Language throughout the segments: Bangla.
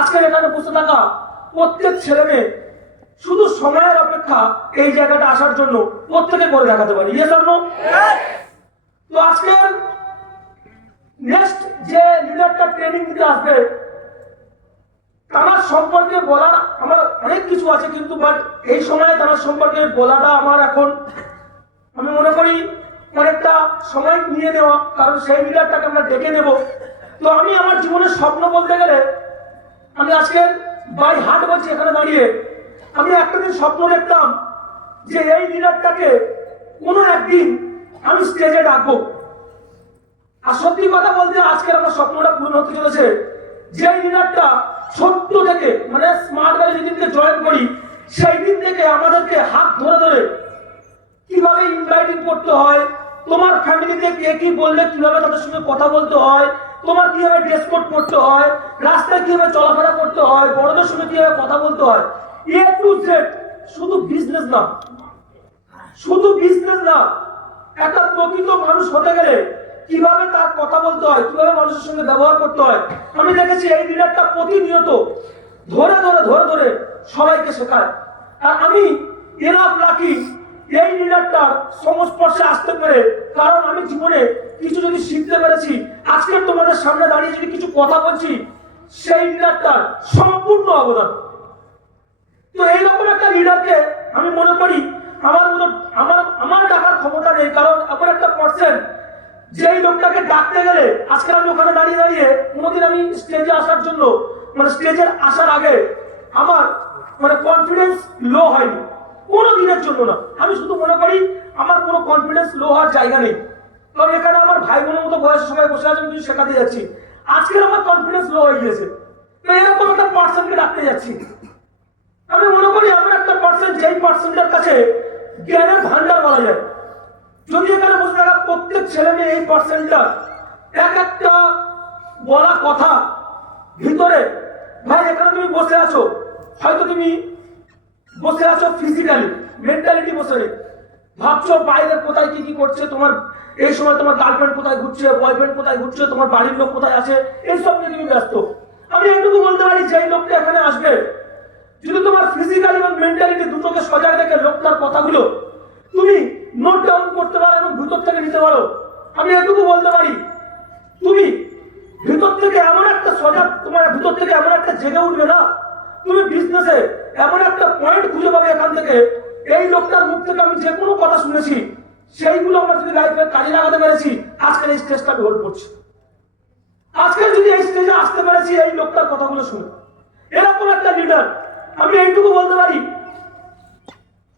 আজকে এখানে বসে থাকা প্রত্যেক ছেলে মেয়ে শুধু সময়ের অপেক্ষা এই জায়গাটা আসার জন্য প্রত্যেকে করে দেখাতে পারি। Yes or no? তো আজকে নেক্সট যে লিডারটা ট্রেনিং দিতে আসবে তার সম্পর্কে বলার আমার অনেক কিছু আছে, কিন্তু বাট এই সময়ে তার সম্পর্কে বলাটা আমার এখন আমি মনে করি অনেকটা সময় নিয়ে নেওয়া, কারণ সেই লিডারটাকে আমরা ডেকে নেব। তো আমি আমার জীবনের স্বপ্ন বলতে গেলে আমি আজকে বাই হার্ট বলছি এখানে দাঁড়িয়ে, আমি একটা দিন স্বপ্ন দেখতাম যে এই লিডারটাকে কোনো একদিন আমি স্টেজে ডাকবো। আর সত্যি কথা বলতে আজকের আমার স্বপ্নটা পূরণ হতে চলেছে। যে লিডারটা ছোট্ট থেকে মানে স্মার্ট ভ্যালি যেদিনকে জয়েন করি সেই দিন থেকে আমাদেরকে হাত ধরে ধরে কিভাবে ইনভাইটিং করতে হয়, তোমার ফ্যামিলিতে কে কি বললে কিভাবে তাদের সঙ্গে কথা বলতে হয়, তোমার কিভাবে ড্রেস কোড করতে হয়, রাস্তায় কিভাবে চলাফেরা করতে হয়, বড়দের সঙ্গে কিভাবে কথা বলতে হয়, এ টু জেড। শুধু বিজনেস না, শুধু বিজনেস না, একটা প্রকৃত মানুষ হতে গেলে কিভাবে তার কথা বলতে হয়, কিভাবে মানুষের সঙ্গে ব্যবহার করতে হয়, আমি দেখেছি এই লিডারটা প্রতিনিয়ত ধরে ধরে ধরে ধরে সবাইকে শেখায়। আর আমি এনাফ লাকি এই লিডারটার সংস্পর্শে আসতে পেরে, কারণ আমি জীবনে কিছু যদি শিখতে পেরেছি, আজকে তোমাদের সামনে দাঁড়িয়ে যদি কিছু কথা বলছি, সেই লিডারটার সম্পূর্ণ অবদান। তো এইরকম একটা লিডারকে আমি মনে করি আমার ডাকার ক্ষমতা নেই, কারণ এমন একটা পার্সন যেই লোকটাকে ডাকতে গেলে আজকে আমি ওখানে দাঁড়িয়ে দাঁড়িয়ে কোনোদিন আমি স্টেজে আসার জন্য মানে স্টেজে আসার আগে আমার মানে কনফিডেন্স লো হয়নি কোনো দিনের জন্য না। আমি শুধু মনে করি আমার কোনো কনফিডেন্স লো হওয়ার জায়গা নেই, কারণ এখানে আমার ভাই বোনের মতো বয়সে সবাই বসে আছে, আমি কিছু শেখাতে যাচ্ছি। আজকের আমার কনফিডেন্স লো হয়ে গিয়েছে, তো এরকম একটা পার্সনকে ডাকতে যাচ্ছি। আমি মনে করি এমন একটা পার্সন যেই পার্সনটার কাছে জ্ঞানের ভান্ডার বলা যায়। যদি এখানে বসে থাকা প্রত্যেক ছেলে মেয়ে এই পার্সেন্টটা এক একটা বলা কথা ভিতরে, ভাই এখানে তুমি বসে আছো, হয়তো তুমি বসে আছো ফিজিক্যালি, মেন্টালিটি বসে ভাবছো বাইরের কোথায় কি কি করছে, তোমার এই সময় তোমার গার্লফ্রেন্ড কোথায় ঘুরছে, বয়ফ্রেন্ড কোথায় ঘুরছে, তোমার বাড়ির লোক কোথায় আছে, এইসব নিয়ে তুমি ব্যস্ত। আমি এইটুকু বলতে পারি যেই লোকটা এখানে আসবে, যদি তোমার ফিজিক্যাল এবং মেন্টালিটি দুটোকে সজাগ রেখে লোকটার কথাগুলো তুমি নোট ডাউন করতে পারো এবং ভিতর থেকে নিতে পারো, আমি এটুকু বলতে পারি তুমি ভিতর থেকে এমন একটা সজাগ, তোমার ভিতর থেকে এমন একটা জেগে উঠবে না, তুমি বিজনেসে এমন একটা পয়েন্ট খুঁজে পাবে এখান থেকে। এই লোকটার মুখ থেকে আমি যে কোনো কথা শুনেছি সেইগুলো আমরা যদি লাইফে কাজে লাগাতে পেরেছি, আজকের এই স্টেজটা আমি হোল্ড করছি। আজকে যদি এই স্টেজে আসতে পেরেছি এই লোকটার কথাগুলো শুনে, এরকম একটা লিডার, আমি এইটুকু বলতে পারি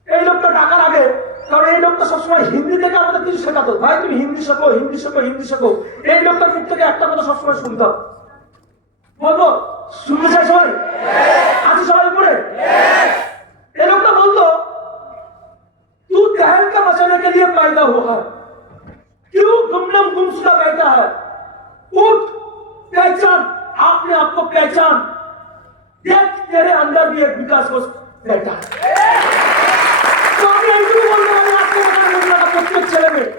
এই লোকটা ডাকার আগে, কারণ এই লোকটা সবসময় হিন্দি থেকে আমাদের কিছু শেখাতো, ভাই তুমি হিন্দি শেখো, হিন্দি শেখো, হিন্দি শেখো। এই লোকটার মুখ থেকে একটা কথা সবসময় শুনতাম, বলবো শুনতে চাই সবাই, আছে সবাই উপরে। এই লোকটা বলতো तू दहल का बचाने के लिए पैदा हुआ है, क्यों गुमनाम गुमसुदा बैठा है, उठ पहचान, आपने आपको पहचान, देख तेरे अंदर भी एक विकास को बैठा है। तो আমি এইটুকু বলতে পারি আজকে প্রত্যেক ছেলে মেয়ে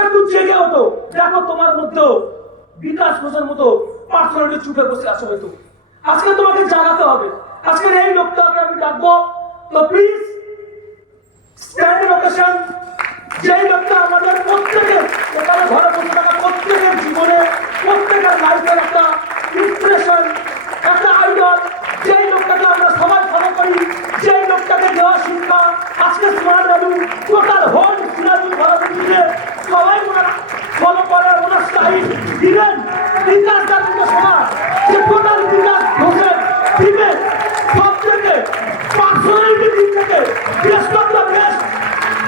একটু জেগে হতো, দেখো তোমার মধ্যেও বিকাশ ঘোষের মতো পার্সোনালিটি চুপে বসে আছে, হয়তো আজকে তোমাকে জানাতে হবে। আজকের এই লোকটাকে আমি ডাকবো, তো প্লিজ স্ট্যান্ড লোকেশন। যেই লোকটা আমাদের প্রত্যেকের এখানে ঘরে বসে থাকা প্রত্যেকের জীবনে প্রত্যেকের লাইফের একটা ইন্সপিরেশন, একটা আইডল, যেই লোকটাকে আমরা সবাই ফলো করি, যেই লোকটাকে দেওয়া শিক্ষা আজকে smart value total whole scenery ভালো দিচ্ছে, সবাই ওনারা ফলো করে, ওনার স্টাইল দিবেন বিকাশ জাতীয় সমাজ যে টোটাল বিকাশ ঘোষের দিবে সব থেকে পার্সোনালিটি দিক থেকে বেস্ট অফ দ্য বেস্ট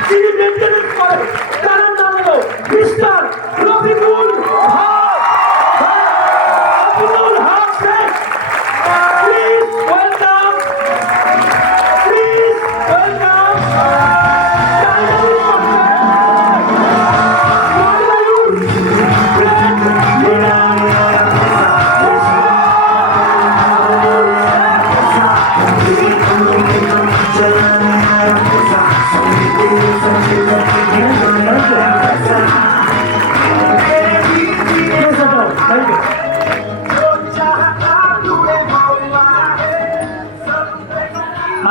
যিনি মেনটেনেন্স করে, তার নাম হলো mister Rafiqul Haque. Rafiqul Haque Sheikh, please welcome, please welcome.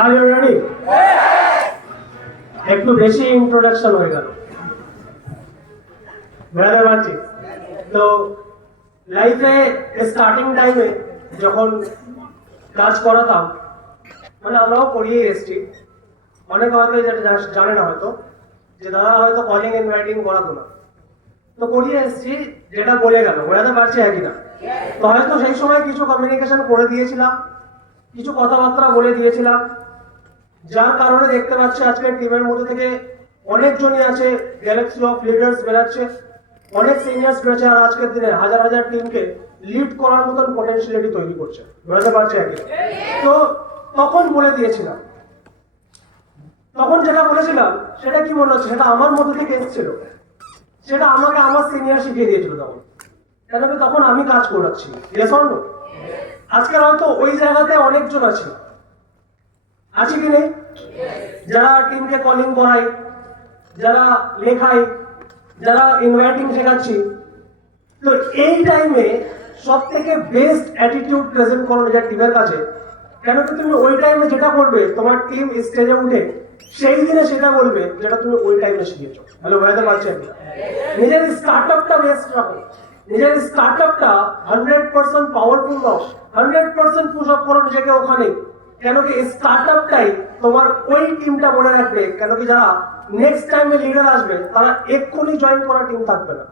Are you ready? একটু বেশি ইন্ট্রোডাকশন হয়ে গেল, বুঝতে পারছি। তো লাইফে স্টার্টিং টাইমে যখন কাজ করাতাম, মানে আমরাও করিয়ে এসছি, অনেকে হয়তো যেটা জানে না হয়তো, যে দাদা হয়তো কলিং ইনভাইটিং করাতো না, তো করিয়ে এসছি, যেটা বলে গেল বোঝাতে পারছি একই না। তো হয়তো সেই সময় কিছু কমিউনিকেশন করে দিয়েছিলাম, কিছু কথাবার্তা বলে দিয়েছিলাম, যার কারণে দেখতে পাচ্ছি আজকে টিমের মধ্যে থেকে অনেকজনই আছে, গ্যালাক্সি অফ লিডার্স বেরাচ্ছে, অনেক সিনিয়র্স বেরোচ্ছে, আর আজকের দিনে হাজার হাজার টিমকে লিড করার মতন পটেনশিয়ালিটি তৈরি করছে, বোঝাতে পারছি একই। তো তখন বলে দিয়েছিলাম, তখন যেটা বলেছিলাম সেটা কি মনে হচ্ছে, সেটা আমার মধ্যে থেকে এসেছিল, সেটা আমাকে আমার সিনিয়র শিখিয়ে দিয়েছিল তখন, কেন কি তখন আমি কাজ করাচ্ছি। আজকাল হয়তো ওই জায়গাতে অনেকজন আছে কি নেই, যারা টিমকে কলিং করাই, যারা লেখাই, যারা ইনভাইটিং শেখাচ্ছি। তো এই টাইমে সব থেকে বেস্ট অ্যাটিটিউড প্রেজেন্ট করো নিজের টিমের কাছে, কেন কি তুমি ওই টাইমে যেটা করবে তোমার টিম স্টেজে উঠে সেই দিনে সেটা বলবে যেটা তুমি ওই টাইমে শিখেছো। হ্যালো, বুঝতে পারছেন? নিজের স্টার্টআপটা বেস্ট রাখো, নিজের স্টার্টআপটা 100% পাওয়ারফুল দাও, 100% পুশ আপ করো নিজেকে ওখানে, কেন কি স্টার্টআপটাই তোমার ওই টিমটা মনে রাখবে। কেন কি যারা নেক্সট টাইমে লিডার আসবে তারা এক্ষুনি জয়েন করা টিম থাকবে না,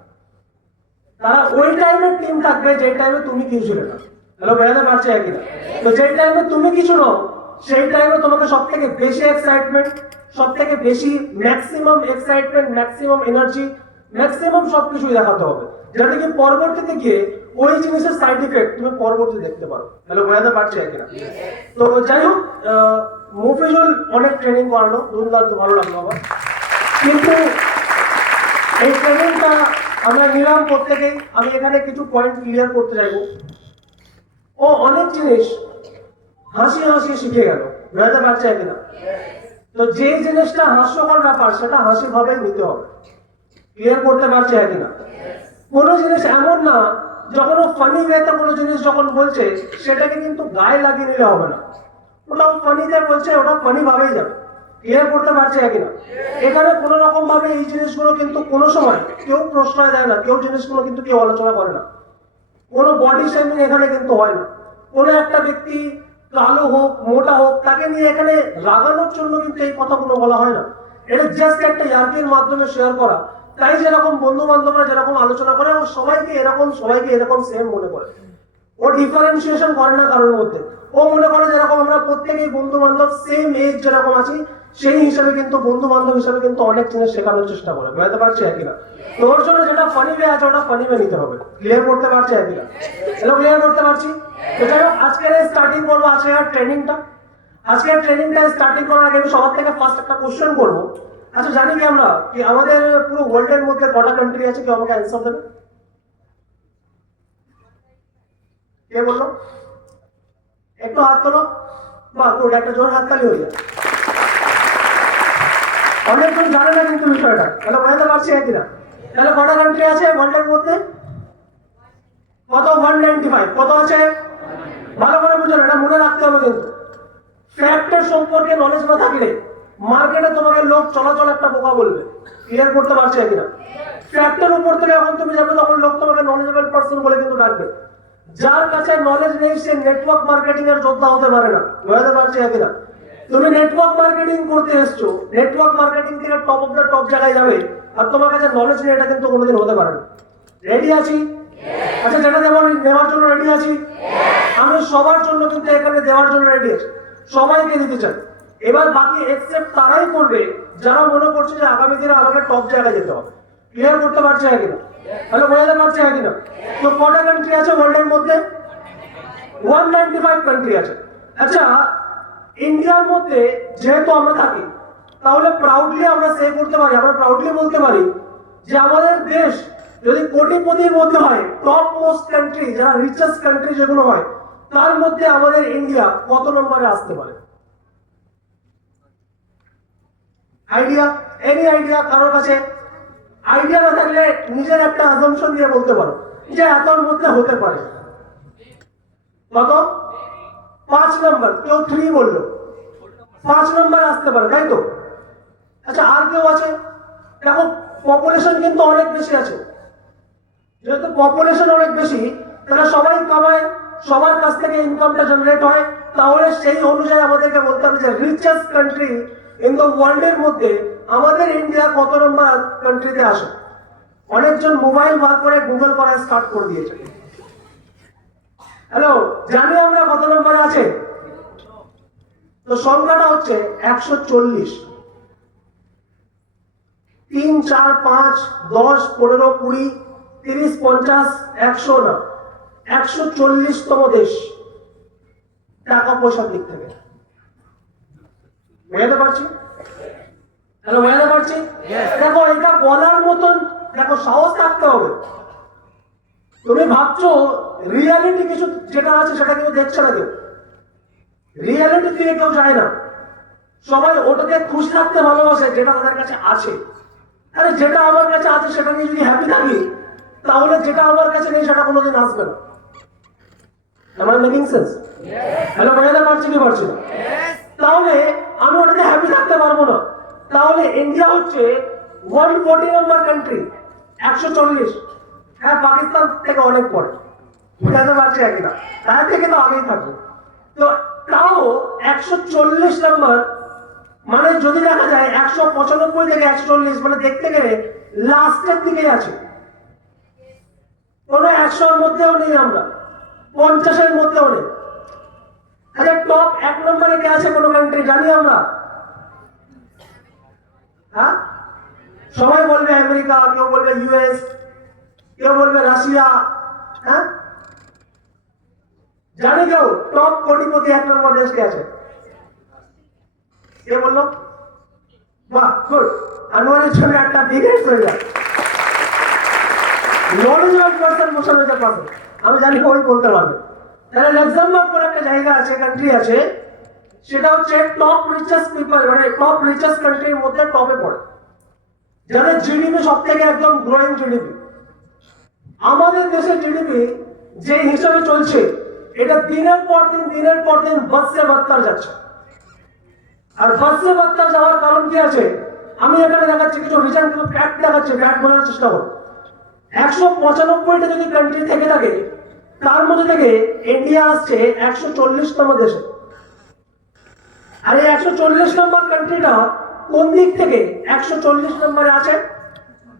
তারা ওই টাইমের টিম থাকবে যে টাইমে তুমি কিছু ছিলে না। হ্যালো, বোঝাতে পারছে একই না? তো যে টাইমে তুমি কিছু নাও সেই টাইমে তোমাকে সব থেকে বেশি এক্সাইটমেন্ট, সব থেকে বেশি maximum excitement, maximum energy, maximum সবকিছুই দেখাতে হবে, যাতে কি পরবর্তীতে গিয়ে ওই জিনিসের সাইড ইফেক্ট তুমি পরবর্তী দেখতে পারো। হ্যালো, বোঝাতে পারছে একই না? তো যাই হোক, মুফিজুল অনেক ট্রেনিং করালো, দুর্দান্ত ভালো লাগলো আমার, কিন্তু এই ট্রেনিংটা আমরা নিলাম প্রত্যেকেই। আমি এখানে কিছু পয়েন্ট ক্লিয়ার করতে চাইবো। ও অনেক জিনিস হাসি হাসি শিখে গেল, বুঝতে পারছে কিনা? তো যে জিনিসটা হাস্যকর ব্যাপার সেটা হাসি ভাবে নিতে হবে, ক্লিয়ার করতে পারছে কিনা? কোনো জিনিস এমন না যখন ও ফানি ওয়েতে কোনো জিনিস যখন বলছে সেটাকে কিন্তু গায়ে লাগিয়ে নিলে হবে না, ওটাও ফানিতে বলছে, ওটা ফানি ভাবেই যাবে, ক্লিয়ার করতে পারছে কিনা? এখানে কোনো রকম ভাবে এই জিনিসগুলো কিন্তু কোনো সময় কেউ প্রশ্রয় দেয় না, কেউ জিনিসগুলো কিন্তু কেউ আলোচনা করে না, কোনো বডি শেমিং এখানে কিন্তু হয় না। কোনো একটা ব্যক্তি কালো হোক মোটা হোক তাকে নিয়ে এখানে রাগানোর জন্য কিন্তু এই কথাগুলো বলা হয় না, এটা জাস্ট একটা ইয়ার্কির মাধ্যমে শেয়ার করা। তাই যেরকম বন্ধু বান্ধবরা যেরকম আলোচনা করে ও সবাইকে এরকম সেম মনে করে, ও ডিফারেন্সিয়েশন করে না কারোর মধ্যে। ও মনে করে যেরকম আমরা প্রত্যেকেই বন্ধু বান্ধব সেম এজ যেরকম আছি সেই হিসাবে কিন্তু বন্ধু বান্ধব হিসাবে কিন্তু অনেক জিনিস শেখানোর চেষ্টা করে, বুঝতে পারছে একই না? তোর জন্য যেটা ফানি ওয়ে আছে ওটা ফানি ওয়ে নিতে হবে, ক্লিয়ার করতে পারছে একই না? হ্যালো, ক্লিয়ার করতে পারছি? তো যাই হোক, আজকের স্টার্টিং করবো আজকের ট্রেনিংটা। আজকের ট্রেনিংটা স্টার্টিং করার আগে আমি সবার থেকে ফার্স্ট একটা কোশ্চেন করবো। আচ্ছা, জানি কি আমরা কি আমাদের পুরো ওয়ার্ল্ডের মধ্যে কটা কান্ট্রি আছে? কেউ আমাকে অ্যান্সার দেবে? কে বললো? একটু হাত তোলো, বা একটা জোর হাততালি হয়ে যায়। অনেকজন জানে না কিন্তু বিষয়টা, তাহলে বোঝাতে পারছি একই না? তাহলে কটা কান্ট্রি আছে ওয়ার্ল্ডের মধ্যে? কত? 195। কত আছে? ভালো করে বুঝুন, এটা মনে রাখতে হবে কিন্তু। ফ্যাক্টের সম্পর্কে নলেজ না থাকলে মার্কেটে তোমাকে লোক চলাচল একটা বোকা বলবে, ক্লিয়ার করতে পারছে কিনা? ফ্যাক্টের উপর থেকে যখন তুমি যাবে তখন লোক তোমাকে নলেজেবল পারসন বলে কিন্তু ডাকবে। যার কাছে নলেজ নেই সে নেটওয়ার্ক মার্কেটিং এর যোদ্ধা হতে পারে না, বুঝতে পারছে কিনা? তুমি নেটওয়ার্ক মার্কেটিং করতে এসছো, নেটওয়ার্ক মার্কেটিং থেকে টপ অফ দ্য টপ জায়গায় যাবে, আর তোমার কাছে নলেজ নেই, এটা কিন্তু কোনোদিন হতে পারে না। রেডি আছি? আচ্ছা, যেটা নেওয়ার জন্য রেডি আছি, আমি সবার জন্য কিন্তু এখানে দেওয়ার জন্য রেডি আছি, সবাইকে দিতে চাই। এবার বাকি এক্সেপ্ট তারাই করবে যারা মনে করছে যে আগামী দিনে আমাকে টপ জায়গায় যেতে হবে, ক্লিয়ার করতে পারছে কিনা? হ্যালো, বোঝাতে পারছে কিনা? তো কটা কান্ট্রি আছে ওয়ার্ল্ডের মধ্যে? 195 কান্ট্রি আছে। আচ্ছা, ইন্ডিয়ার মধ্যে যেহেতু আমরা থাকি, তাহলে প্রাউডলি আমরা সে করতে পারি, আমরা প্রাউডলি বলতে পারি যে আমাদের দেশ যদি কোটিপতির মধ্যে হয়, টপ মোস্ট কান্ট্রি, যারা রিচেস্ট কান্ট্রি যেগুলো হয়, তার মধ্যে আমাদের ইন্ডিয়া কত নম্বরে আসতে পারে? আইডিয়া? এনি আইডিয়া কারোর কাছে? আইডিয়া না থাকলে নিজের একটা অ্যাজাম্পশন দিয়ে বলতে পারো যে এতর মধ্যে হতে পারে। কত? 5 নম্বর। কেউ 3 বললো, 5 নম্বরে আসতে পারে, তাই তো? আচ্ছা, আর কেউ আছে? দেখো, পপুলেশন কিন্তু অনেক বেশি আছে। যেহেতু পপুলেশন অনেক বেশি, তারা সবাই কামায়, সবার কাছ থেকে ইনকামটা জেনারেট হয়, তাহলে সেই অনুযায়ী আমাদেরকে বলতে হবে যে রিচেস্ট কান্ট্রি ইন দ্য ওয়ার্ল্ডের মধ্যে আমাদের ইন্ডিয়া কত নম্বর কান্ট্রিতে আসে। অনেকজন মোবাইল বার করে গুগল করা স্টার্ট করে দিয়েছে। হ্যালো, জানি আমরা কত নম্বরে আছে? তো সংখ্যাটা হচ্ছে 140। 3, 4, 5, 10, 15, 20, 30, 50, 100 না, 140তম দেশ টাকা পয়সার দিক থেকে। বুঝতে পারছি? হ্যালো, বুঝতে পারছি? দেখো, এটা বলার মতন দেখো সাহস থাকতে হবে। তুমি ভাবছো রিয়ালিটি কিছু যেটা আছে সেটা কেউ দেখছে না, কেউ রিয়ালিটি দিয়ে কেউ যায় না। সবাই ওটাতে খুশি থাকতে ভালোবাসে যেটা তাদের কাছে আছে। আরে যেটা আমার কাছে আছে সেটা নিয়ে যদি হ্যাপি থাকি, তাহলে যেটা আমার কাছে নেই সেটা কোনোদিন আসবে না। আমার মেকিং সেন্স? হ্যালো, বোঝাতে পারছি কি পারছি না? তাহলে আমি ওটাতে হ্যাপি থাকতে পারবো না। তাহলে ইন্ডিয়া হচ্ছে 140 নম্বর কান্ট্রি, 140। হ্যাঁ, পাকিস্তান থেকে অনেক পরে, বুঝাতে পারছি একই না, তার থেকে তো আগেই থাকবে। তো তাও 140 নম্বর, মানে যদি দেখা যায় 195 থেকে 140, মানে দেখতে গেলে লাস্টের দিকে আছে। কোনো 100-র মধ্যেও নেই আমরা, 50-এর মধ্যেও নেই। আচ্ছা, টপ 1 নম্বরে কে আছে কোনো কান্ট্রি জানি আমরা? হ্যাঁ, সবাই বলবে আমেরিকা, কেউ বলবে ইউএস, কেউ বলবে রাশিয়া। হ্যাঁ, জানি কেউ টপ কোটিপতি 1 নম্বর দেশ কে আছে? কে বললো? বাহ, গুড। আনোয়ারের জন্য একটা ডিগ্রেড হয়ে যায়। নলেজেবল পারসন বসে রয়েছে পাশে, আমি জানি ওই বলতে পারবে। তাহলে লাক্সামবার্গ বলে একটা জায়গা আছে, কান্ট্রি আছে, সেটা হচ্ছে টপ রিচেস্ট পিপল, মানে টপ রিচেস্ট কান্ট্রির মধ্যে টপে পড়ে, যাদের জিডিপি সব থেকে একদম গ্রোয়িং জিডিপি। আমাদের দেশের জিডিপি যে হিসাবে চলছে, এটা দিনের পর দিন বাড়ছে বাড়তে যাচ্ছে। আর বাড়ছে বাড়তে যাওয়ার কারণ কি আছে? আমি এখানে দেখাচ্ছি কিছু রিজেন্ট, কিছু ফ্যাক্ট দেখাচ্ছি, ফ্যাক্ট বোঝার চেষ্টা করো। 195টা যদি কান্ট্রি থেকে থাকে, তার মধ্যে থেকে ইন্ডিয়া আসছে 140তম দেশে। আর এই 140 নম্বর কান্ট্রিটা কোন দিক থেকে 140 নম্বরে আছে?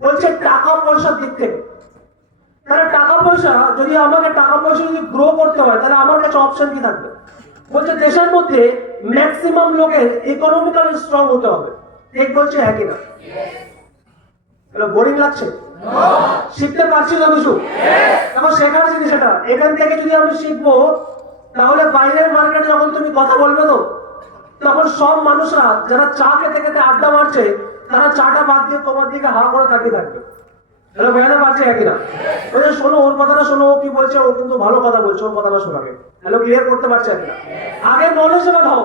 বলছে টাকা পয়সার দিক থেকে। তাহলে টাকা পয়সা যদি আমাকে টাকা পয়সা যদি গ্রো করতে হয়, তাহলে আমার কাছে অপশন কি থাকবে? বলছে দেশের মধ্যে ম্যাক্সিমাম লোকের ইকোনমিক্যালি স্ট্রং হতে হবে। ঠিক বলছে, একই না? বোরিং লাগছে? শিখতে পারছি না কিছু? এখন শেখার জিনিস এটা, এখান থেকে যদি আমি শিখবো, তাহলে বাইরের মার্কেটে যখন তুমি কথা বলবে, তো তখন সব মানুষরা যারা চা খেতে খেতে আড্ডা মারছে, তারা চাটা বাদ দিয়ে তোমার দিকে হা করে তাকিয়ে থাকবে। হ্যালো, বোঝাতে পারছে একই না? ওই শোনো, ওর কথাটা শোনো, ও কি বলছে, ও কিন্তু ভালো কথা বলছে, ওর কথাটা শোনাবে। হ্যালো, ক্লিয়ার করতে পারছে একই না? আগে নলেজেবল হও,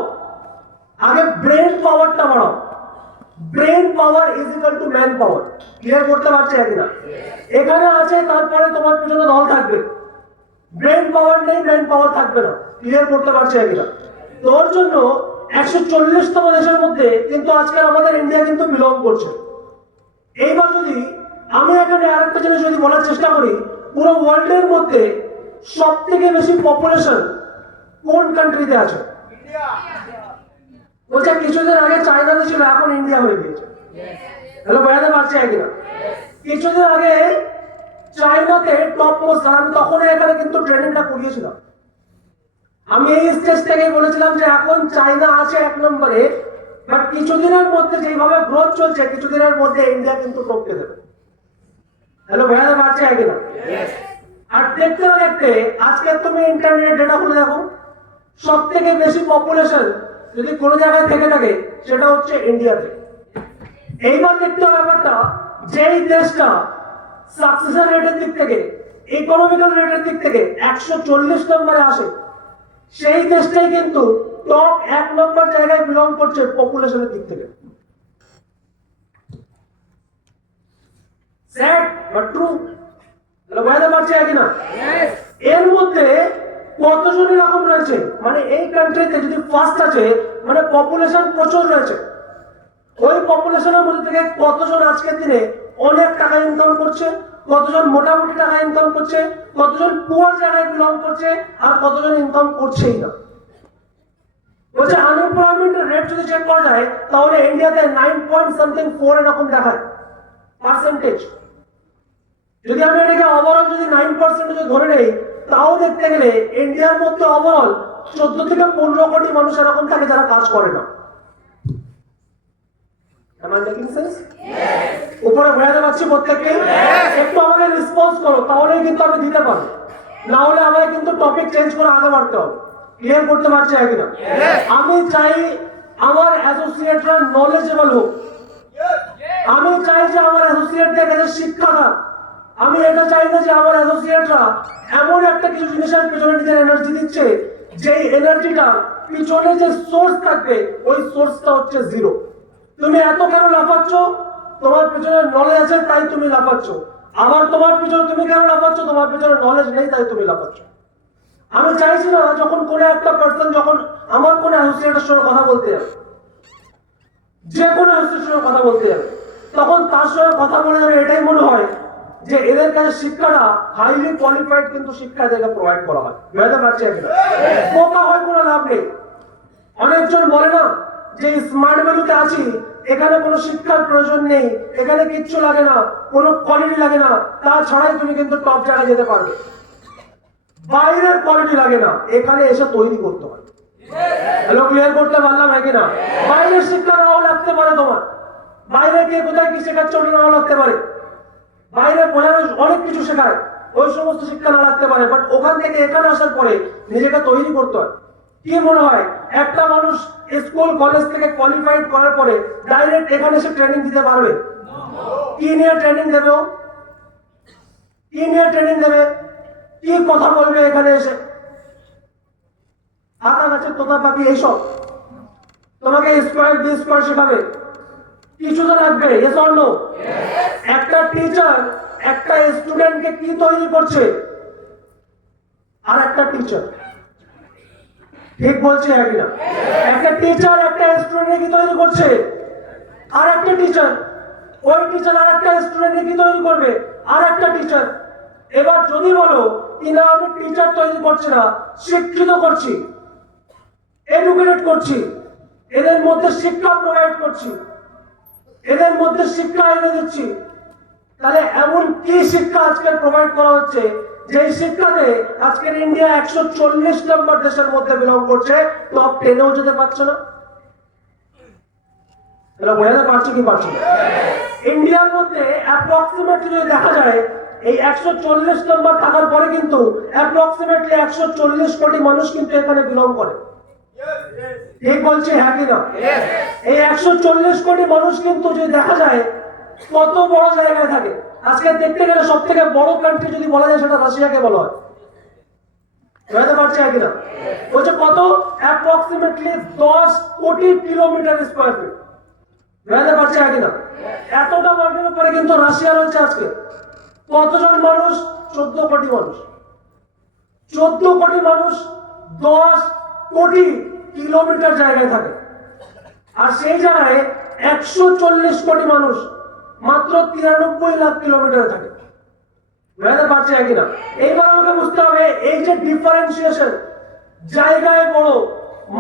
আগে ব্রেন পাওয়ারটা বাড়াও। Brain power is equal to man power. Clear করতে পারছে একই না? এখানে আছে, তারপরে তোমার পিছনে দল থাকবে। ব্রেন পাওয়ার নেই, ম্যান পাওয়ার থাকবে না। ক্লিয়ার করতে পারছে একই না? তোর জন্য 140তম দেশের মধ্যে কিন্তু আজকাল আমাদের ইন্ডিয়া কিন্তু বিলং করছে। এইবার যদি আমি এখানে আরেকটা জিনিস যদি বলার চেষ্টা করি, পুরো ওয়ার্ল্ডের মধ্যে সব থেকে বেশি পপুলেশন কোন কান্ট্রিতে আছে? বলছে কিছুদিন আগে চায়নাতে ছিল, এখন ইন্ডিয়া হয়ে গিয়েছে। হ্যালো, বোঝাতে পারছি একই না? কিছুদিন আগে চায়নাতে টপ মোস্ট, আমি তখন এখানে কিন্তু ট্রেনিংটা করিয়েছিলাম। আমি এই স্টেজ থেকেই বলেছিলাম যে এখন চায়না আছে 1 নম্বরে, বাট কিছুদিনের মধ্যে যেভাবে গ্রোথ চলছে, কিছুদিনের মধ্যে ইন্ডিয়া কিন্তু টপকে দেবে। হ্যালো, বোঝাতে পারছি একই না? আর দেখতে দেখতে আজকে তুমি ইন্টারনেট ডেটা খুলে দেখো, সব থেকে বেশি পপুলেশন যদি কোনো জায়গায় থেকে থাকে, সেটা হচ্ছে ইন্ডিয়াতে। এইবার দেখতে হবে ব্যাপারটা, যেই দেশটা সাকসেসের রেটের দিক থেকে, ইকোনমিক্যাল রেটের দিক থেকে 140 নম্বরে আসে, সেই দেশটাই কিন্তু টপ 1 নম্বর জায়গায় বিলং করছে পপুলেশনের দিক থেকে। Sad but true. বুঝতে পারছি একই না? এর মধ্যে কতজন এরকম রয়েছে, মানে এই কান্ট্রিতে যদি ফার্স্ট আছে মানে পপুলেশন প্রচুর রয়েছে, ওই পপুলেশনের মধ্যে থেকে কতজন আজকের দিনে অনেক টাকা ইনকাম করছে, কতজন মোটামুটি টাকা ইনকাম করছে, কতজন পুয়ার জায়গায় বিলং করছে, আর কতজন ইনকাম করছেই না। বলছে আনএমপ্লয়মেন্ট রেট যদি চেক করা যায় তাহলে ইন্ডিয়াতে 9.4 এরকম দেখায় পার্সেন্টেজ। যদি আমি এটাকে ওভারঅল যদি 9% যদি ধরে নেই, তাও দেখতে গেলে ইন্ডিয়ার মধ্যে ওভারঅল 14 থেকে 15 কোটি মানুষ এরকম থাকে যারা কাজ করে না। Am I making sense? উপরে বোঝাতে পারছি প্রত্যেককে? একটু আমাকে রেসপন্স করো, তাহলেই কিন্তু আমি দিতে পারবো, না হলে আমাকে কিন্তু টপিক চেঞ্জ করে আগে বাড়তে হবে। ক্লিয়ার করতে পারছি কিনা? আমি চাই আমার অ্যাসোসিয়েটরা নলেজেবল হোক, আমি চাই যে আমার অ্যাসোসিয়েটদের কাছে শিক্ষা থাক। আমি এটা চাই না যে আমার অ্যাসোসিয়েটরা এমন একটা কিছু জিনিসের পেছনে নিজের এনার্জি দিচ্ছে, যে এনার্জিটা পিছনে যে সোর্স থাকবে ওই সোর্সটা হচ্ছে জিরো। তুমি এত কেন লাফাচ্ছ? তোমার পিছনে নলেজ আছে তাই তুমি লাফাচ্ছ। আবার তোমার পিছনে তুমি কেন লাফাচ্ছ? তোমার পিছনে নলেজ নেই তাই তুমি লাফাচ্ছ। আমি চাইছি না যখন কোনো একটা পার্সন যখন আমার কোনো অ্যাসোসিয়েটের সঙ্গে কথা বলতে যাবে, যে কোনো অ্যাসোসিয়েটের সঙ্গে কথা বলতে যাবে, তখন তার সঙ্গে কথা বলে যাবে এটাই মনে হয় যে এদের কাছে শিক্ষাটা হাইলি কোয়ালিফাইড কিন্তু শিক্ষা এদেরকে প্রোভাইড করা হয়। বুঝতে পারছি কিনা? বোকা হয় কোনো লাভ নেই। অনেকজন বলে না যে স্মার্ট ভ্যালুতে আছি, এখানে কোনো শিক্ষার প্রয়োজন নেই, এখানে কিচ্ছু লাগে না, কোনো কোয়ালিটি লাগে না, তাছাড়াই তুমি কিন্তু টপ জায়গায় যেতে পারবে। বাইরের কোয়ালিটি লাগে না, এখানে এসে তৈরি করতে হয়। হ্যালো, ক্লিয়ার করতে পারলাম কিনা? বাইরের শিক্ষা নাও লাগতে পারে তোমার, বাইরে গিয়ে কোথায় কি শেখাচ্ছে ওটা নাও লাগতে পারে, বাইরে বোঝানো অনেক কিছু শেখায়, ওই সমস্ত শিক্ষা না লাগতে পারে, বাট ওখান থেকে এখানে আসার পরে নিজেকে তৈরি করতে হয়। কি মনে হয় একটা মানুষ স্কুল কলেজ থেকে কোয়ালিফাইড করার পরে ডাইরেক্ট এখানে এসে ট্রেনিং দিতে পারবে? কি নিয়ে ট্রেনিং দেবে ও? কি নিয়ে ট্রেনিং দেবে? কি কথা বলবে এখানে এসে? আতা গাছের তোতা পাখি এইসব তোমাকে স্কোয়ার বি স্কোয়ার শেখাবে? কিছু তো লাগবে। Yes or no? একটা টিচার একটা স্টুডেন্টকে কি তৈরি করছে, আর একটা টিচার, ঠিক বলছে কিনা? একটা টিচার একটা স্টুডেন্টকে কি তৈরি করছে, আর একটা টিচার, ওই টিচার আর একটা স্টুডেন্টকে কি তৈরি করবে, আর একটা টিচার। এবার যদি বলো কি না আমি টিচার তৈরি করছি না, শিক্ষিত করছি, এডুকেটেড করছি, এদের মধ্যে শিক্ষা প্রোভাইড করছি, এদের মধ্যে শিক্ষা এনে দিচ্ছি, তাহলে এমন কি শিক্ষা আজকে প্রোভাইড করা হচ্ছে যে শিক্ষাতে আজকের ইন্ডিয়া 140 নম্বর দেশের মধ্যে বিলং করছে, টপ 10-এও যেতে পারছে না? এটা বোঝাতে পারছি কি পারছি না? ইন্ডিয়ার মধ্যে অ্যাপ্রক্সিমেটলি যদি দেখা যায় এই 140 নম্বর থাকার পরে কিন্তু অ্যাপ্রক্সিমেটলি 140 কোটি মানুষ কিন্তু এখানে বিলং করে। ঠিক বলছি হ্যাঁ কি না? এই 140 কোটি মানুষ কিন্তু যদি দেখা যায় কত বড় জায়গায় থাকে, আজকে দেখতে গেলে সব থেকে বড় কান্ট্রি যদি বলা যায় সেটা রাশিয়াকে বলা হয়। বুঝতে পারছি কিনা? বলছে কত? অ্যাপ্রক্সিমেটলি 10 কোটি কিলোমিটার স্কোয়ার ফিট। বুঝতে পারছি কিনা? এতটা মার্কেটের পরে কিন্তু রাশিয়া রয়েছে আজকে। কতজন মানুষ? 14 কোটি মানুষ। 14 কোটি মানুষ 10 কোটি কিলোমিটার জায়গায় থাকে, আর সেই জায়গায় 140 কোটি মানুষ মাত্র 93 লাখ কিলোমিটারে থাকে। বুঝতে পারছি কিনা? এইবার আমাকে বুঝতে হবে এই যে ডিফারেন্সিয়েশন, জায়গায় বড়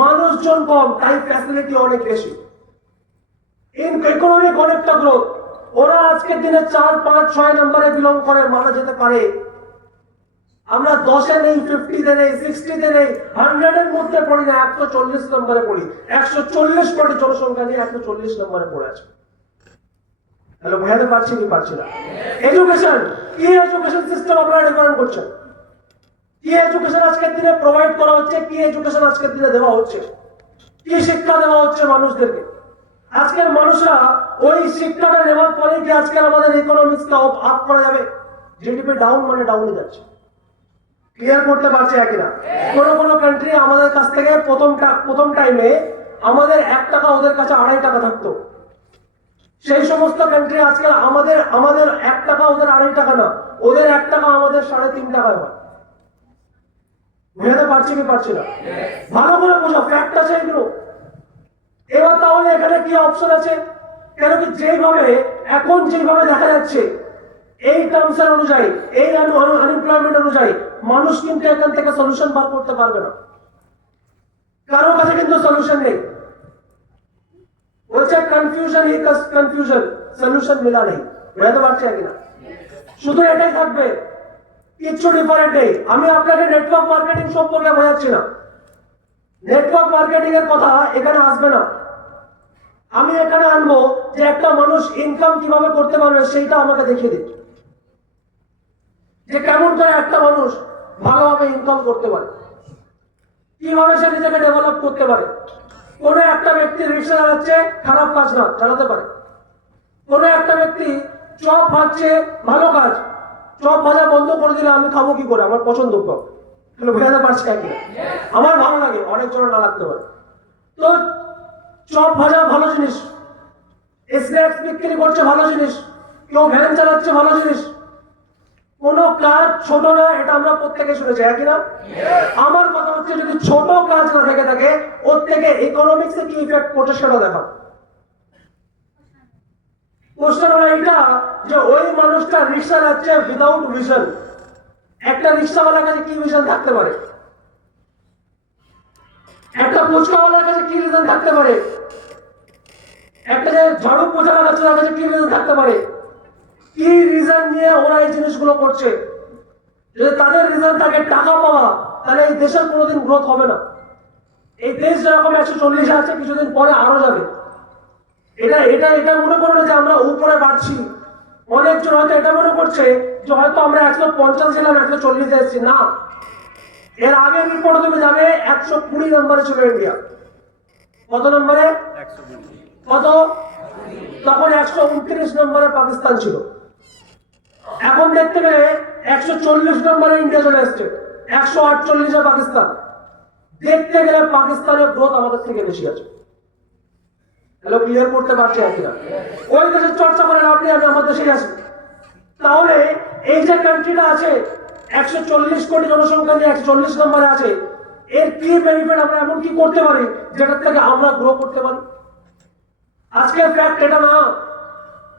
মানুষজন কম তাই ফ্যাসিলিটি অনেক বেশি, ইকোনমিক অনেকটা গ্রোথ। ওরা আজকের দিনে 4, 5, 6 নম্বরে বিলং করে, মানা যেতে পারে। আমরা 10-এ নেই, 50-তে নেই, 60-তে নেই, 100-এর মধ্যে পড়ি না, 140 নম্বরে পড়ি। 140 কোটি জনসংখ্যা নিয়ে 140 নম্বরে পড়ে আছে। হ্যালো, বুঝাতে পারছি কি পারছি না? এডুকেশন, কি এডুকেশন সিস্টেম আপনারা ডিফারেন্ট করছেন? কি এডুকেশন আজকের দিনে প্রোভাইড করা হচ্ছে? কি এডুকেশন আজকের দিনে দেওয়া হচ্ছে? কি শিক্ষা দেওয়া হচ্ছে মানুষদেরকে? আজকের মানুষরা ওই শিক্ষাটা নেওয়ার পরে কি আজকে আমাদের ইকোনমিক্সকে আপ করা যাবে? জিডিপি ডাউন মানে ডাউনে যাচ্ছে। ক্লিয়ার করতে পারছে কিনা? কোনো কান্ট্রি আমাদের কাছ থেকে প্রথম টাইমে আমাদের 1 টাকা, ওদের কাছে 2.5 টাকা থাকতো। সেই সমস্ত কান্ট্রি আজকে আমাদের 1 টাকা, ওদের 2.5 টাকা না, ওদের 1 টাকা আমাদের 3.5 টাকায় হয়। বুঝাতে পারছি কি পারছি না? ভালো করে বোঝো, ফ্যাক্ট আছে এগুলো। এবার তাহলে এখানে কি অপশন আছে? কেন কি যেভাবে দেখা যাচ্ছে এই টার্মস অনুযায়ী, এই আনএমপ্লয়মেন্ট অনুযায়ী মানুষ কিন্তু এখান থেকে সলিউশন বার করতে পারবে না। কারো কাছে কিন্তু সলিউশন নেই। বলছে কনফিউশন ই কনফিউশন, সলিউশন মিলা নেই। বুঝাতে পারছি কিনা? শুধু এটাই থাকবে, কিচ্ছু ডিফারেন্ট নেই। আমি আপনাকে নেটওয়ার্ক মার্কেটিং সম্পর্কে বোঝাচ্ছি না, নেটওয়ার্ক মার্কেটিং এর কথা এখানে আসবে না। আমি এখানে আনবো যে একটা মানুষ ইনকাম কিভাবে করতে পারবে সেইটা আমাকে দেখিয়ে দিন, যে কেমন করে একটা মানুষ ভালোভাবে ইনকাম করতে পারে, কিভাবে সে নিজেকে ডেভেলপ করতে পারে। কোন একটা ব্যক্তি রিক্সা চালাচ্ছে, খারাপ কাজ না, চালাতে পারে। কোন একটা ব্যক্তি চপ ভাজছে, ভালো কাজ। চপ ভাজা বন্ধ করে দিলে আমি খাবো কি করে? আমার পছন্দ কম, বোঝাতে পারছি আর কি? আমার ভালো লাগে, অনেক জনের না লাগতে পারে। তো চপ ভাজা ভালো জিনিস, স্ন্যাক্স বিক্রি করছে ভালো জিনিস, কেউ ভ্যান চালাচ্ছে ভালো জিনিস। কোন কাজ ছোট না, এটা আমরা প্রত্যেকে শুনেছি, একই না? আমার কথা হচ্ছে যদি ছোট কাজ না থেকে থাকে, ওর থেকে ইকোনমিক্সে কি ইফেক্ট পড়ছে সেটা দেখা। কোশ্চেন হলো এটা যে ওই মানুষটা রিক্সা যাচ্ছে উইদাউট ভিশন। একটা রিক্সাওয়ালার কাছে কি ভিশন থাকতে পারে? একটা ফুচকাওয়ালার কাছে কি রিজন থাকতে পারে? একটা যে ঝাড়ু পোছা লাগাচ্ছে তার কাছে কি রিজন থাকতে পারে? কি রিজন নিয়ে ওরা এই জিনিসগুলো করছে? যদি তাদের রিজন থাকে টাকা পাওয়া, তাহলে এই দেশের কোনোদিন গ্রোথ হবে না। এই দেশ যেরকম 140 আছে, কিছুদিন পরে আরো যাবে। এটা এটা এটা মনে করো না যে আমরা উপরে বাড়ছি। অনেকজন হয়তো এটা মনে করছে যে হয়তো আমরা 150 ছিলাম, 140 এসেছি। না, এর আগের রিপোর্ট তুমি যাবে 120 নম্বরে ছিল ইন্ডিয়া। কত নম্বরে? কত? তখন 129 নম্বরে পাকিস্তান ছিল। এখন দেখতে গেলে 140 নম্বরে ইন্ডিয়া চলে এসছে, 148-এ পাকিস্তান। দেখতে গেলে পাকিস্তানের গ্রোথ আমাদের থেকে বেশি আছে। হ্যালো, ক্লিয়ার করতে পারছি আর কিনা? ওই দেশের চর্চা করেন আপনি, আমি আমার দেশে আসি। তাহলে এই যে কান্ট্রিটা আছে 140 কোটি জনসংখ্যা নিয়ে 140 নম্বরে আছে, এর কি বেনিফিট আমরা এমন কি করতে পারি যেটার থেকে আমরা গ্রো করতে পারি? আজকের ফ্যাক্ট এটা না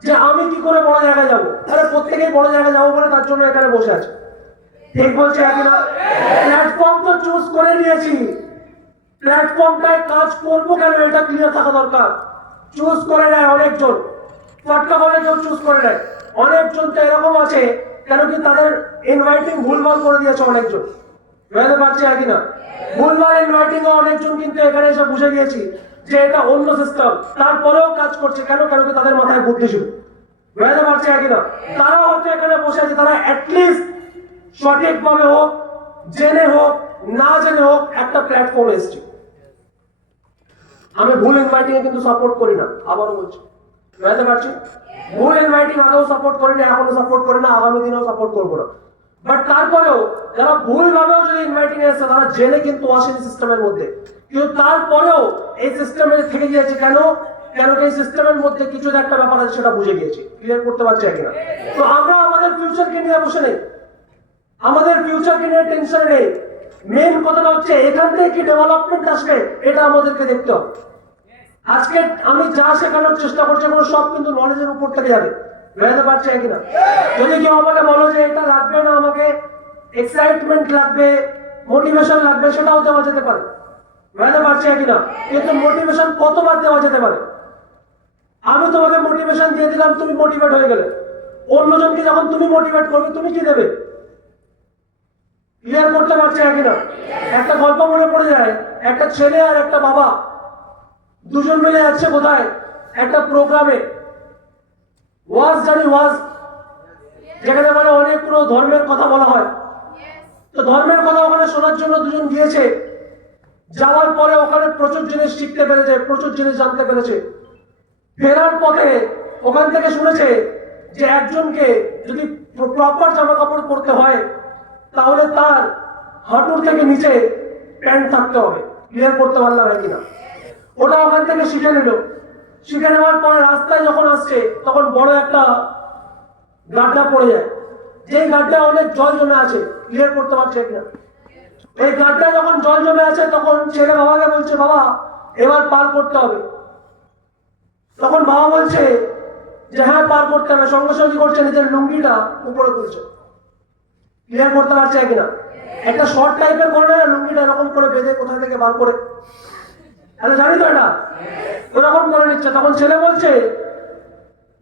যে আমি কি করে বড় জায়গায় যাবো। আরে প্রত্যেকেই বড় জায়গায় যাবো বলে তার জন্য এখানে বসে আছে, ঠিক বলছে কিনা? প্ল্যাটফর্ম তো চুজ করে নিয়েছি, প্ল্যাটফর্মটায় কাজ করবো কেন এটা ক্লিয়ার থাকা দরকার। চুজ করে নেয় অনেকজন, ফাটকা বলে কেউ চুজ করে নেয়। অনেকজন তো এরকম আছে, কেন কি তাদের ইনভাইটিং ভুলভাল করে দিয়েছে অনেকজন। বুঝতে পারছি আর কিনা? ভুলভাল ইনভাইটিং অনেকজন কিন্তু এখানে এসে বুঝে গিয়েছি যে এটা অন্য সিস্টেম, তারপরেও কাজ করছে। কেন? কেন কি তাদের মাথায় বুদ্ধি ছিল। বুঝতে পারছি আর কিনা? তারা হয়তো এখানে বসে আছে, তারা অ্যাটলিস্ট সঠিকভাবে হোক, জেনে হোক, না জেনে হোক, একটা প্ল্যাটফর্ম এসছে। আমি ভুল ইনভাইটিং এ কিন্তু সাপোর্ট করি না, আবারও বলছি। বুঝতে পারছি? ভুল ইনভাইটিং আগেও সাপোর্ট করি না, এখনো সাপোর্ট করি না, আগামী দিনেও সাপোর্ট করবো না। বাট তারপরেও যারা ভুল ভাবেও যদি ইনভাইটিং এসেছে, তারা জেনে কিন্তু আসেনি সিস্টেমের মধ্যে, কিন্তু তারপরেও এই সিস্টেমে থেকে গিয়েছে। কেন? কেন এই সিস্টেমের মধ্যে কিছু একটা ব্যাপার আছে, সেটা বুঝে গিয়েছি। ক্লিয়ার করতে পারছি কিনা? তো আমরা আমাদের ফিউচারকে নিয়ে বসে নেই, আমাদের ফিউচারকে নিয়ে টেনশন নেই। মেইন কথাটা হচ্ছে এখান থেকে কি ডেভেলপমেন্ট আসবে, এটা আমাদেরকে দেখতে হবে। আজকে আমি যা শেখানোর চেষ্টা করছি কোনো সব কিন্তু নলেজের উপর থেকে যাবে। বুঝতে পারছি কিনা? যদি কেউ আমাকে বলো যে এটা লাগবে না, আমাকে এক্সাইটমেন্ট লাগবে, মোটিভেশন লাগবে, সেটাও দেওয়া যেতে পারে। বুঝতে পারছি কিনা? কিন্তু মোটিভেশন কতবার দেওয়া যেতে পারে? আমি তোমাকে মোটিভেশন দিয়ে দিলাম, তুমি মোটিভেট হয়ে গেলে, অন্যজনকে যখন তুমি মোটিভেট করবে, তুমি কি দেবে? ক্লিয়ার করতে পারছে কিনা? একটা গল্প মনে পড়ে যায়, একটা ছেলে আর একটা বাবা দুজন মিলে যাচ্ছে কোথায়, একটা প্রোগ্রামে, ওয়াজ, জানি ওয়াজ, যেখানে মানে অনেক পুরো ধর্মের কথা বলা হয়। তো ধর্মের কথা ওখানে শোনার জন্য দুজন গিয়েছে। যাওয়ার পরে ওখানে প্রচুর জিনিস শিখতে পেরেছে, প্রচুর জিনিস জানতে পেরেছে। ফেরার পথে ওখান থেকে শুনেছে যে একজনকে যদি প্রপার জামা কাপড় পরতে হয়, তাহলে তার হাঁটুর থেকে নিচে প্যান্ট থাকতে হবে। ক্লিয়ার করতে পারলাম কিনা? ওটা ওখান থেকে শিখে নিল। শিখে নেওয়ার পরে রাস্তায় যখন আসছে, তখন বড় একটা গাড্ডা পড়ে যায়, যে গাড্ডা অনেক জল জমে আছে। ক্লিয়ার করতে পারছে কিনা? এই গাড্ডায় যখন জল জমে আছে তখন ছেলে বাবাকে বলছে, বাবা এবার পার করতে হবে। তখন বাবা বলছে যে হ্যাঁ পার করতে হবে। সঙ্গে সঙ্গে করছে, নিজের লুঙ্গিটা উপরে তুলছে। ক্লিয়ার করতে পারছে কিনা? একটা শর্ট টাইপের করে না, লুঙ্গিটা এরকম করে বেঁধে কোথা থেকে বার করে, তাহলে জানি তো এটা ওরকম করে নিচ্ছে। তখন ছেলে বলছে,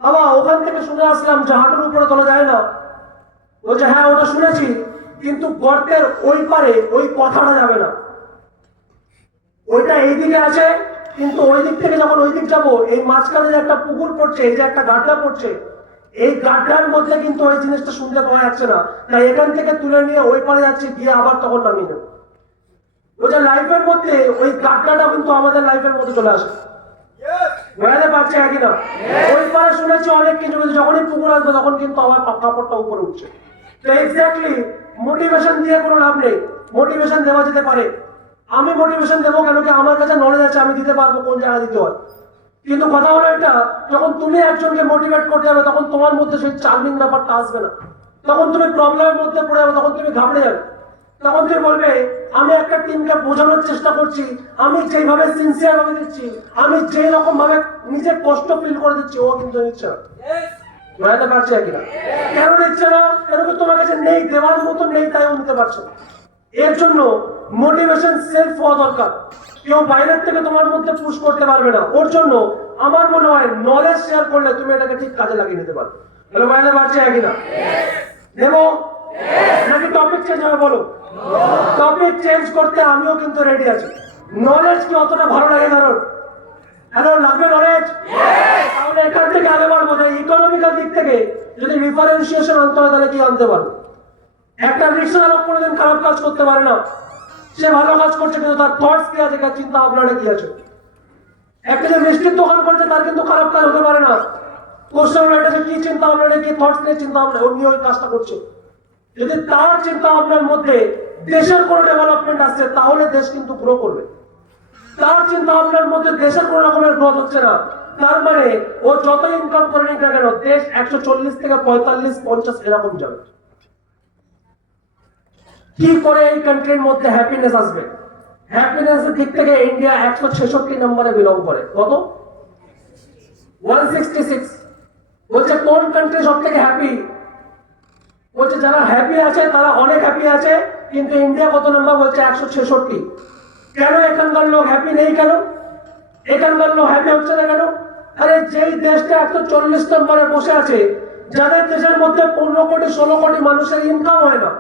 বাবা ওখান থেকে শুনে আসলাম যে হাঁটুর উপরে তোলা যায় না। বলছে হ্যাঁ ওটা শুনেছি, কিন্তু গর্তের ওই পারে ওই কথাটা যাবে না। ওইটা এইদিকে আছে, কিন্তু ওই দিক থেকে যখন ওই দিক যাবো, এই মাঝখানে যে একটা পুকুর পড়ছে, এই যে একটা গাড্ডা পড়ছে, এই গাড্ডার মধ্যে কিন্তু ওই জিনিসটা শুনতে পাওয়া যাচ্ছে না। তাই এখান থেকে তুলে নিয়ে ওই পারে যাচ্ছে, গিয়ে আবার তখন নামিয়ে নেব। ওই যে লাইফের মধ্যে ওই গাড্ডাটা কিন্তু আমাদের লাইফের মধ্যে চলে আসে। বুঝতে পারছে কিনা? ওই পারে শুনেছি অনেক কিছু, কিন্তু যখনই পুকুর আসবে তখন কিন্তু আমার কাপড়টা উপরে উঠছে। তো এক্স্যাক্টলি মোটিভেশন দিয়ে কোনো লাভ নেই। মোটিভেশন দেওয়া যেতে পারে, আমি মোটিভেশন দেবো কেন কি আমার কাছে নলেজ আছে, আমি দিতে পারবো কোন জায়গা দিতে হয়। কিন্তু কথা হলো এটা, যখন তুমি একজনকে মোটিভেট করতে যাবে তখন তোমার মধ্যে সেই চার্মিং ব্যাপারটা আসবে না। তখন তুমি প্রবলেমের মধ্যে পড়ে যাবে, তখন তুমি ঘাবড়ে যাবে। তখন তুমি বলবে আমি একটা টিমকে বোঝানোর চেষ্টা করছি, আমি যেভাবে সিনসিয়ার ভাবে দিচ্ছি, আমি যেই রকম ভাবে নিজের কষ্ট ফিল করে দিচ্ছি, ও কিন্তু নিচ্ছে না। বুঝতে পারছে কিনা? কেন নিচ্ছে না? কেন কি তোমার কাছে নেই, দেওয়ার মতো নেই, তাই ও নিতে পারছে না। এর জন্য মোটিভেশন সেলফ হওয়া দরকার। কেউ বাইরের থেকে তোমার মধ্যে পুশ করতে পারবে না। ওর জন্য আমার মনে হয় নলেজ শেয়ার করলে তুমি এটাকে ঠিক কাজে লাগিয়ে নিতে পারবে। বলে বাইরে পারছে কিনা? দেবো নাকি টপিক চেঞ্জ হবে? বলো। টপিক চেঞ্জ করতে আমিও কিন্তু রেডি আছি। নলেজ কি অতটা ভালো লাগে কারণ? হ্যালো, লাগবে নলেজ? তাহলে এখান থেকে আগে বাড়বো। ইকোনমিক্যাল দিক থেকে যদি ডিফারেন্সিয়েশন আনতে হয় তাহলে কি আনতে পারবো? একটা রিক্সা চালক কোনোদিন খারাপ কাজ করতে পারে না, সে ভালো কাজ করছে, কিন্তু তার থটস কি আছে, তার চিন্তা ভাবনাটা কি আছে। একটা যে মিষ্টির দোকান করছে তার কিন্তু খারাপ কাজ হতে পারে না। কোশ্চেন হলো এটা যে কি চিন্তা ভাবনা, কি থটস নিয়ে চিন্তা ভাবনা, ও নিয়ে ওই কাজটা করছে। যদি তার চিন্তা ভাবনার মধ্যে দেশের কোনো ডেভেলপমেন্ট আসছে তাহলে দেশ কিন্তু গ্রো করবে। তার চিন্তা ভাবনার মধ্যে দেশের কোনো রকমের গ্রোথ হচ্ছে না, তার মানে ও যত ইনকাম করে নিক না কেন, দেশ 140 থেকে 45, 50 এরকম যাবে। কি করে এই কান্ট্রির মধ্যে হ্যাপিনেস আসবে? হ্যাপিনেসের দিক থেকে ইন্ডিয়া 166 নম্বরে বিলং করে। কত? 166। বলছে কোন কান্ট্রি সব থেকে হ্যাপি? বলছে যারা হ্যাপি আছে তারা অনেক হ্যাপি আছে, কিন্তু ইন্ডিয়া কত নম্বর? বলছে 166। কেন এখানকার লোক হ্যাপি নেই? কেন এখানকার লোক হ্যাপি হচ্ছে না কেন? আরে যেই দেশটা 140 নম্বরে বসে আছে, যাদের দেশের মধ্যে 15 কোটি 16 কোটি মানুষের ইনকাম হয় না,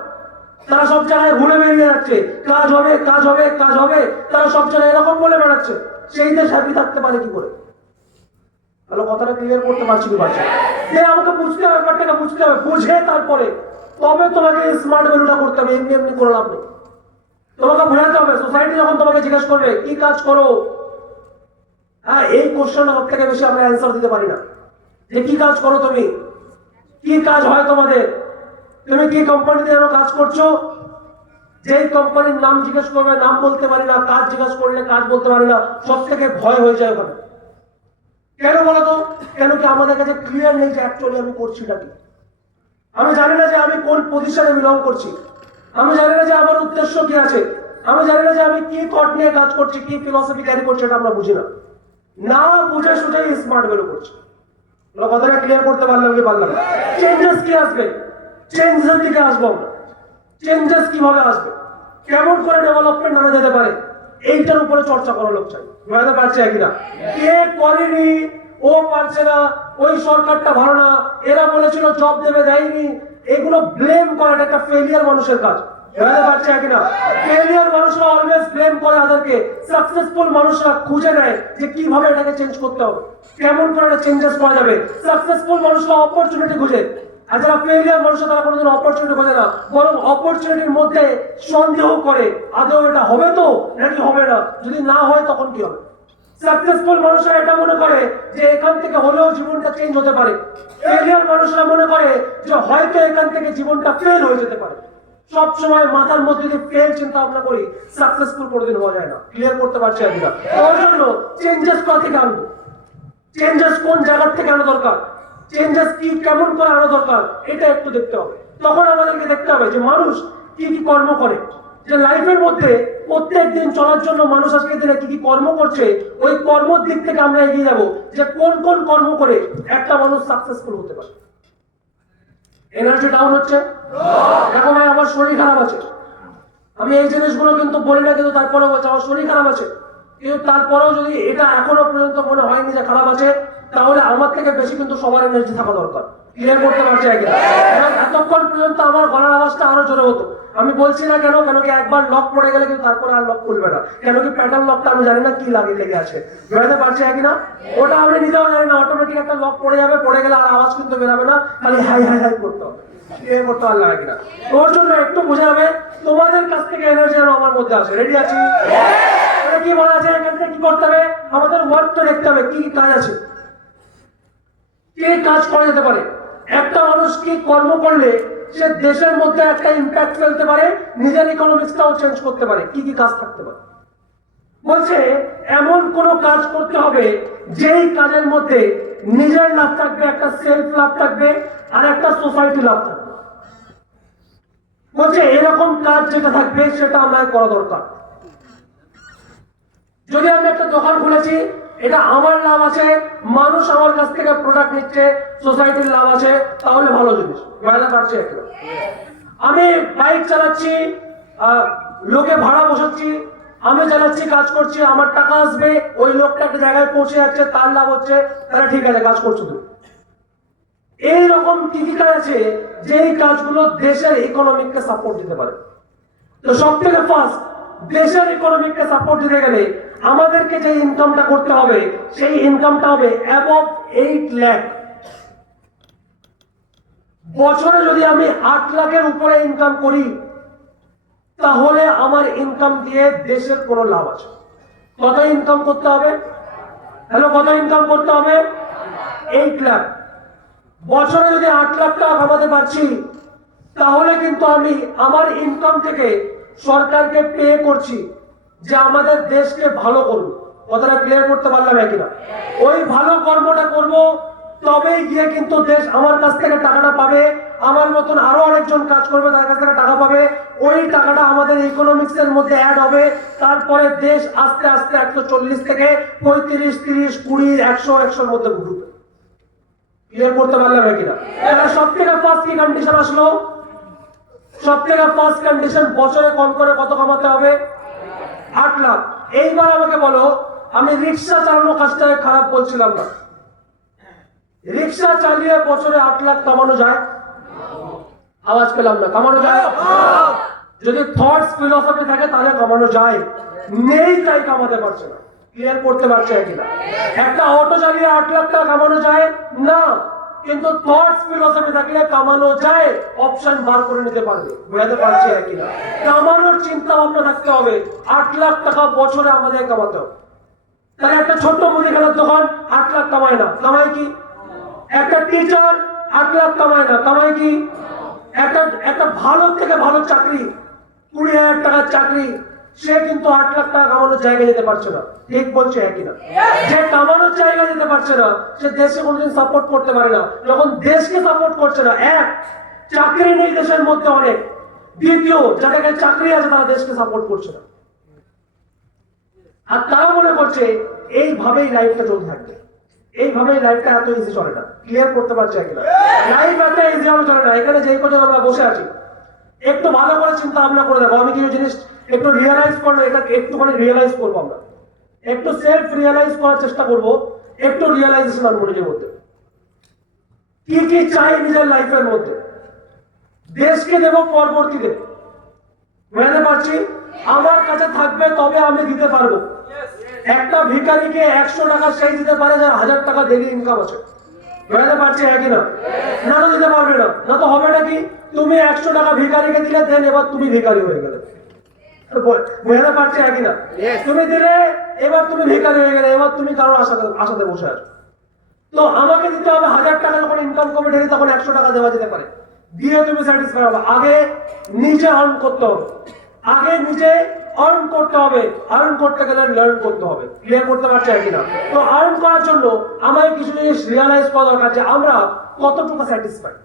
তারা সব জায়গায় ঘুরে বেরিয়ে যাচ্ছে, কাজ হবে কাজ হবে কাজ হবে, তারা সব জায়গায় এরকম বলে বেড়াচ্ছে। সেই দেশ হ্যাপি থাকতে পারে কি করে? তাহলে কথাটা ক্লিয়ার করতে পারছি কি পারছি? যে আমাকে বুঝতে হবে, ব্যাপারটাকে বুঝতে হবে, বুঝে তারপরে তবে তোমাকে স্মার্ট ভ্যালুটা করতে হবে। এমনি এমনি করে লাভ নেই, তোমাকে বোঝাতে হবে। সোসাইটি যখন তোমাকে জিজ্ঞেস করবে কি কাজ করো, হ্যাঁ এই কোশ্চেনটা সব থেকে বেশি আমরা অ্যান্সার দিতে পারি না। যে কি কাজ করো তুমি, কি কাজ হয় তোমাদের, তুমি কি কোম্পানিতে যেন কাজ করছো, যেই কোম্পানির নাম জিজ্ঞেস করবে নাম বলতে পারি না, কাজ জিজ্ঞেস করলে কাজ বলতে পারি না, সব থেকে ভয় হয়ে যায় ওখানে। কেন বলতো? কেন কি আমাদের কাছে ক্লিয়ার নেই যে অ্যাকচুয়ালি আমি করছিটা কি। আমি জানি না যে আমি কোন পজিশনে বিলং করছি, আমি জানি না যে আমার উদ্দেশ্য কি আছে, আমি জানি না যে আমি কি থট নিয়ে কাজ করছি, কি ফিলসফি ক্যারি করছি, এটা আমরা বুঝি না। না বুঝে সুঝে স্মার্ট ভ্যালু করছি। কথাটা ক্লিয়ার করতে পারলাম কি পারলাম? চেঞ্জেস কি আসবে? চেঞ্জের দিকে আসবো আমরা। চেঞ্জেস কিভাবে আসবে, কেমন করে ডেভেলপমেন্ট আনা যেতে পারে, এইটার উপরে চর্চা করার লোক চাই। বুঝতে পারছে কিনা? কে করেনি, ও পারছে না, ওই সরকারটা ভালো না, এরা বলেছিল জব দেবে দেয়নি, এগুলো ব্লেম করাটা একটা ফেলিয়ার মানুষের কাজ। বুঝতে পারছে কিনা? ফেলিয়ার মানুষরা অলওয়েজ ব্লেম করে তাদেরকে, সাকসেসফুল মানুষরা খুঁজে নেয় যে কিভাবে এটাকে চেঞ্জ করতে হবে, কেমন করে এটা চেঞ্জেস করা যাবে। সাকসেসফুল মানুষরা অপরচুনিটি খুঁজে, আর যারা ফেলিয়ার মানুষ তারা কোনোদিন অপরচুনিটি খোঁজে না, বরং অপরচুনিটির মধ্যে সন্দেহ করে আদৌ এটা হবে তো নাকি হবে না, যদি না হয় তখন কি হবে। সাকসেসফুল মানুষরা এটা মনে করে যে এখান থেকে হলেও জীবনটা চেঞ্জ হতে পারে। ফেলিয়ার মানুষরা মনে করে যে হয়তো এখান থেকে জীবনটা ফেল হয়ে যেতে পারে। সব সময় মাথার মধ্যে যদি ফেল চিন্তা ভাবনা করি, সাকসেসফুল কোনোদিন হওয়া যায় না। ক্লিয়ার করতে পারছি আপনারা? ওর জন্য চেঞ্জেস কোথা থেকে আনবো, চেঞ্জেস কোন জায়গার থেকে আনা দরকার, চেঞ্জেস কি কেমন করে আনা দরকার, এটা একটু দেখতে হবে। তখন আমাদেরকে দেখতে হবে যে মানুষ কি কি কর্ম করে, যে লাইফের মধ্যে প্রত্যেক দিন চলার জন্য মানুষ আজকে দিনে কি কি কর্ম করছে, ওই কর্মর দিক থেকে আমরা এগিয়ে যাব যে কোন কোন কর্ম করে একটা মানুষ সাকসেসফুল হতে পারে। এনার্জি ডাউন হচ্ছে, দেখো ভাই আমার শরীর খারাপ আছে, আমি এই জিনিসগুলো কিন্তু বলি না, কিন্তু তারপরেও বলছি আমার শরীর খারাপ আছে, কিন্তু তারপরেও যদি এটা এখনো পর্যন্ত মনে হয়নি যে খারাপ আছে, তাহলে আমার থেকে বেশি কিন্তু সবার এনার্জি থাকা দরকার। ক্লিয়ার করতে পারছি একদম। এবং এতক্ষণ পর্যন্ত আমার গলার আওয়াজটা আরো জোরে হতো, আমি বলছি না কেন, কেন কি একবার লক পড়ে গেলে কিন্তু তারপরে আর লক খুলবে না, কেন কি প্যাটার্ন লকটা আমি জানি না কি লেগে আছে, বেরোতে পারছি কিনা ওটা আমি নিজেও জানি না, অটোমেটিক একটা লক পড়ে যাবে, পড়ে গেলে আর আওয়াজ কিন্তু বেরোবে না, খালি হাই হাই হাই করতে হবে। ক্লিয়ার করতে পারলাম কিনা? ওর জন্য একটু বোঝা হবে তোমাদের কাছ থেকে এনার্জি যেন আমার মধ্যে আসে। রেডি আছি? কি বলা আছে এখান থেকে কি করতে হবে, আমাদের ওয়ার্কটা দেখতে হবে কি কি কাজ আছে, কি কাজ করা যেতে পারে। একটা মানুষ কি কর্ম করলে সে দেশের মধ্যে একটা ইম্প্যাক্ট ফেলতে পারে, নিজের ইকোনমিক্সটাও চেঞ্জ করতে পারে, কি কি কাজ থাকতে পারে। বলছে এমন কোন কাজ করতে হবে যেই কাজের মধ্যে নিজের লাভ থাকবে, একটা সেলফ লাভ থাকবে, আর একটা সোসাইটি লাভ থাকবে। বলছে এরকম কাজ যেটা থাকবে সেটা আমায় করা দরকার। যদি আমি একটা দোকান খুলেছি, এটা আমার লাভ আছে, মানুষ আমার কাছ থেকে প্রোডাক্ট নিচ্ছে, সোসাইটির লাভ আছে, তাহলে ভালো জিনিস বুঝতে পারছি। আমি বাইক চালাচ্ছি, লোকে ভাড়া বসাচ্ছি, আমি চালাচ্ছি, কাজ করছি, আমার টাকা আসবে, ওই লোকটা একটা জায়গায় পৌঁছে যাচ্ছে, তার লাভ হচ্ছে, তাহলে ঠিক আছে কাজ করছো তুমি। এইরকম কি কি কাজ আছে যেই কাজগুলো দেশের ইকোনমিককে সাপোর্ট দিতে পারে। তো সব থেকে ফার্স্ট দেশের ইকোনমিককে সাপোর্ট দিতে গেলে আমাদেরকে যে ইনকামটা করতে হবে সেই ইনকামটা হবে অ্যাবভ 8 লাখ। বছরে যদি আমি 8 লাখের উপরে ইনকাম করি তাহলে আমার ইনকাম দিয়ে দেশের কোনো লাভ আছে। কত ইনকাম করতে হবে? হ্যালো, কত ইনকাম করতে হবে? 8 লাখ। বছরে যদি 8 লাখ টাকা কামাতে পারছি তাহলে কিন্তু আমি আমার ইনকাম থেকে সরকারকে পে করছি যে আমাদের দেশকে ভালো করুন। কথাটা ক্লিয়ার করতে পারলাম কিনা? ওই ভালো কর্মটা করব, তবেই গিয়ে কিন্তু দেশ আমার কাছ থেকে টাকাটা পাবে, আমার মতন আরো অনেকজন কাজ করবে, তার কাছ থেকে টাকা পাবে, ওই টাকাটা আমাদের ইকোনমিক্স এর মধ্যে অ্যাড হবে, তারপরে দেশ আস্তে আস্তে 140 থেকে 35, 30, 20, 100 100-র মধ্যে ঘুরবে। ক্লিয়ার করতে পারলাম কিনা? তাহলে সব থেকে ফার্স্ট কি কন্ডিশন আসলো? সব থেকে ফার্স্ট কন্ডিশন, বছরে কম করে কত কামাতে হবে? 8 লাখ। এইবার আমাকে বলো, আমি রিক্সা চালানো কাজটাকে খারাপ বলছিলাম না, রিক্সা চালিয়ে বছরে 8 লাখ কামানো যায়? আওয়াজ পেলাম না। কামানো যায়? যদি থটস ফিলোসফি থাকে তাহলে কামানো যায়, নেই তাই কামাতে পারছে না। ক্লিয়ার করতে পারছে কিনা? একটা অটো চালিয়ে 8 লাখ টাকা কামানো যায় না, কিন্তু থটস ফিলোসফি থাকলে কামানো যায়, অপশন বার করে নিতে পারবে। বুঝাতে পারছি কিনা? কামানোর চিন্তা ভাবনা থাকতে হবে, 8 লাখ টাকা বছরে আমাদের কামাতে হবে। তাহলে একটা ছোট্ট মুদিখানার দোকান 8 লাখ কামায় না, কামায় কি? একটা টিচার 8 লাখ কামায় না, কামায় কি? একটা ভালো থেকে ভালো চাকরি, 20,000 টাকার চাকরি, সে কিন্তু 8 লাখ টাকা কামানোর জায়গায় যেতে পারছে না। ঠিক বলছে কিনা? যে কামানোর জায়গা যেতে পারছে না সে দেশে কোনোদিন সাপোর্ট করতে পারে না। যখন দেশকে সাপোর্ট করছে না, এক, চাকরি নেই দেশের মধ্যে অনেক, দ্বিতীয়, যাদের চাকরি আছে তারা দেশকে সাপোর্ট করছে না, আর তারা মনে করছে এইভাবেই লাইফটা চলতে থাকবে, এইভাবেই লাইফটা এত ইজি চলে না। ক্লিয়ার করতে পারছে কিনা? লাইফ এত ইজি ভাবে চলে না। এখানে যেই কজন আমরা বসে আছি, একটু ভালো করে চিন্তা ভাবনা করে দেখো, আমি কিছু জিনিস একটু রিয়েলাইজ করবো, এটা একটুখানি রিয়েলাইজ করবো, আমরা একটু সেলফ রিয়েলাইজ করার চেষ্টা করবো, একটু রিয়েলাইজেশন আনবো নিজের মধ্যে, কি কি চাই নিজের লাইফের মধ্যে, দেশকে দেব, পরবর্তীতে বুঝতে পারছি, আমার কাছে থাকবে তবে আমি দিতে পারবো। একটা ভিখারিকে 100 টাকা সেই দিতে পারে যার 1000 টাকা ডেইলি ইনকাম আছে। বুঝতে পারছি কিনা? না তো দিতে পারবে না। না তো হবেটা কি? তুমি 100 টাকা ভিখারিকে দিলে, দেন এবার তুমি ভিখারি হয়ে গেলে। বুঝতে পারছি কিনা? তুমি দিলে, এবার তুমি ভিখারি হয়ে গেলে, এবার তুমি কারোর আশাতে বসে আছো। তো আমাকে দিতে হবে 1000 টাকা, যখন ইনকাম করবে ডেইলি তখন 100 টাকা দেওয়া যেতে পারে, দিয়ে তুমি স্যাটিসফাই হবে। আগে নিজে আর্ন করতে হবে, আগে নিজে আর্ন করতে হবে, আর্ন করতে গেলে লার্ন করতে হবে। ক্লিয়ার করতে পারছি কিনা? তো আর্ন করার জন্য আমায় কিছু জিনিস রিয়ালাইজ করা দরকার যে আমরা কতটুকু স্যাটিসফাইড,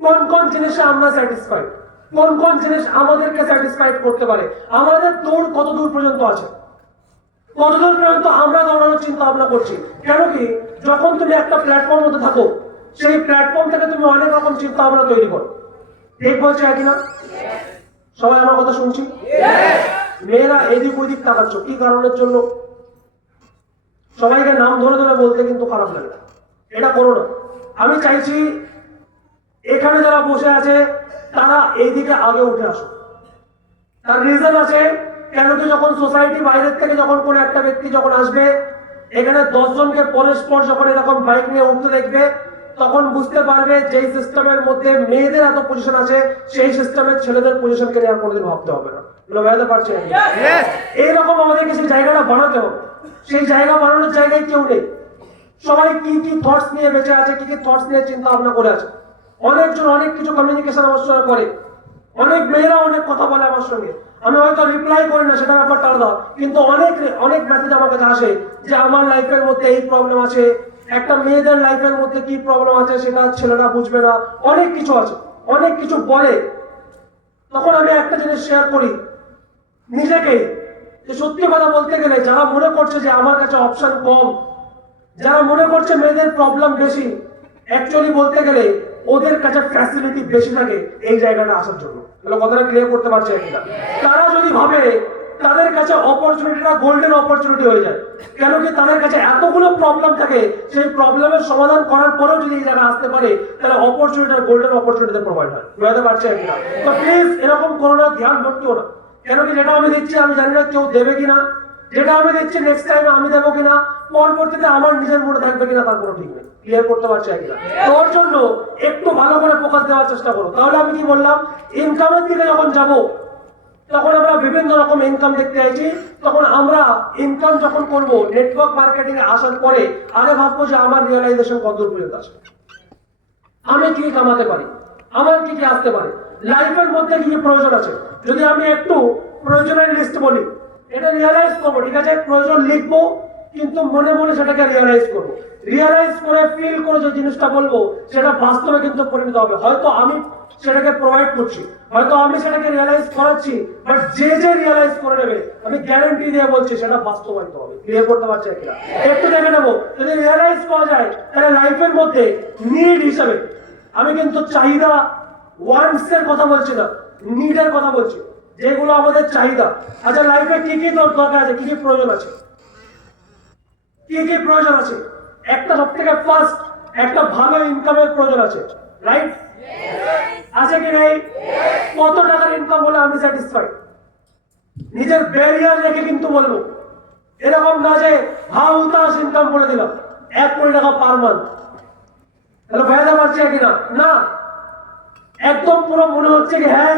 কোন কোন জিনিসে আমরা স্যাটিসফাইড। কোন কোন জিনিস আমাদেরকে স্যাটিসফাইড করতে পারে, আমাদের দৌড় কত দূর পর্যন্ত আছে, কতদূর পর্যন্ত আমরা দৌড়ানোর চিন্তা ভাবনা করছি। কেন কি যখন তুমি একটা প্ল্যাটফর্ম মধ্যে থাকো, সেই প্ল্যাটফর্ম থেকে তুমি অনেক রকম চিন্তা ভাবনা তৈরি করো। ঠিক বলছে একই না? সবাই আমার কথা শুনছি? মেয়েরা এদিক ওইদিক তাকাচ্ছ কি কারণের জন্য? সবাইকে নাম ধরে ধরে বলতে কিন্তু খারাপ লাগে, এটা করো না। আমি চাইছি এখানে যারা বসে আছে তারা এইদিকে আগে উঠে আসো। তার রিজন আছে, কেন কি যখন সোসাইটি বাইরের থেকে যখন কোন একটা ব্যক্তি যখন আসবে, এখানে 10 জনকে পরস্পর যখন এরকম বাইক নিয়ে উঠতে দেখবে, তখন বুঝতে পারবে যেই সিস্টেমের মধ্যে মেয়েদের এত পজিশন আছে, সেই সিস্টেমের ছেলেদের পজিশনকে নিয়ে আর কোনোদিন ভাবতে হবে না। বুঝতে পারছি? এইরকম আমাদেরকে সেই জায়গাটা বানাতে হবে। সেই জায়গা বানানোর জায়গায় কেউ নেই। সবাই কি কি থটস নিয়ে বেঁচে আছে, কি কি থটস নিয়ে চিন্তা ভাবনা করে আছে। অনেকজন অনেক কিছু কমিউনিকেশন আমার সঙ্গে করে, অনেক মেয়েরা অনেক কথা বলে আমার সঙ্গে, আমি হয়তো রিপ্লাই করি না, সেটা ব্যাপারটা আলাদা, কিন্তু অনেক অনেক মেসেজ আমার কাছে আসে যে আমার লাইফের মধ্যে এই প্রবলেম আছে, একটা মেয়েদের লাইফের মধ্যে কি প্রবলেম আছে সেটা ছেলেরা বুঝবে না, অনেক কিছু আছে, অনেক কিছু বলে। তখন আমি একটা জিনিস শেয়ার করি নিজেকেই, যে সত্যি কথা বলতে গেলে যারা মনে করছে যে আমার কাছে অপশন কম, যারা মনে করছে মেয়েদের প্রবলেম বেশি, অ্যাকচুয়ালি বলতে গেলে ওদের কাছে ফ্যাসিলিটি বেশি থাকে এই জায়গাটা আসার জন্য। কথাটা ক্লিয়ার করতে পারছে কিনা? তারা যদি ভাবে তাদের কাছে অপরচুনিটিটা গোল্ডেন অপরচুনিটি হয়ে যায়, কেন কি তাদের কাছে এতগুলো প্রবলেম থাকে, সেই প্রবলেমের সমাধান করার পরেও যদি এই জায়গায় আসতে পারে, তাহলে অপরচুনিটি গোল্ডেন অপরচুনিটি প্রোভাইড হয়। বুঝতে পারছে কিনা? তো প্লিজ এরকম করো না, ধ্যান ভটকেও না। কেন কি যেটা আমি দিচ্ছি আমি জানি না কেউ দেবে কিনা, যেটা আমি দিচ্ছি নেক্সট টাইমে আমি দেবো কিনা, পরবর্তীতে আমার নিজের মনে থাকবে কিনা তার কোনো ঠিক নেই। ক্লিয়ার করতে পারছি কিনা? তোর জন্য একটু ভালো করে ফোকাস দেওয়ার চেষ্টা করো। তাহলে আমি কি বললাম, ইনকামের দিকে যখন যাব, তখন আমরা বিভিন্ন রকম ইনকাম দেখতে চাইছি। তখন আমরা ইনকাম যখন করব, নেটওয়ার্ক মার্কেটিং এ আসার পরে আগে ভাববো যে আমার রিয়েলাইজেশন কত দূর পর্যন্ত আসে, আমি কি কামাতে পারি, আমার কি কি আসতে পারে, লাইফের মধ্যে কি কি প্রয়োজন আছে। যদি আমি একটু প্রয়োজনের লিস্ট বলি, এটা রিয়েলাইজ করবো, ঠিক আছে, প্রয়োজন লিখবো, কিন্তু মনে মনে সেটাকে রিয়েলাইজ করবো, রিয়েলাইজ করে ফিল করে যে জিনিসটা বলবো সেটা বাস্তবে কিন্তু পরিণত হবে। হয়তো আমি সেটাকে প্রোভাইড করছি, হয়তো আমি সেটাকে রিয়েলাইজ করাচ্ছি, বাট যে যে রিয়েলাইজ করে নেবে আমি গ্যারান্টি দিয়ে বলছি সেটা বাস্তবায়িত হবে। ক্লিয়ার করতে পারছি কিনা? একটু দেখে নেবো, যদি রিয়েলাইজ করা যায় তাহলে লাইফের মধ্যে নিড হিসাবে, আমি কিন্তু চাহিদা ওয়ান্টস এর কথা বলছি না, নিডের কথা বলছি, যেগুলো আমাদের চাহিদা। আচ্ছা লাইফে কি কি দরকার আছে, কি কি প্রয়োজন আছে, কি কি প্রয়োজন আছে? একটা সব থেকে ফার্স্ট একটা ভালো ইনকামের প্রয়োজন আছে, রাইট? আছে কি নেই? কত টাকার ইনকাম হলে আমি স্যাটিসফাইড? নিজের ব্যারিয়ার রেখে কিন্তু বলবো, এরকম না যে হাউ তাস ইনকাম করে দিলাম 1 কোটি টাকা পার মান্থ, তাহলে ফায়দা পাচ্ছে কিনা? না, একদম পুরো মনে হচ্ছে কি হ্যাঁ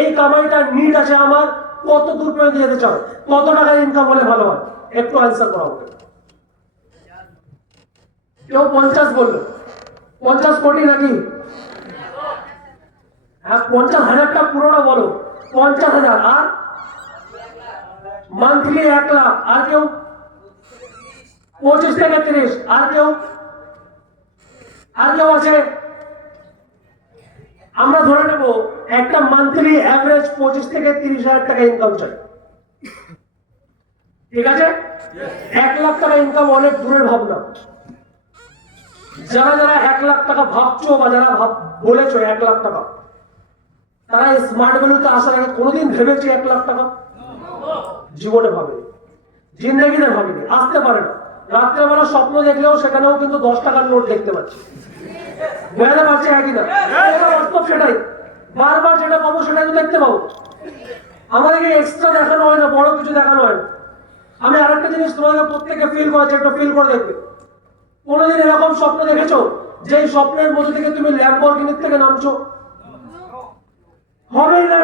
এই কামাইটা নিড আছে আমার, কত দূর পর্যন্ত যেতে চাও, কত টাকার ইনকাম হলে ভালো হয়, একটু অ্যান্সার করা হবে। কেউ 50 বললো, 50 কোটি নাকি? হ্যাঁ 50,000টা পুরোটা বলো, 50,000, আর মান্থলি 1 লাখ, আর কেউ 25 থেকে 30, আর কেউ আছে? আমরা ধরে নেব একটা মান্থলি অ্যাভারেজ 25 থেকে 30,000 টাকা ইনকাম চাই, ঠিক আছে? 1 লাখ টাকা ইনকাম অনেক দূরের ভাবনা। যারা যারা 1 লাখ টাকা ভাবছো বা যারা বলেছো 1 লাখ টাকা, তারা স্মার্ট ভ্যালুতে আসার আগে কোনোদিন ভেবেছে 1 লাখ টাকা? জীবনে ভাবে, জিন্দগিতে ভাবিনি, আসতে পারে না। রাত্রেবেলা স্বপ্ন দেখলেও সেখানেও কিন্তু 10 টাকার নোট দেখতে পাচ্ছি। বুঝতে পারছি একই না? বাস্তব সেটাই, বারবার যেটা পাবো সেটাই তো দেখতে পাবো। আমাদেরকে এক্সট্রা দেখানো হয় না, বড় কিছু দেখানো হয় না। আমি আরেকটা জিনিস তোমাদের প্রত্যেকে ফিল করেছি, একটা ফিল করে দেখবে। কোনোদিন এরকম স্বপ্ন দেখেছো যে স্বপ্নের মধ্যে থেকে তুমি ল্যাম্বরগিনির থেকে নামছো? হবেই না,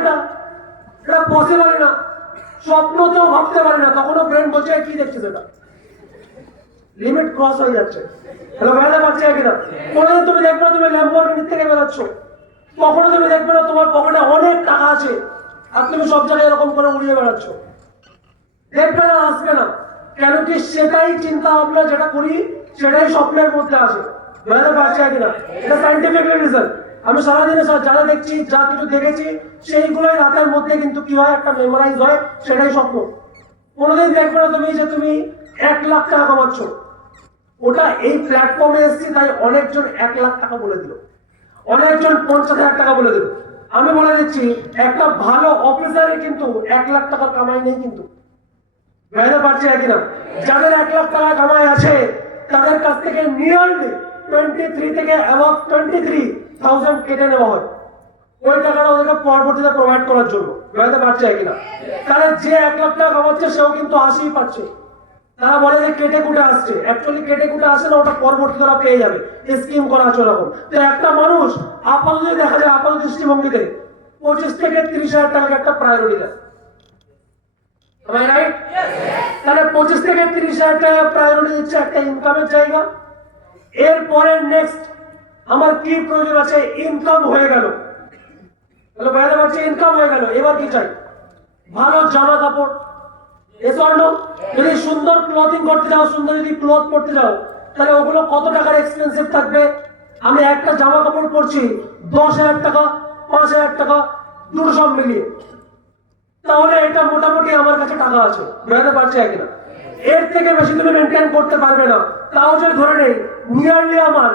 এটা পসিবল না, স্বপ্নতেও ভাবতে পারে না। তখনও ব্রেন বলছে কি দেখছিস, এটা লিমিট ক্রস হয়ে যাচ্ছে। হ্যালো বুঝতে পারছি কিনা? কোনোদিন তুমি দেখবে না তুমি ল্যাম্বরগিনির থেকে বেরোচ্ছ, কখনো তুমি দেখবে না তোমার পকেটে অনেক টাকা আছে আর তুমি সব জায়গায় এরকম করে উড়িয়ে বেড়াচ্ছ, দেখবে না, আসবে না। কেন কি সেটাই চিন্তা ভাবনা যেটা করি সেটাই স্বপ্নের মধ্যে আসে। বুঝতে পারছি কিনা? এটা সাইন্টিফিক রিজন। আমি সারাদিনে যারা দেখছি, যা কিছু দেখেছি, সেইগুলোই রাতের মধ্যে কিন্তু কি হয়, একটা মেমোরাইজ হয়, সেটাই স্বপ্ন। কোনোদিন দেখবে না তুমি যে তুমি 1 লাখ টাকা কামাচ্ছ। ওটা এই প্ল্যাটফর্মে এসেছি তাই অনেকজন 1 লাখ টাকা বলে দিল, অনেকজন 50,000 টাকা বলে দিল। আমি বলে দিচ্ছি, একটা ভালো অফিসারের কিন্তু 1 লাখ টাকার কামাই নেই কিন্তু। বুঝতে পারছি কিনা? যাদের 1 লাখ টাকা কামাই আছে তাদের কাছ থেকে নিয়ারলি 23 থেকে অ্যাবাভ 23,000 কেটে নেওয়া হয় ওই টাকাটা ওদেরকে পরবর্তীতে প্রোভাইড করার জন্য। বুঝতে পারছি কিনা? তাহলে যে 1 লাখ টাকা কামাচ্ছে সেও কিন্তু 80 পাচ্ছে। তারা বলে যে কেটে কুটে আসছে, অ্যাকচুয়ালি কেটে কুটে আসে না, ওটা পরবর্তীতে ওরা পেয়ে যাবে, স্কিম করা আছে ওরকম। তো একটা মানুষ আপাতত দেখা যায়, আপাতত দৃষ্টিভঙ্গিতে 25 থেকে 30,000 টাকাকে একটা প্রায়োরিটি দেয়। রাইট? তাহলে 25 থেকে 30,000 টাকা প্রায়োরিটি দিচ্ছে একটা ইনকামের জায়গা। এরপরে নেক্সট আমার কি প্রয়োজন আছে? ইনকাম হয়ে গেল, তাহলে বাইরে পারছে ইনকাম হয়ে গেল, এবার কি চাই? ভালো জামা কাপড়। যদি সুন্দর ক্লথিং করতে যাও, সুন্দর যদি ক্লথ পড়তে যাও, তাহলে ওগুলো কত টাকার এক্সপেন্সিভ থাকবে? আমি একটা জামা কাপড় পরছি 10,000 টাকা, 5,000 টাকা, দুটো সব মিলিয়ে, তাহলে এটা মোটামুটি আমার কাছে টাকা আছে। বুঝতে পারছি কিনা? এর থেকে বেশি তুমি মেনটেন করতে পারবে না। তাও যদি ধরে নেই নিয়ারলি আমার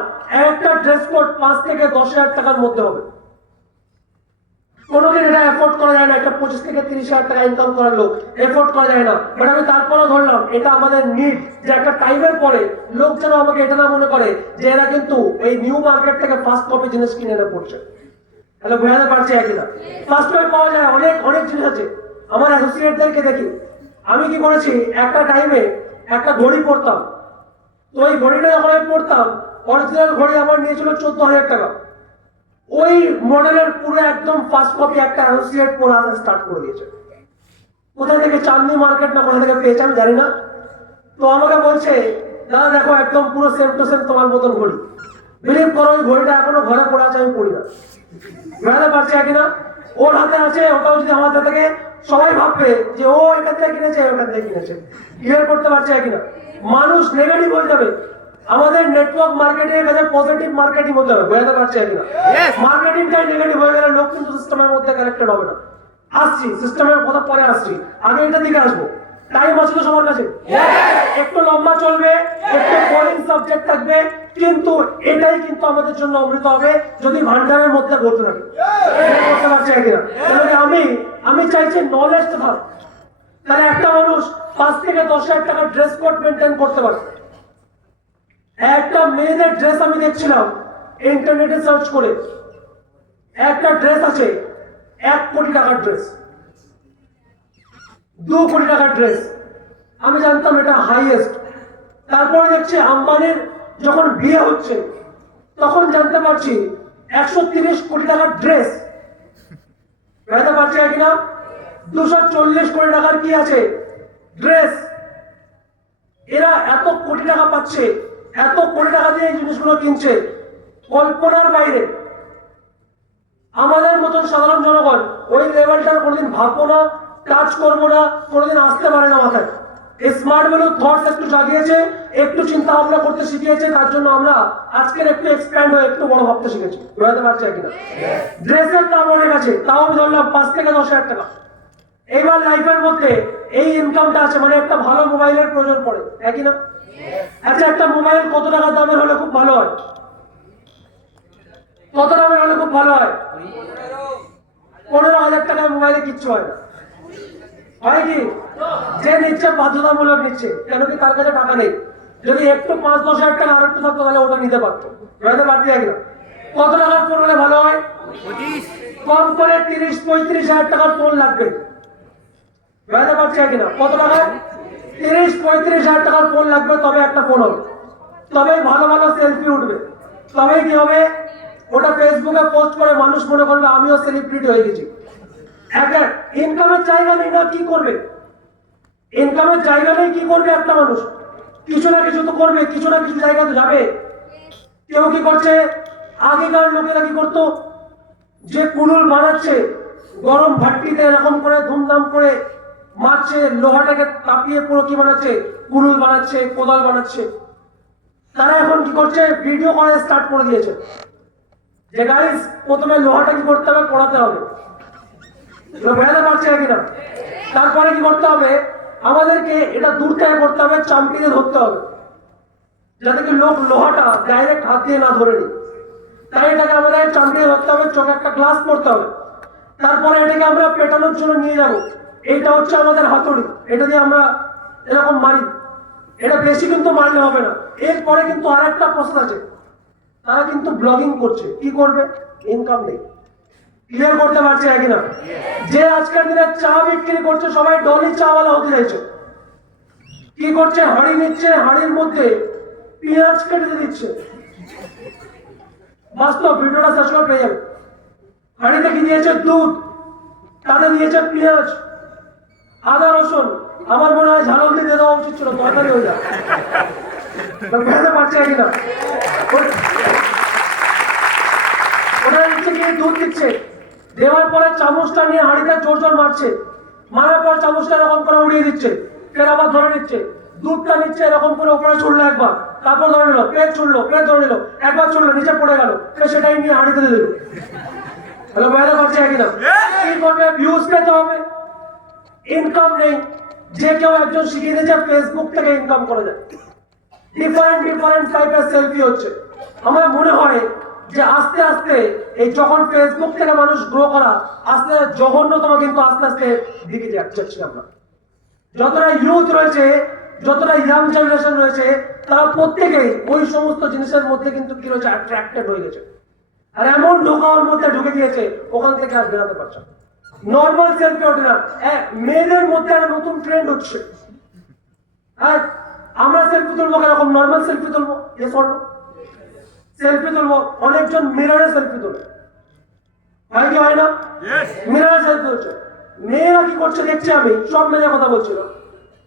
একটা ড্রেস কোড 5 থেকে 10,000 টাকার মধ্যে হবে। কোনোদিন এটা এফোর্ড করা যায় না, একটা 25 থেকে 30,000 টাকা ইনকাম করার লোক এফোর্ড করা যায় না। বাট আমি তারপরেও ধরলাম এটা আমাদের নিড, যে একটা টাইমের পরে লোক যেন আমাকে এটা না মনে করে যে এরা কিন্তু এই নিউ মার্কেট থেকে ফার্স্ট কপি জিনিস কিনে এনে পড়ছে। তাহলে বোঝাতে পারছি কিনা? ফার্স্ট কপি পাওয়া যায়, অনেক অনেক জিনিস আছে। আমার অ্যাসোসিয়েটদেরকে দেখি, আমি কি করেছি, একটা টাইমে একটা ঘড়ি পড়তাম। তো ওই ঘড়িটা যখন আমি পড়তাম, অরিজিনাল ঘড়ি আমার নিয়েছিল 14,000 টাকা। ওই মডেলের পুরো একদম ফার্স্ট কপি একটা অ্যাসোসিয়েট পরে আসা স্টার্ট করে দিয়েছে। কোথা থেকে, চাঁদনি মার্কেট না কোথা থেকে পেয়েছে আমি জানি না। তো আমাকে বলছে, দাদা দেখো একদম পুরো সেম টু সেম তোমার মতন ঘড়ি। বিলিভ করো ওই ঘড়িটা এখনো ঘরে পড়ে আছে, আমি পড়ি না। বুঝতে পারছি কিনা? ওর হাতে আছে, ওটাও যদি আমার হাতে থাকে সবাই ভাববে যে ও এখান থেকে কিনেছে, ওখান থেকে কিনেছে। ক্লিয়ার করতে পারছে কিনা? মানুষ নেগেটিভ হয়ে যাবে। আমাদের নেটওয়ার্ক মার্কেটিং এর কাছে পজিটিভ মার্কেটিং হতে হবে। বুঝতে পারছি কিনা? মার্কেটিংটাই নেগেটিভ হয়ে গেলে লোক কিন্তু সিস্টেমের মধ্যে কানেক্টেড হবে না। আসছি সিস্টেমের কথা পরে আসছি, আগে এটা দিকে আসবো। টাইম আছে তো সবার কাছে? একটু লম্বা চলবে, একটু বোরিং সাবজেক্ট থাকবে, কিন্তু এটাই কিন্তু আমাদের জন্য অমৃত হবে যদি ভান্ডারের মধ্যে ঘটতে থাকে। করতে পারছি কিনা? তাহলে আমি চাইছি নলেজটা থাক। তাহলে একটা মানুষ 5 থেকে 10,000 টাকার ড্রেস কোড মেনটেন করতে পারে। একটা মেয়েদের ড্রেস আমি দেখছিলাম ইন্টারনেটে সার্চ করে, একটা ড্রেস আছে 1 কোটি টাকার ড্রেস, 2 কোটি টাকার ড্রেস। আমি জানতাম এটা হাইয়েস্ট। তারপরে দেখছি আম্বানির যখন বিয়ে হচ্ছে তখন জানতে পারছি 130 কোটি টাকার ড্রেস। বুঝতে পারছি কিনা? 240 কোটি টাকার কি আছে? ড্রেস। এরা এত কোটি টাকা পাচ্ছে, এত কোটি টাকা দিয়ে এই জিনিসগুলো কিনছে, কল্পনার বাইরে। আমাদের মতন সাধারণ জনগণ ওই লেভেলটার কোনোদিন ভাববো না, কাজ করবো না, কোনোদিন আসতে পারে না মাথায়। স্মার্ট ভ্যালু থটস একটু জাগিয়েছে, একটু চিন্তা ভাবনা করতে শিখিয়েছে, তার জন্য আমরা আজকের একটু এক্সপ্যান্ড হয়ে একটু বড় ভাবতে শিখেছি। বুঝতে পারছি কিনা? ড্রেসের দাম অনেক আছে, তাও আমি ধরলাম 5 থেকে 10,000 টাকা। এইবার লাইফের মধ্যে এই ইনকামটা আছে, মানে একটা ভালো মোবাইলের প্রয়োজন পড়ে, একই না? আচ্ছা, একটা মোবাইল কত টাকা দামের হলে খুব ভালো হয়? কত দামের হলে খুব ভালো হয়? 15,000 টাকার মোবাইলে কিচ্ছু হয় না। হয় কি? যে নিচ্ছে বাধ্যতামূলক নিচ্ছে, কেন কি তার কাছে টাকা নেই। যদি একটু 5-10,000 টাকা আর একটু থাকতো তাহলে ওটা নিতে পারতো। বুঝতে পারছি কিনা? কত টাকার ফোন হলে ভালো হয়? কম করে 30-35,000 টাকার ফোন লাগবে। বুঝতে পারছি কিনা? কত টাকা? 30-35,000 টাকার ফোন লাগবে, তবে একটা ফোন হবে, তবেই ভালো ভালো সেলফি উঠবে, তবেই কি হবে, ওটা ফেসবুকে পোস্ট করে মানুষ মনে করবে আমিও সেলিব্রিটি হয়ে গেছি। একটা ইনকামের জায়গা নেই না, কি করবে? ইনকামের জায়গা নেই, কি করবে একটা মানুষ? কিছু না কিছু তো করবে, কিছু না কিছু জায়গা তো যাবে। কেউ কি করছে, আগেকার লোকেরা কি করতো, যে কুড়ুল বানাচ্ছে গরম ভাট্টিতে এরকম করে ধুমধাম করে মারছে, লোহাটাকে তাপিয়ে পুরো কি বানাচ্ছে, কুড়ুল বানাচ্ছে, কোদাল বানাচ্ছে। তারা এখন কি করছে, ভিডিও করা স্টার্ট করে দিয়েছে, যে গাইস প্রথমে লোহাটা কি করতে হবে, পড়াতে হবে, বোঝাতে পারছে কিনা। তারপরে কি করতে হবে, আমাদেরকে এটা দূর থেকে করতে হবে, চামটি দিয়ে ধরতে হবে, যাতে কি লোক লোহাটা ডাইরেক্ট হাত দিয়ে না ধরে নি। তাই এটাকে আমাদের চামটি দিয়ে ধরতে হবে, চোখে একটা গ্লাস পড়তে হবে। তারপরে এটাকে আমরা পেটানোর জন্য নিয়ে যাব। এইটা হচ্ছে আমাদের হাতুড়ি, এটা দিয়ে আমরা এরকম মারি। এটা বেশি কিন্তু মারলে হবে না। এরপরে কিন্তু আর একটা প্রসেস আছে, তারা কিন্তু ব্লগিং করছে। কি করবে, ইনকাম নেই। ক্লিয়ার করতে পারছে কিনা। যে আজকের দিনে চা বিক্রি করছে, সবাই ডলি চাওয়ালা হতে চাইছে। কি করছে, হাঁড়ি নিচ্ছে, হাঁড়ির মধ্যে পেঁয়াজ কেটে দিচ্ছে। বাস্তব, ভিডিওটা শেষ করে পেয়ে যাবে। হাঁড়িতে কি দিয়েছে, দুধ, তাতে দিয়েছে পেঁয়াজ, আদা, রসুন। আমার মনে হয় ঝাল হলদি দিয়ে দেওয়া উচিত ছিল, তরকারি হয়ে যায়। বুঝতে পারছে কিনা। ওটা দিচ্ছে কি, দুধ দিচ্ছে, দেওয়ার পরে চামচটা নিয়ে হাঁড়িতে জোর জোর মারছে। মারার পর চামচটা এরকম করে উড়িয়ে দিচ্ছে, ফের আবার ধরে নিচ্ছে। দুধটা নিচ্ছে, এরকম করে উপরে ছুড়লো একবার, তারপর ধরে নিল, পেট ছুড়লো, পেট ধরে নিল, একবার ছুড়লো, নিচে পড়ে গেল, সেটাই নিয়ে হাঁড়িতে দিয়ে দিল। হ্যালো, বুঝতে পারছে কিনা। কি করবে, ভিউজ পেতে হবে, ইনকাম নেই। যে কেউ একজন শিখিয়ে দিয়েছে ফেসবুক থেকে ইনকাম করা যায়। ডিফারেন্ট টাইপের সেলফি হচ্ছে। আমার মনে হয় যে আস্তে আস্তে এই যখন ফেসবুক থেকে মানুষ গ্রো করা, আস্তে জঘন্যতম কিন্তু আস্তে আস্তে দিকে যাচ্ছি আমরা। যতটা ইউথ রয়েছে, যতটা ইয়াং জেনারেশন রয়েছে, তারা প্রত্যেকেই ওই সমস্ত জিনিসের মধ্যে কিন্তু কি রয়েছে, অ্যাট্রাক্টেড হয়ে গেছে। আর এমন ঢোকার মধ্যে ঢুকে দিয়েছে, ওখান থেকে আর বেরোতে পারছে না। নর্মাল সেলফি ওঠে না। মেয়েদের মধ্যে একটা নতুন ট্রেন্ড হচ্ছে। আর আমরা সেলফি তুলবো এরকম, নর্মাল সেলফি তুলবো, সেলফি তুলবো। অনেকজন মিররে সেলফি তোলে, হয় কি হয় না, মিররে সেলফি তুলছে। মেয়েরা কি করছে দেখছি আমি, সব মেয়েদের কথা বলছিল,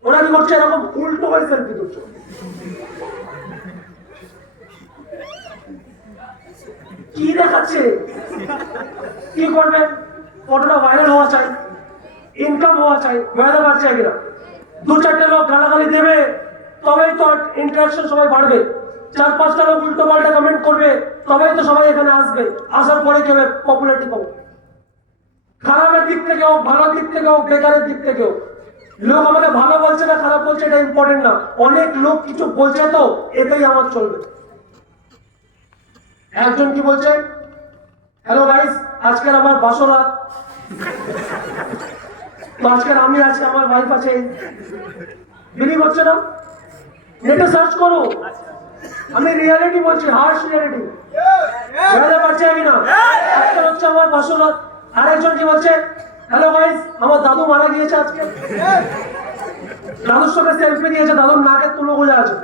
ওরা কি করছে, এরকম উল্টো হয়ে সেলফি তুলছে। কি দেখাচ্ছে, কি করবে, ফটোটা ভাইরাল হওয়া চাই, ইনকাম হওয়া চাই। বুঝতে পারছে কিনা। দু চারটে লোক গালাগালি দেবে, তবেই তো ইন্টারাকশন সবাই বাড়বে। চার পাঁচটা লোক উল্টো পাল্টা কমেন্ট করবে, তবেই তো সবাই এখানে আসবে। আসার পরে কেউ পপুলারিটি পাবো। খারাপের দিক থেকে হোক, ভালো দিক থেকে হোক, বেকারের দিক থেকে হোক, লোক আমাকে ভালো বলছে না খারাপ বলছে এটা ইম্পর্টেন্ট না। অনেক লোক কিছু বলছে, তো এটাই আমার চলবে। একজন কি বলছে, হ্যালো গাইস, আজকের আমার বাসরাত, তো আজকের আমি আছি, আমার ওয়াইফ আছে। বিলিভ হচ্ছে না, নেটে সার্চ করো। আমি রিয়ালিটি বলছি, হার্শ রিয়ালিটি। বুঝতে পারছে কিনা। আজকে হচ্ছে আমার বাসরাত। আরেকজন কি বলছে, হ্যালো গাইস, আমার দাদু মারা গিয়েছে আজকে। দাদুর সঙ্গে সেলফি দিয়েছে, দাদুর নাকের তুলো গোজা আছে।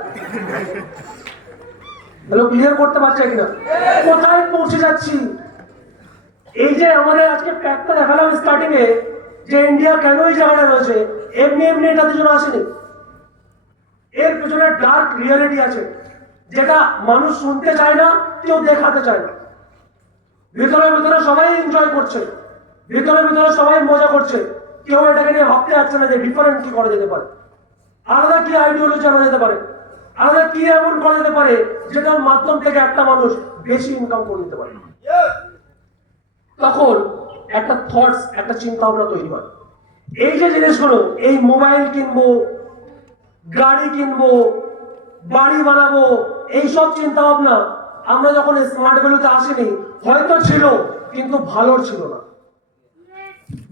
হ্যালো, ক্লিয়ার করতে পারছে কিনা। কোথায় পৌঁছে যাচ্ছি। এই যে আমাদের আজকে ফ্যাক্টটা দেখালাম স্টার্টিং এ, যে ইন্ডিয়া কেন এই জায়গাটা রয়েছে, এমনি এমনি এটার জন্য আসেনি। এর পেছনে ডার্ক রিয়ালিটি আছে, যেটা মানুষ শুনতে চায় না, কেউ দেখাতে চায় না। ভিতরে ভিতরে সবাই এনজয় করছে, ভিতরে ভিতরে সবাই মজা করছে। কেউ এটাকে নিয়ে ভাবতে যাচ্ছে না যে ডিফারেন্ট কি করা যেতে পারে, আলাদা কি আইডিওলজি আনা যেতে পারে, আলাদা কি এমন করা যেতে পারে যেটার মাধ্যম থেকে একটা মানুষ বেশি ইনকাম করে নিতে পারে। তখন একটা থটস, একটা চিন্তা ভাবনা তৈরি হয়। এই যে জিনিসগুলো, এই মোবাইল কিনবো, গাড়ি কিনবো, বাড়ি বানাবো, এইসব চিন্তা ভাবনা আমরা যখন স্মার্ট ভ্যালুতে আসিনি, হয়তো ছিল কিন্তু ভালোর ছিল না।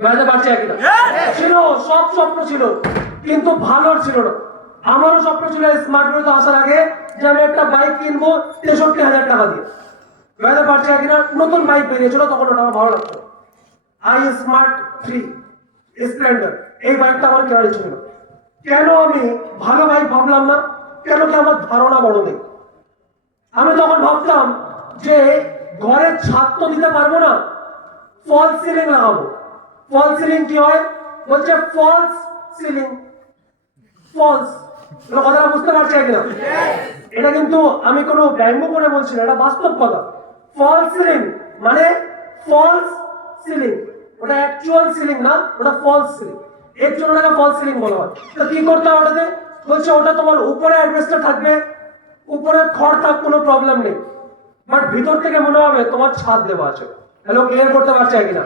বুঝতে পারছি একটা ছিল, সব স্বপ্ন ছিল কিন্তু ভালোর ছিল না। আমারও স্বপ্ন ছিল স্মার্ট ভ্যালুতে আসার আগে যে আমি একটা বাইক কিনবো 63,000 টাকা দিয়ে। বুঝতে পারছি কিনা। নতুন বাইক বেরিয়েছিল, তখন ওটা আমার ভালো লাগতো, আই স্মার্ট 3 স্প্লেন্ডার। এই বাইকটা আমার কেনার ছিল না। কেন আমি ভালো বাইক ভাবলাম না, কেন কি আমার ধারণা বড় নেই। আমি তখন ভাবতাম যে ঘরের ছাদ তো দিতে পারবো না, ফলস সিলিং লাগাবো। ফলস সিলিং কি হয়, বলছে ফলস সিলিং, ফলস। কথাটা বুঝতে পারছি কিনা। এটা কিন্তু আমি কোনো ব্যঙ্গ করে বলছি না, এটা বাস্তব কথা। ফলস সিলিং মানে ফলস সিলিং, ওটা অ্যাকচুয়াল সিলিং না, ওটা ফলস সিলিং। এর জন্য ওটাকে ফলস সিলিং বলা হয়। তো কি করতে হবে ওটাতে, বলছে ওটা তোমার উপরে অ্যাডজাস্টার থাকবে, উপরে খড় থাক, কোনো প্রবলেম নেই। বাট ভিতর থেকে মনে হবে তোমার ছাদ দেওয়া আছে। হ্যালো, ক্লিয়ার করতে পারছে কিনা?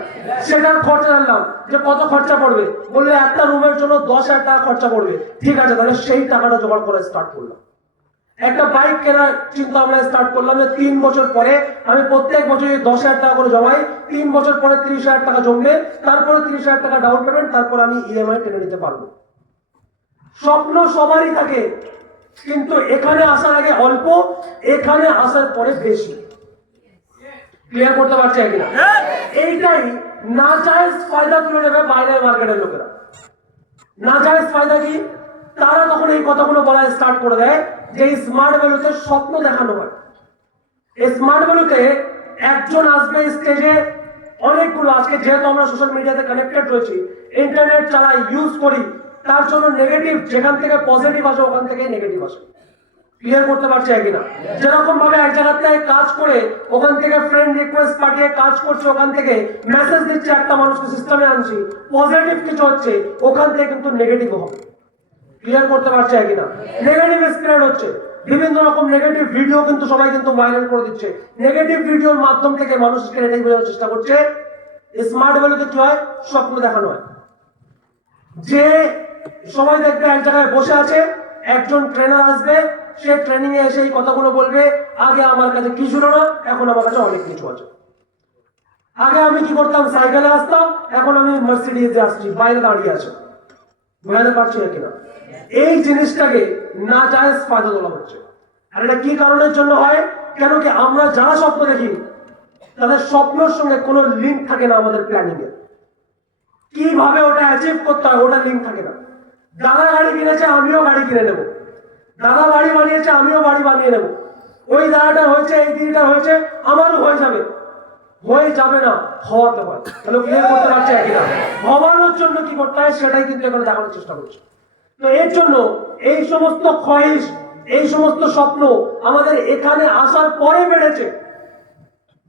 সেটার খরচা জানলাম যে কত খরচা পড়বে, বললে একটা রুমের জন্য 10,000 টাকা খরচা পড়বে। ঠিক আছে, তাহলে সেই টাকাটা জোগাড় করে স্টার্ট করলাম। একটা বাইক কেনার চিন্তা আমরা স্টার্ট করলাম যে 3 বছর পরে আমি প্রত্যেক বছর 10,000 টাকা করে জমাই, 3 বছর পরে 30,000 টাকা জমবে, তারপরে 30,000 টাকা ডাউন পেমেন্ট, তারপর আমি ইএমআই টেনে নিতে পারবো। স্বপ্ন সবারই থাকে, কিন্তু এখানে আসার আগে অল্প, এখানে আসার পরে বেশি। ক্লিয়ার করতে পারছে কিনা? এইটাই নাজায়েজ ফায়দা তুলে নেবে বাইরের মার্কেটের লোকেরা। নাজায়েজ ফায়দা কি? তারা তখন এই কথাগুলো বলা স্টার্ট করে দেয় যে স্মার্ট ভ্যালুতে স্বপ্ন দেখানো হয়। এই স্মার্ট ভ্যালুতে একজন আসবে স্টেজে, অনেকগুলো, আজকে যেহেতু আমরা সোশ্যাল মিডিয়াতে কানেক্টেড রয়েছি, ইন্টারনেট চালাই, ইউজ করি, তার জন্য নেগেটিভ যেখান থেকে পজিটিভ আসে ওখান থেকে নেগেটিভ আসে। ক্লিয়ার করতে পারছে কিনা? যেরকম ভাবে এক জায়গা থেকে কাজ করে ওখান থেকে ফ্রেন্ড রিকোয়েস্ট পাঠিয়ে কাজ করছে, ওখান থেকে মেসেজ দিচ্ছে একটা মানুষকে সিস্টেমে আনছি, পজিটিভ কিছু হচ্ছে, ওখান থেকে কিন্তু নেগেটিভ হবে। ক্লিয়ার করতে পারছে কিনা? নেগেটিভ স্প্রেড হচ্ছে, বিভিন্ন রকম নেগেটিভ ভিডিও কিন্তু সবাই কিন্তু ভাইরাল করে দিচ্ছে। নেগেটিভ ভিডিওর মাধ্যম থেকে মানুষকে এটাই বোঝানোর চেষ্টা করছে স্মার্ট ভ্যালুতে কি হয়, স্বপ্ন দেখানো হয়। যে সবাই দেখবে এক জায়গায় বসে আছে, একজন ট্রেনার আসবে, সে ট্রেনিং এ এসে এই কথাগুলো বলবে, আগে আমার কাছে কি ছিল না, এখন আমার কাছে অনেক কিছু আছে। আগে আমি কি করতাম, সাইকেলে আসতাম, এখন আমি মার্সিডিজে আসছি, বাইরে দাঁড়িয়ে আছে। বুঝাতে পারছি না কিনা? এই জিনিসটাকে নাজায়েজ ফায়দা তোলা হচ্ছে। আর এটা কি কারণের জন্য হয়? কেন কি আমরা যারা স্বপ্ন দেখি তাদের স্বপ্নের সঙ্গে কোনো লিঙ্ক থাকে না আমাদের প্ল্যানিং এ। কিভাবে ওটা অ্যাচিভ করতে হয় ওটা লিঙ্ক থাকে না। দাদা গাড়ি কিনেছে, আমিও গাড়ি কিনে নেবো। দাদা বাড়ি বানিয়েছে, আমিও বাড়ি বানিয়ে নেবো। ওই দাদাটা হয়েছে, এই দিদিটা হয়েছে, আমারও হয়ে যাবে। হয়ে যাবে না, হওয়াতে হয়। তাহলে ক্লিয়ার করতে পারছে কিনা? হওয়ানোর জন্য কি করতে হয় সেটাই কিন্তু এখানে দেখানোর চেষ্টা করছে। তো এর জন্য এই সমস্ত খয়েশ, এই সমস্ত স্বপ্ন আমাদের এখানে আসার পরে বেড়েছে।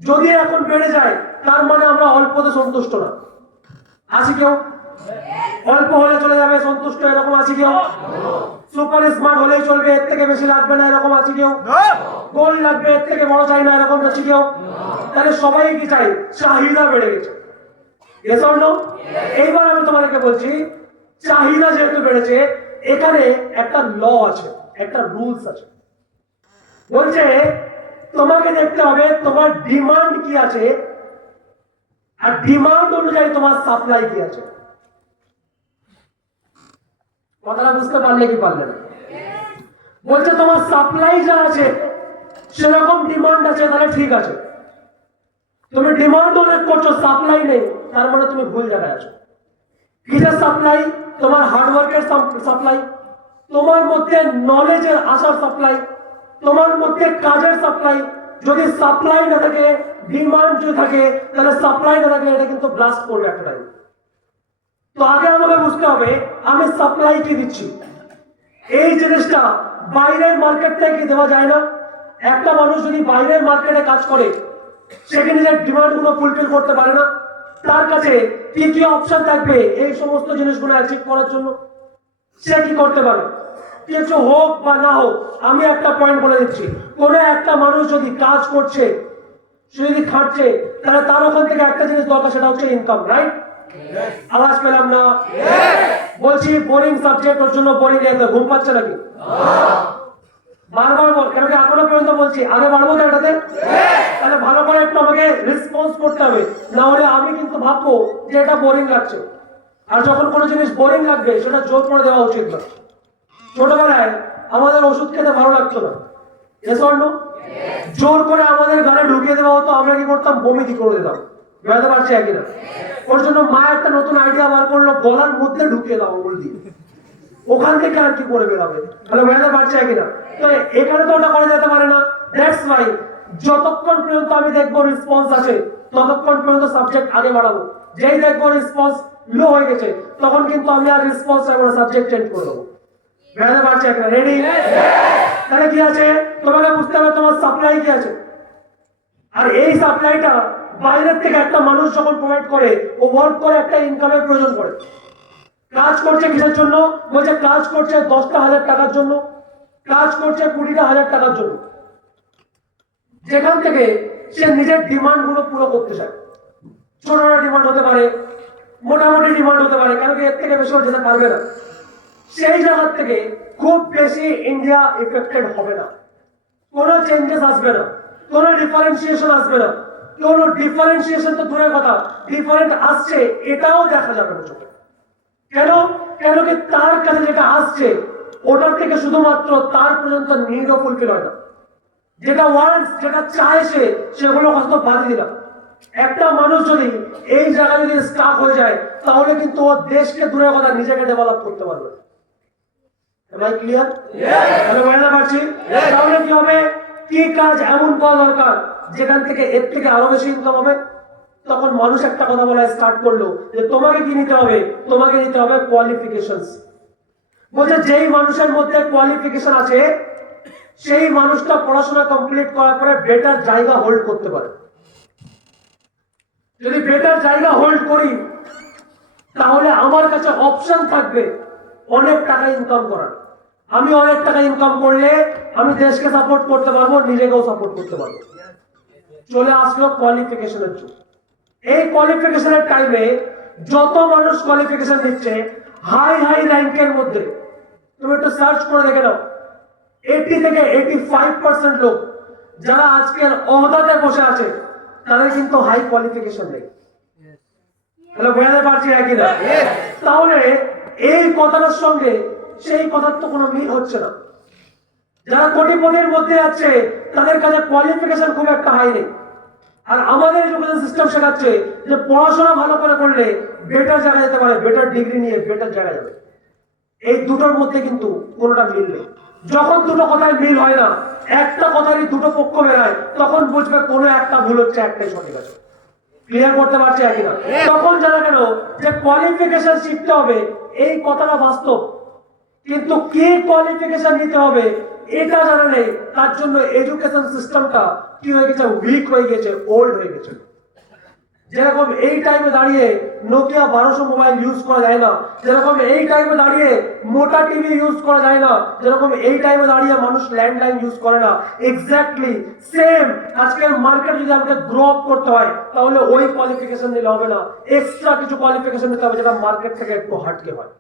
যদি এখন বেড়ে যায় তার মানে আমরা অল্পতে সন্তুষ্ট না। আছি কেউ? অল্প হলে চলে যাবে সন্তুষ্ট, এরকম আছে কেউ? সুপার স্মার্ট হলেই চলবে, এর থেকে বেশি লাগবে না, এরকম আছে কেউ? গোল লাগবে, এর থেকে বড় চাই না, এরকম আছে কেউ? তাহলে সবাই কি চাই? চাহিদা বেড়ে গেছে। Yes or no? এইবার আমি তোমাদেরকে বলছি, চাহিদা যেহেতু বেড়েছে, এখানে একটা ল আছে, একটা রুলস আছে। বলছে তোমাকে দেখতে হবে তোমার ডিমান্ড কি আছে, আর ডিমান্ড অনুযায়ী তোমার সাপ্লাই কি আছে। কথাটা বুঝতে পারলে কি পারলে না? বলছে তোমার সাপ্লাই যা আছে সেরকম ডিমান্ড আছে, তাহলে ঠিক আছে। তুমি ডিমান্ড অনেক করছো, সাপ্লাই নেই, তার মানে তুমি ভুল জায়গায় আছো। কিসের সাপ্লাই? তোমার হার্ডওয়ার্কের সাপ্লাই, তোমার মধ্যে নলেজের আসার সাপ্লাই, তোমার মধ্যে কাজের সাপ্লাই। যদি সাপ্লাই না থাকে, ডিমান্ড যদি থাকে, তাহলে সাপ্লাই না থাকে, এটা কিন্তু ব্লাস্ট করবে একটা টাইম। তো আগে আমাকে বুঝতে হবে আমি সাপ্লাই কি দিচ্ছি। এই জিনিসটা বাইরের মার্কেট থেকে দেওয়া যায় না। একটা মানুষ যদি বাইরের মার্কেটে কাজ করে, সেখানে নিজের ডিমান্ড গুলো ফুলফিল করতে পারে না, তার কাছে কি কি অপশন থাকবে এই সমস্ত জিনিসগুলো অ্যাচিভ করার জন্য? সে কি করতে পারে? কিছু হোক বা না হোক, আমি একটা পয়েন্ট বলে দিচ্ছি, কোন একটা মানুষ যদি কাজ করছে, সে যদি খাটছে, তাহলে তার ওখান থেকে একটা জিনিস দরকার, সেটা হচ্ছে ইনকাম, রাইট? আওয়াজ পেলাম না? বলছি বোরিং সাবজেক্ট, ওর জন্য বোরিং লাগবে, ঘুম পাচ্ছে নাকি? বারবার বল, কেন কি এখনো পর্যন্ত বলছি, আগে বাড়বো তো এটাতে? তাহলে ভালো করে একটু আমাকে রেসপন্স করতে হবে, না হলে আমি কিন্তু ভাববো যে এটা বোরিং লাগছে। আর যখন কোনো জিনিস বোরিং লাগবে সেটা জোর করে দেওয়া উচিত না। ছোটবেলায় আমাদের ওষুধ খেতে ভালো লাগতো না, এস অর নো? জোর করে আমাদের গালে ঢুকিয়ে দেওয়া হতো, আমরা কি করতাম? বমি করে দিতাম। বুঝতে পারছি একই না? ওর জন্য মা একটা নতুন আইডিয়া বার করলো, গলার মধ্যে ঢুকিয়ে দাও বল দিয়ে, ওখান থেকে আর কি করে বেরোবে। তাহলে বুঝতে পারছি একই না? তো এখানে তো ওটা করা যেতে পারে না। দ্যাটস ওয়াই যতক্ষণ পর্যন্ত আমি দেখবো রেসপন্স আছে, ততক্ষণ পর্যন্ত সাবজেক্ট আগে বাড়াবো। যেই দেখবো রেসপন্স লো হয়ে গেছে, তখন কিন্তু আমি আর রেসপন্স সাবজেক্ট চেঞ্জ করে দেবো। বুঝতে পারছি একই না? রেডি? তাহলে কি আছে? তোমাকে বুঝতে হবে তোমার সাপ্লাই কি আছে। আর এই সাপ্লাইটা বাইরের থেকে একটা মানুষ যখন প্রোভাইড করে, ও ওয়ার্ক করে একটা ইনকামের প্রয়োজন পড়ে। কাজ করছে কিসের জন্য? বলছে কাজ করছে 10,000 টাকার জন্য, কাজ করছে 20,000 টাকার জন্য। যেখান থেকে সে নিজের ডিমান্ড গুলো পুরো করতে চায়। ছোট ডিমান্ড হতে পারে, মোটামুটি ডিমান্ড হতে পারে, কারণ কি এর থেকে বেশি ও যেতে পারবে না। সেই জায়গা থেকে খুব বেশি ইন্ডিয়া ইফেক্টেড হবে না, কোনো চেঞ্জেস আসবে না, কোনো ডিফারেন্সিয়েশন আসবে না। কোনো ডিফারেন্সিয়েশন তো দূরের কথা, ডিফারেন্ট আসছে এটাও দেখা যাবে না চোখে। কেন? কেন কি তার কাছে যেটা আসছে ওটার থেকে শুধুমাত্র তার পর্যন্ত নিডও ফুলফিল হয় না। যেটা ওয়ান্টস, যেটা চায় সে, সেগুলো হয়তো বাদ দিলাম। একটা মানুষ যদি এই জায়গায় যদি স্টাক হয়ে যায়, তাহলে কিন্তু ও দেশকে দূরের কথা নিজেকে ডেভেলপ করতে পারবে। ক্লিয়ার? তাহলে বুঝতে পারছি। তাহলে কি হবে? কি কাজ এমন করা দরকার যেখান থেকে এর থেকে আরো বেশি ইনকাম হবে? তখন মানুষ একটা কথা বলা স্টার্ট করলো যে তোমাকে কি নিতে হবে? তোমাকে নিতে হবে কোয়ালিফিকেশনস। বলছে যেই মানুষের মধ্যে কোয়ালিফিকেশন আছে সেই মানুষটা পড়াশোনা কমপ্লিট করার পরে বেটার জায়গা হোল্ড করতে পারে। যদি বেটার জায়গা হোল্ড করি তাহলে আমার কাছে অপশন থাকবে অনেক টাকা ইনকাম করার। আমি অনেক টাকা ইনকাম করলে আমি দেশকে সাপোর্ট করতে পারবো, নিজেকেও সাপোর্ট করতে পারবো। চলে আসলো কোয়ালিফিকেশনের যুগ। এই কোয়ালিফিকেশনের টাইমে যত মানুষ কোয়ালিফিকেশন দিচ্ছে হাই হাই র্যাঙ্কের মধ্যে, তুমি একটু সার্চ করে দেখে নাও, 80 থেকে 85% লোক যারা আজকের ওহদাতে বসে আছে তাদের কিন্তু হাই কোয়ালিফিকেশন নেই। তাহলে বোঝাতে পারছি একই না? তাহলে এই কথাটার সঙ্গে সেই কথার তো কোনো মিল হচ্ছে না। যারা কোটিপতির মধ্যে আছে তাদের কাছে কোয়ালিফিকেশন খুব একটা হাই নেই, আর আমাদের এডুকেশন সিস্টেম শেখাচ্ছে যে পড়াশোনা ভালো করে করলে বেটার জায়গায় যেতে পারে, বেটার ডিগ্রি নিয়ে বেটার জায়গায় যাবে। এই দুটোর মধ্যে কিন্তু কোনোটা মিল নেই। যখন দুটো কথায় মিল হয় না, একটা কথারই দুটো পক্ষ বেরায়, তখন বুঝবে কোনো একটা ভুল হচ্ছে, একটাই সঠিক আছে। ক্লিয়ার করতে পারছি একই না? তখন জানা গেল যে কোয়ালিফিকেশন শিখতে হবে, এই কথাটা বাস্তব, কিন্তু কি কোয়ালিফিকেশন নিতে হবে এটা জানা নেই। তার জন্য এডুকেশন সিস্টেমটা কি হয়ে গেছে? উইক হয়ে গেছে, ওল্ড হয়ে গেছে। যেরকম এই টাইমে দাঁড়িয়ে নোকিয়া 1200 মোবাইল ইউজ করা যায় না, যেরকম এই টাইমে দাঁড়িয়ে মোটা টিভি ইউজ করা যায় না, যেরকম এই টাইমে দাঁড়িয়ে মানুষ ল্যান্ডলাইন ইউজ করে না, এক্স্যাক্টলি সেম আজকের মার্কেট যদি আমাকে গ্রো আপ করতে হয় তাহলে ওই কোয়ালিফিকেশন নিলে হবে না, এক্সট্রা কিছু কোয়ালিফিকেশন নিতে হবে যেটা মার্কেট থেকে একটু হাটকে হয়।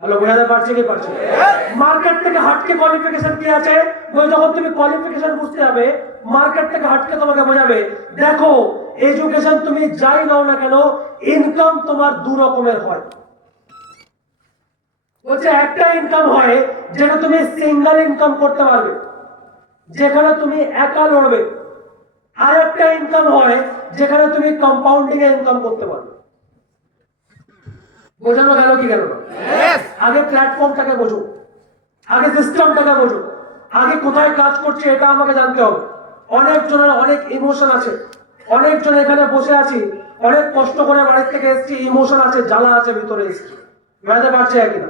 হ্যালো, বোঝাতে পারছি কি পারছি? মার্কেট থেকে হাটকে কোয়ালিফিকেশন কি আছে? ওই যখন তুমি কোয়ালিফিকেশন বুঝতে যাবে, মার্কেট থেকে হাটকে তোমাকে বোঝাবে দেখো এডুকেশন তুমি যাই নাও না কেন, ইনকাম তোমার দু রকমের হয়। বলছে একটা ইনকাম হয় যেটা তুমি সিঙ্গেল ইনকাম করতে পারবে, যেখানে তুমি একা লড়বে। আর একটা ইনকাম হয় যেখানে তুমি কম্পাউন্ডিং এ ইনকাম করতে পারবে। বোঝানো গেল কি গেল না? আগে প্ল্যাটফর্মটাকে বোঝো, আগে সিস্টেমটাকে বোঝো, আগে কোথায় কাজ করছে এটা আমাকে জানতে হবে। অনেকজনের অনেক ইমোশন আছে, অনেকজন এখানে বসে আছি অনেক কষ্ট করে বাড়ির থেকে এসেছি, ইমোশন আছে, জ্বালা আছে ভিতরে এসেছি, বুঝতে পারছি একই না?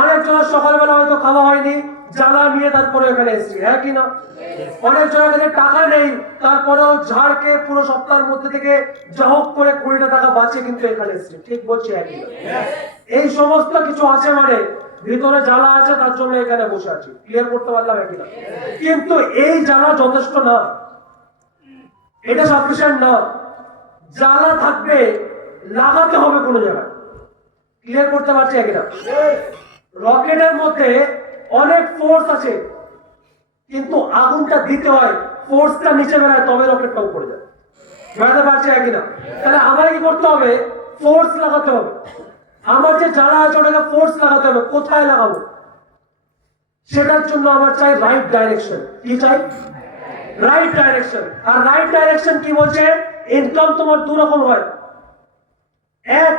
অনেকজনের সকালবেলা হয়তো খাওয়া হয়নি, জ্বালা নিয়ে তারপরে এখানে এসেছি, হ্যাঁ কি না? অনেকজনের কাছে টাকা নেই, তারপরেও ঝাড়কে পুরো সপ্তাহের মধ্যে থেকে যা হোক করে 20টা টাকা বাঁচিয়ে কিন্তু এখানে এসেছি, ঠিক বলছি একই না? এই সমস্ত কিছু আছে মানে ভিতরে জ্বালা আছে, তার জন্য এখানে বসে আছি। ক্লিয়ার করতে পারলাম একই না? কিন্তু এই জ্বালা যথেষ্ট না, এটা সাফিসিয়েন্ট না। জ্বালা থাকবে, লাগাতে হবে কোনো জায়গায়। ক্লিয়ার করতে পারছি একই না? রকেটের মধ্যে অনেক ফোর্স আছে, কিন্তু আগুনটা দিতে হয়, ফোর্সটা নিচে বেড়ায় তবে রকেটটা উপরে যায়। বুঝতে পারছি একই না? তাহলে আমাকে কি করতে হবে? ফোর্স লাগাতে হবে। আমার যে জ্বালা আছে ওটাকে ফোর্স লাগাতে হবে। কোথায় লাগাবো? সেটার জন্য আমার চাই রাইট ডাইরেকশন। কি চাই? Right direction. আর রাইট ডাইরেকশন কি বলছে? ইনকাম তোমার দু রকম হয়। এক,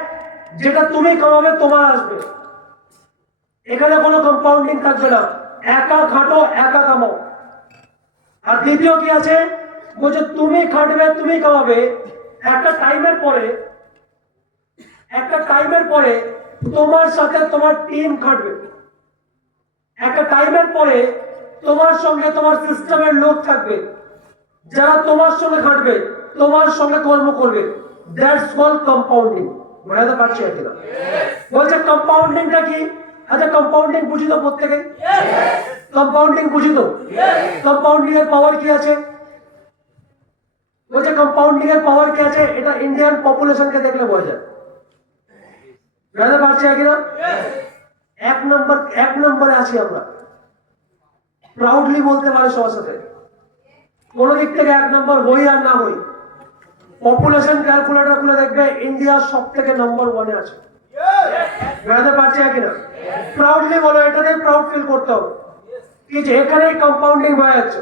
যেটা তুমি কামাবে তোমার আসবে, এখানে কোনো কম্পাউন্ডিং থাকবে না, একা খাটো একা কামাও। আর দ্বিতীয় কি আছে? বলছে তুমি খাটবে তুমি কামাবে, একটা টাইমের পরে তোমার সাথে তোমার টিম খাটবে, একটা টাইমের পরে তোমার সঙ্গে তোমার সিস্টেমের লোক থাকবে যারা তোমার সঙ্গে খাটবে, তোমার সঙ্গে কর্ম করবে। That's called compounding. বুঝতে পারছি কিনা? বলছে কম্পাউন্ডিংটা কি? আচ্ছা কম্পাউন্ডিং বুঝি তো প্রত্যেকে? কম্পাউন্ডিং বুঝি তো? কম্পাউন্ডিং এর পাওয়ার কি আছে? বলছে কম্পাউন্ডিং এর পাওয়ার কি আছে, এটা ইন্ডিয়ান পপুলেশনকে দেখলে বোঝা যায়। বুঝতে পারছি কিনা? এক নম্বরে আছি আমরা, প্রাউডলি বলতে পারি সবার সাথে। কোন দিক থেকে এক নম্বর হই আর না হই, পপুলেশন ক্যালকুলেটর খুলে দেখবে ইন্ডিয়া সব থেকে নম্বর 1-এ আছে। বুঝতে পারছি কিনা? প্রাউডলি বলো, এটাতেই প্রাউড ফিল করতে হবে কি যে এখানে কম্পাউন্ডিং হয়ে যাচ্ছে।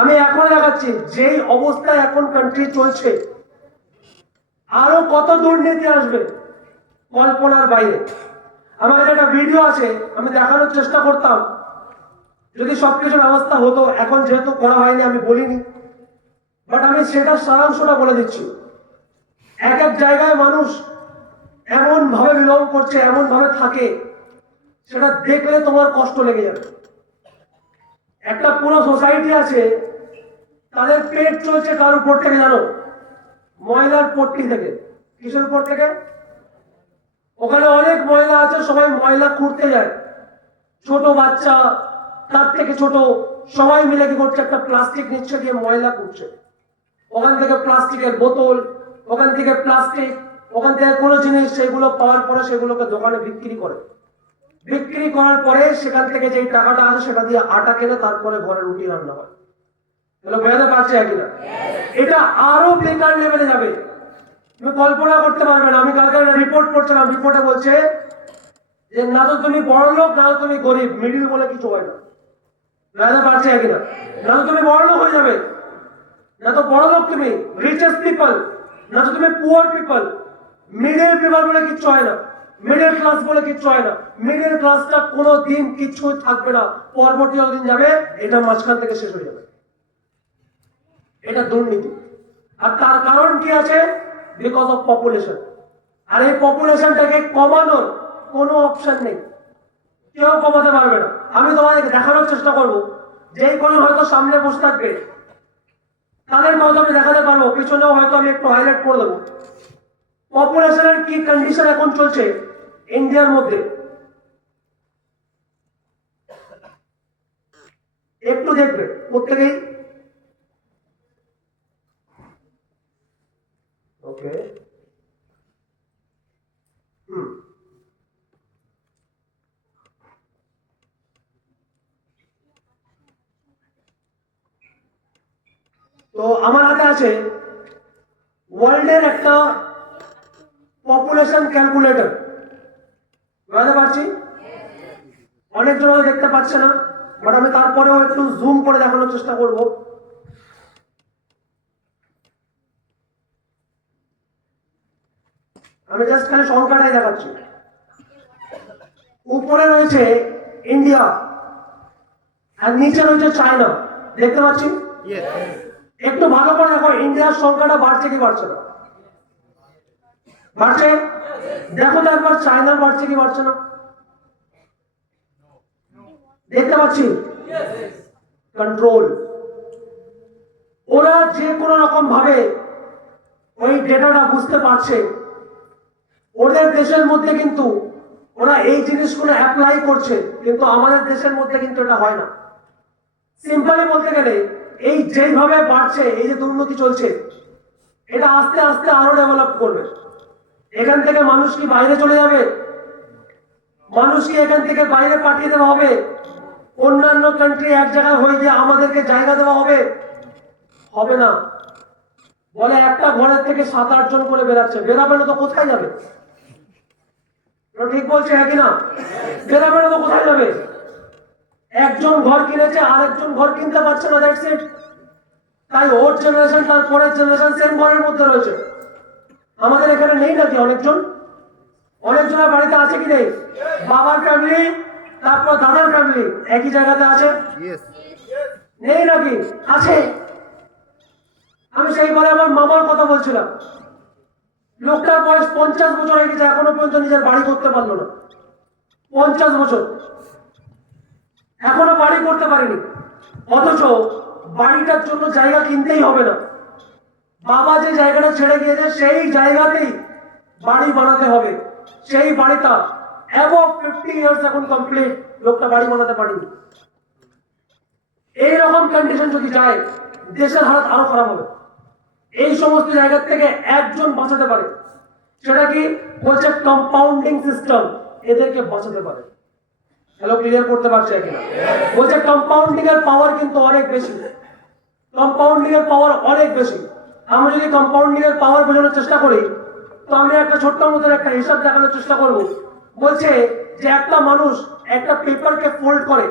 আমি এখন দেখাচ্ছি যেই অবস্থায় এখন কান্ট্রি চলছে, আরো কত দুর্নীতি আসবে কল্পনার বাইরে। আমার কাছে একটা ভিডিও আছে, আমি দেখানোর চেষ্টা করতাম যদি সবকিছু ব্যবস্থা হতো। এখন যেহেতু করা হয়নি আমি বলিনি, বাট আমি সেটার সারাংশটা বলে দিচ্ছি। এক এক জায়গায় মানুষ এমন ভাবে বিলং করছে, এমন ভাবে থাকে, সেটা দেখলে তোমার কষ্ট লেগে যাবে। একটা পুরো সোসাইটি আছে, তাদের পেট চলছে কার উপর থেকে জানো? ময়লার পট্টি থেকে। কিসের উপর থেকে? ওখানে অনেক ময়লা আছে, সবাই ময়লা খুঁড়তে যায়। ছোট বাচ্চা, তার থেকে ছোট, সবাই মিলে কি করছে? একটা প্লাস্টিক নিচ্ছে, গিয়ে ময়লা করছে। ওখান থেকে প্লাস্টিকের বোতল, ওখান থেকে প্লাস্টিক, ওখান থেকে কোনো জিনিস, সেগুলো পাওয়ার পরে সেগুলোকে দোকানে বিক্রি করে। বিক্রি করার পরে সেখান থেকে যে টাকাটা আসে সেটা দিয়ে আটা কেনে, তারপরে ঘরে রুটি রান্না হয়। এগুলো বোঝাতে পারছে কিনা? এটা আরো বেকার লেভেলে যাবে, তুমি কল্পনা করতে পারবে না। আমি কালকে একটা রিপোর্ট পড়ছিলাম, রিপোর্টে বলছে যে না তো তুমি বড় লোক, না তো তুমি গরিব, মিডিল বলে কিছু হয় না। বোঝাতে পারছে কিনা? না তো তুমি বড় লোক হয়ে যাবে, না তো বড় লোক তুমি রিচেস্ট পিপল, না তো তুমি পুয়ার পিপল। মিডল পিপল বলে কিচ্ছু হয় না, মিডল ক্লাস বলে কিচ্ছু হয় না। মিডল ক্লাসটা কোনো দিন কিচ্ছু থাকবে না, পরবর্তী দিন যাবে, এটা মাঝখান থেকে শেষ হয়ে যাবে। এটা দুর্নীতি। আর তার কারণ কি আছে? Because of population. আর এই পপুলেশনটাকে কমানোর কোনো অপশন নেই, কেউ কমাতে পারবে না। আমি তোমাদেরকে দেখানোর চেষ্টা করব, যেই কজন হয়তো সামনে বসে থাকবে তাদের হয়তো আমি দেখাতে পারবো, পিছনেও হয়তো আমি একটু হাইলাইট করে দেবো পপুলেশনের কি কন্ডিশন এখন চলছে ইন্ডিয়ার মধ্যে। একটু দেখবে প্রত্যেকেই। ওকে, তো আমার হাতে আছে ওয়ার্ল্ডের একটা পপুলেশন ক্যালকুলেটর। বুঝতে পারছি অনেকজন হয়তো দেখতে পাচ্ছে না, বাট আমি তারপরেও একটু জুম করে দেখানোর চেষ্টা করব। আমি জাস্ট খালি সংখ্যাটাই দেখাচ্ছি। উপরে রয়েছে ইন্ডিয়া আর নিচে রয়েছে চায়না, দেখতে পাচ্ছি? একটু ভালো করে দেখো, ইন্ডিয়ার সংখ্যাটা বাড়ছে কি বাড়ছে না? বাড়ছে। দেখো তো একবার চায়নার বাড়ছে কি বাড়ছে না? দেখতে পাচ্ছি কন্ট্রোল। ওরা যে কোনো রকম ভাবে ওই ডেটাটা বুঝতে পারছে, ওদের দেশের মধ্যে কিন্তু ওরা এই জিনিসগুলো অ্যাপ্লাই করছে, কিন্তু আমাদের দেশের মধ্যে কিন্তু এটা হয় না। সিম্পলি বলতে গেলে এই যেভাবে বাড়ছে, এই যে দুর্নীতি চলছে, এটা আস্তে আস্তে আরো ডেভেলপ করবে। এখান থেকে মানুষ কি বাইরে চলে যাবে? মানুষ কি এখান থেকে বাইরে পাঠিয়ে দেওয়া হবে? অন্যান্য কান্ট্রি এক জায়গায় হয়ে গিয়ে আমাদেরকে জায়গা দেওয়া হবে? হবে না। বলে একটা ঘরের থেকে 7-8 জন করে বেরাচ্ছে, বেরাবে না তো কোথায় যাবে? ঠিক বলছে হ্যাঁ কিনা? বেরাবে না তো কোথায় যাবে? একজন ঘর কিনেছে, আরেকজন ঘর কিনতে পারছে না, দ্যাটস ইট। তাই ওর জেনারেশন তার পরের জেনারেশন সেম ঘরের মধ্যে রয়েছে। আমাদের এখানে নেই নাকি অনেকজন? অনেকজনের বাড়িতে আছে কি নেই? বাবার ফ্যামিলি তারপর দাদার ফ্যামিলি একই জায়গাতে আছে, নেই নাকি? আছে। আমি সেইবারে আমার মামার কথা বলছিলাম, লোকটার বয়স 50 বছর হয়ে গেছে, এখনো পর্যন্ত নিজের বাড়ি করতে পারলো না। 50 বছর এখনো বাড়ি করতে পারেনি, অথচ বাড়িটার জন্য জায়গা কিনতেই হবে না। বাবা যে জায়গাটা ছেড়ে গিয়েছে সেই জায়গাতেই বাড়ি বানাতে হবে। সেই বাড়িটা অ্যাবভ 50 ইয়ার্স এখন কমপ্লিট, লোকটা বাড়ি বানাতে পারেনি। এইরকম কন্ডিশন যদি যায়, দেশের হালত আরো খারাপ হবে। এই সমস্ত জায়গা থেকে একজন বাঁচাতে পারে, সেটা কি বলছে কম্পাউন্ডিং সিস্টেম, এদেরকে বাঁচাতে পারে। হ্যালো, ক্লিয়ার করতে পারছে কিনা? বলছে কম্পাউন্ডিং এর পাওয়ার কিন্তু অনেক বেশি, কম্পাউন্ডিং এর পাওয়ার অনেক বেশি। আমরা যদি কম্পাউন্ডিং এর পাওয়ার বোঝানোর চেষ্টা করি, তো আমি একটা ছোট্ট মতন একটা হিসাব দেখানোর চেষ্টা করব। বলছে যে একটা মানুষ একটা পেপারকে ফোল্ড করে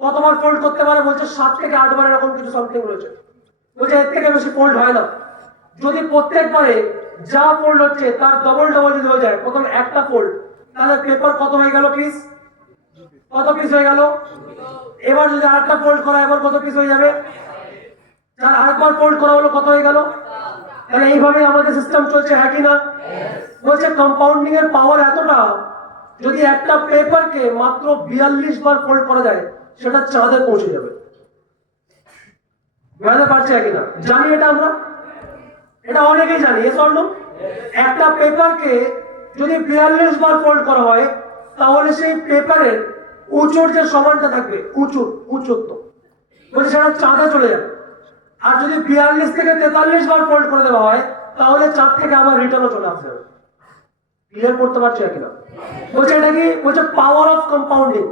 কতবার ফোল্ড করতে পারে? বলছে 7 থেকে 8 বার, এরকম কিছু সামথিং রয়েছে। বলছে এর থেকে বেশি ফোল্ড হয় না। যদি প্রত্যেকবারে যা ফোল্ড হচ্ছে তার ডবল ডবল যদি হয়ে যায় প্রথম একটা ফোল্ড, তাহলে পেপার কত হয়ে গেল পিস? কত পিস হয়ে গেল? এবার যদি আরেকটা ফোল্ড করা, এবার কত পিস হয়ে যাবে? তার আরেকবার ফোল্ড করা হলো, কত হয়ে গেল? তাহলে এইভাবে আমাদের সিস্টেম চলছে, হ্যাঁ কি না? বলছে কম্পাউন্ডিং এর পাওয়ার এতটা, যদি একটা পেপারকে মাত্র 42 বার ফোল্ড করা যায়, সেটা চাঁদে পৌঁছে যাবে। বুঝতে পারছে কিনা? জানি এটা আমরা, এটা অনেকেই জানি। এ স্বর্ণ একটা পেপারকে যদি 42 বার ফোল্ড করা হয়, তাহলে সেই পেপারের উঁচুর যে সমানটা থাকবে, উঁচুত্ব, বলছে সেটা চাঁদে চলে যাবে। আর যদি 42 থেকে 43 বার ফোল্ড করে দেওয়া হয়, তাহলে চাঁদ থেকে আবার রিটার্নও চলে আসতে হবে। ক্লিয়ার করতে পারছি কিনা? বলছে এটা কি? বলছে পাওয়ার অফ কম্পাউন্ডিং।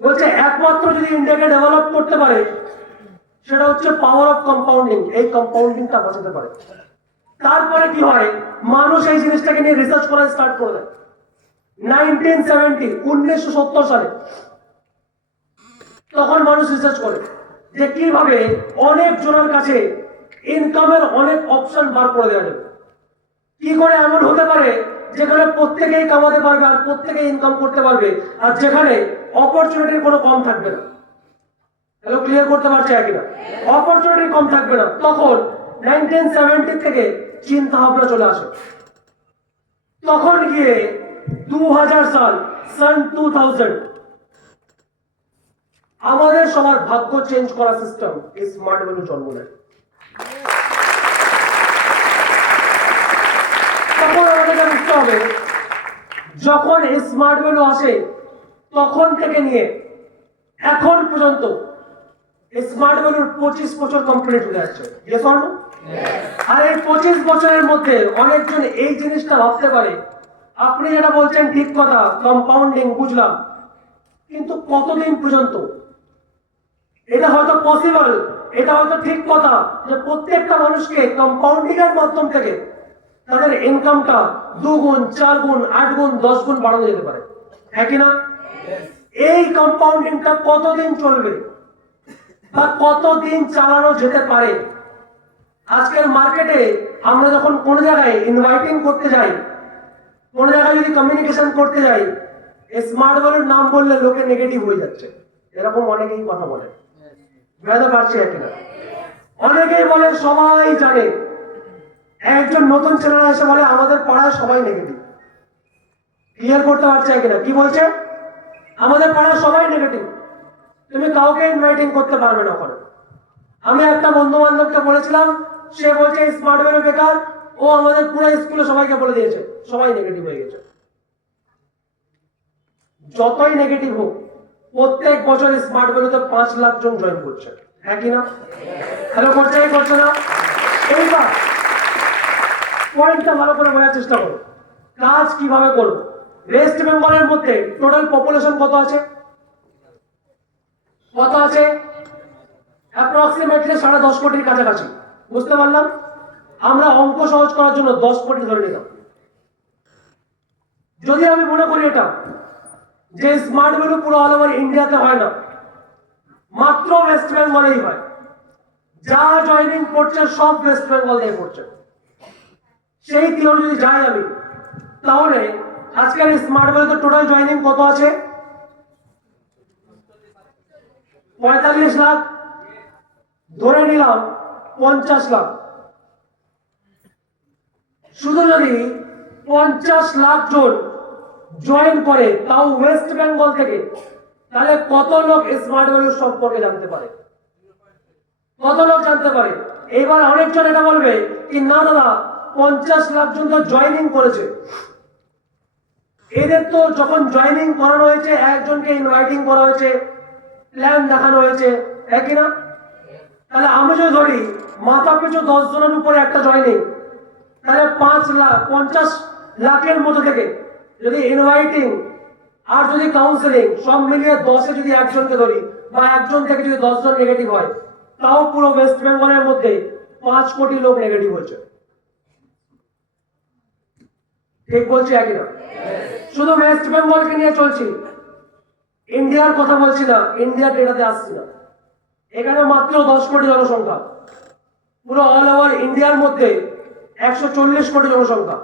বলছে একমাত্র যদি ইন্ডিয়াকে ডেভেলপ করতে পারে, সেটা হচ্ছে পাওয়ার অফ কম্পাউন্ডিং। এই কম্পাউন্ডিংটা বাঁচাতে পারে। তারপরে কি হয়, মানুষ এই জিনিসটাকে নিয়ে রিসার্চ করা স্টার্ট করে দেয়। 1970 সালে তখন মানুষ রিসার্চ করে যে কিভাবে অনেক জনের কাছে ইনকামের অনেক অপশন বার করে দেওয়া যাবে। কি করে এমন হতে পারে যেখানে প্রত্যেকেই কামাতে পারবে আর প্রত্যেকেই ইনকাম করতে পারবে, আর যেখানে অপরচুনিটির কোনো কম থাকবে না। হ্যালো, ক্লিয়ার করতে পারছে কিনা? অপরচুনিটি কম থাকবে না। তখন 1970 থেকে চিন্তা ভাবনা চলে আসে। তখন গিয়ে 2000 সাল 2000 আমাদের সবার ভাগ্য চেঞ্জ করা সিস্টেম স্মার্ট ভ্যালু জন্ম নেয়। তখন আমাদেরকে বুঝতে হবে, যখন স্মার্ট ভ্যালু আসে তখন থেকে নিয়ে এখন পর্যন্ত স্মার্ট ভ্যালুর 25 বছর কমপ্লিট হয়ে যাচ্ছে। আর এই 25 বছরের মধ্যে অনেকজন এই জিনিসটা ভাবতে পারে, আপনি যেটা বলছেন ঠিক কথা, কম্পাউন্ডিং বুঝলাম, কিন্তু কতদিন পর্যন্ত? এটা হয়তো পসিবল, এটা হয়তো ঠিক কথা যে প্রত্যেকটা মানুষকে কম্পাউন্ডিং এর মাধ্যম থেকে তাদের ইনকামটা 2 গুণ, 4 গুণ, 8 গুণ, 10 গুণ বাড়ানো যেতে পারে, হ্যাঁ কিনা? এই কম্পাউন্ডিংটা কতদিন চলবে বা কতদিন চালানো যেতে পারে? আজকের মার্কেটে আমরা যখন কোনো জায়গায় ইনভাইটিং করতে যাই, কোনো জায়গায় যদি কমিউনিকেশন করতে যাই, স্মার্ট ভ্যালুর নাম বললে লোকে নেগেটিভ হয়ে যাচ্ছে। এরকম অনেকেই কথা বলে, বুঝতে পারছি কিনা? অনেকেই বলে সবাই জানে। একজন নতুন ছেলেরা এসে বলে আমাদের পাড়ায় সবাই নেগেটিভ। ক্লিয়ার করতে পারছে কিনা? কি বলছে? আমাদের পাড়ায় সবাই নেগেটিভ, তুমি কাউকে ইনভাইটিং করতে পারবে না ওখানে। আমি একটা বন্ধু বান্ধবকে বলেছিলাম, সে বলছে স্মার্ট ভ্যালু বেকার, ও আমাদের পুরো স্কুলে সবাইকে বলে দিয়েছে সবাই নেগেটিভ হয়ে গেছে। যতই নেগেটিভ হোক, প্রত্যেক বছর স্মার্ট ভ্যালুতে 5 লাখ জন জয়েন করছে, হ্যাঁ কিনা? হ্যালো, করছে কি করছে না? এইবার পয়েন্টটা ভালো করে বোঝার চেষ্টা করো, কাজ কিভাবে করবো। ওয়েস্ট বেঙ্গলের মধ্যে টোটাল পপুলেশন কত আছে? কত আছে? অ্যাপ্রক্সিমেটলি 10.5 কোটির কাছাকাছি। বুঝতে পারলাম? আমরা অঙ্ক সহজ করার জন্য 10 কোটি ধরে নিলাম। যদি আমি মনে করি এটা যে স্মার্ট ভ্যালু পুরো অল ওভার ইন্ডিয়াতে হয় না, মাত্র ওয়েস্ট বেঙ্গলেই হয়, যা জয়েনিং করছে সব ওয়েস্ট বেঙ্গল দিয়ে করছে, সেই থিওরি যদি যাই আমি, তাহলে আজকের স্মার্ট ভ্যালুতে টোটাল জয়েনিং কত আছে? 45 লাখ, ধরে নিলাম 50 লাখ। শুধু যদি 50 লাখ জন জয়েন করে, তাও ওয়েস্ট বেঙ্গল থেকে, তাহলে কত লোক স্মার্ট ভ্যালু সম্পর্কে জানতে পারে? কত লোক জানতে পারে? এবার অনেকজন এটা বলবে কি, না দাদা 50 লাখ জন তো জয়েনিং করেছে, এদের তো যখন জয়েনিং করানো হয়েছে একজনকে ইনভাইটিং করা হয়েছে, প্ল্যান দেখানো হয়েছে, একই না? তাহলে আমি যদি ধরি মাথা পিছু 10 জনের উপরে একটা জয়েনিং, তাহলে 50 লাখের মধ্যে থেকে যদি ইনভাইটিং আর যদি কাউন্সিলিং সব মিলিয়ে 10-এ যদি একজনকে ধরি বা একজন থেকে যদি 10 জন নেগেটিভ হয়, তাও পুরো ওয়েস্ট বেঙ্গলের মধ্যে 5 কোটি লোক নেগেটিভ হয়েছে। ঠিক বলছি একই না? শুধু ওয়েস্ট বেঙ্গলকে নিয়ে চলছি, ইন্ডিয়ার কথা বলছি না, ইন্ডিয়ার ডেটাতে আসছি না। এখানে মাত্র 10 কোটি জনসংখ্যা, পুরো অল ওভার ইন্ডিয়ার মধ্যে 140 কোটি জনসংখ্যা।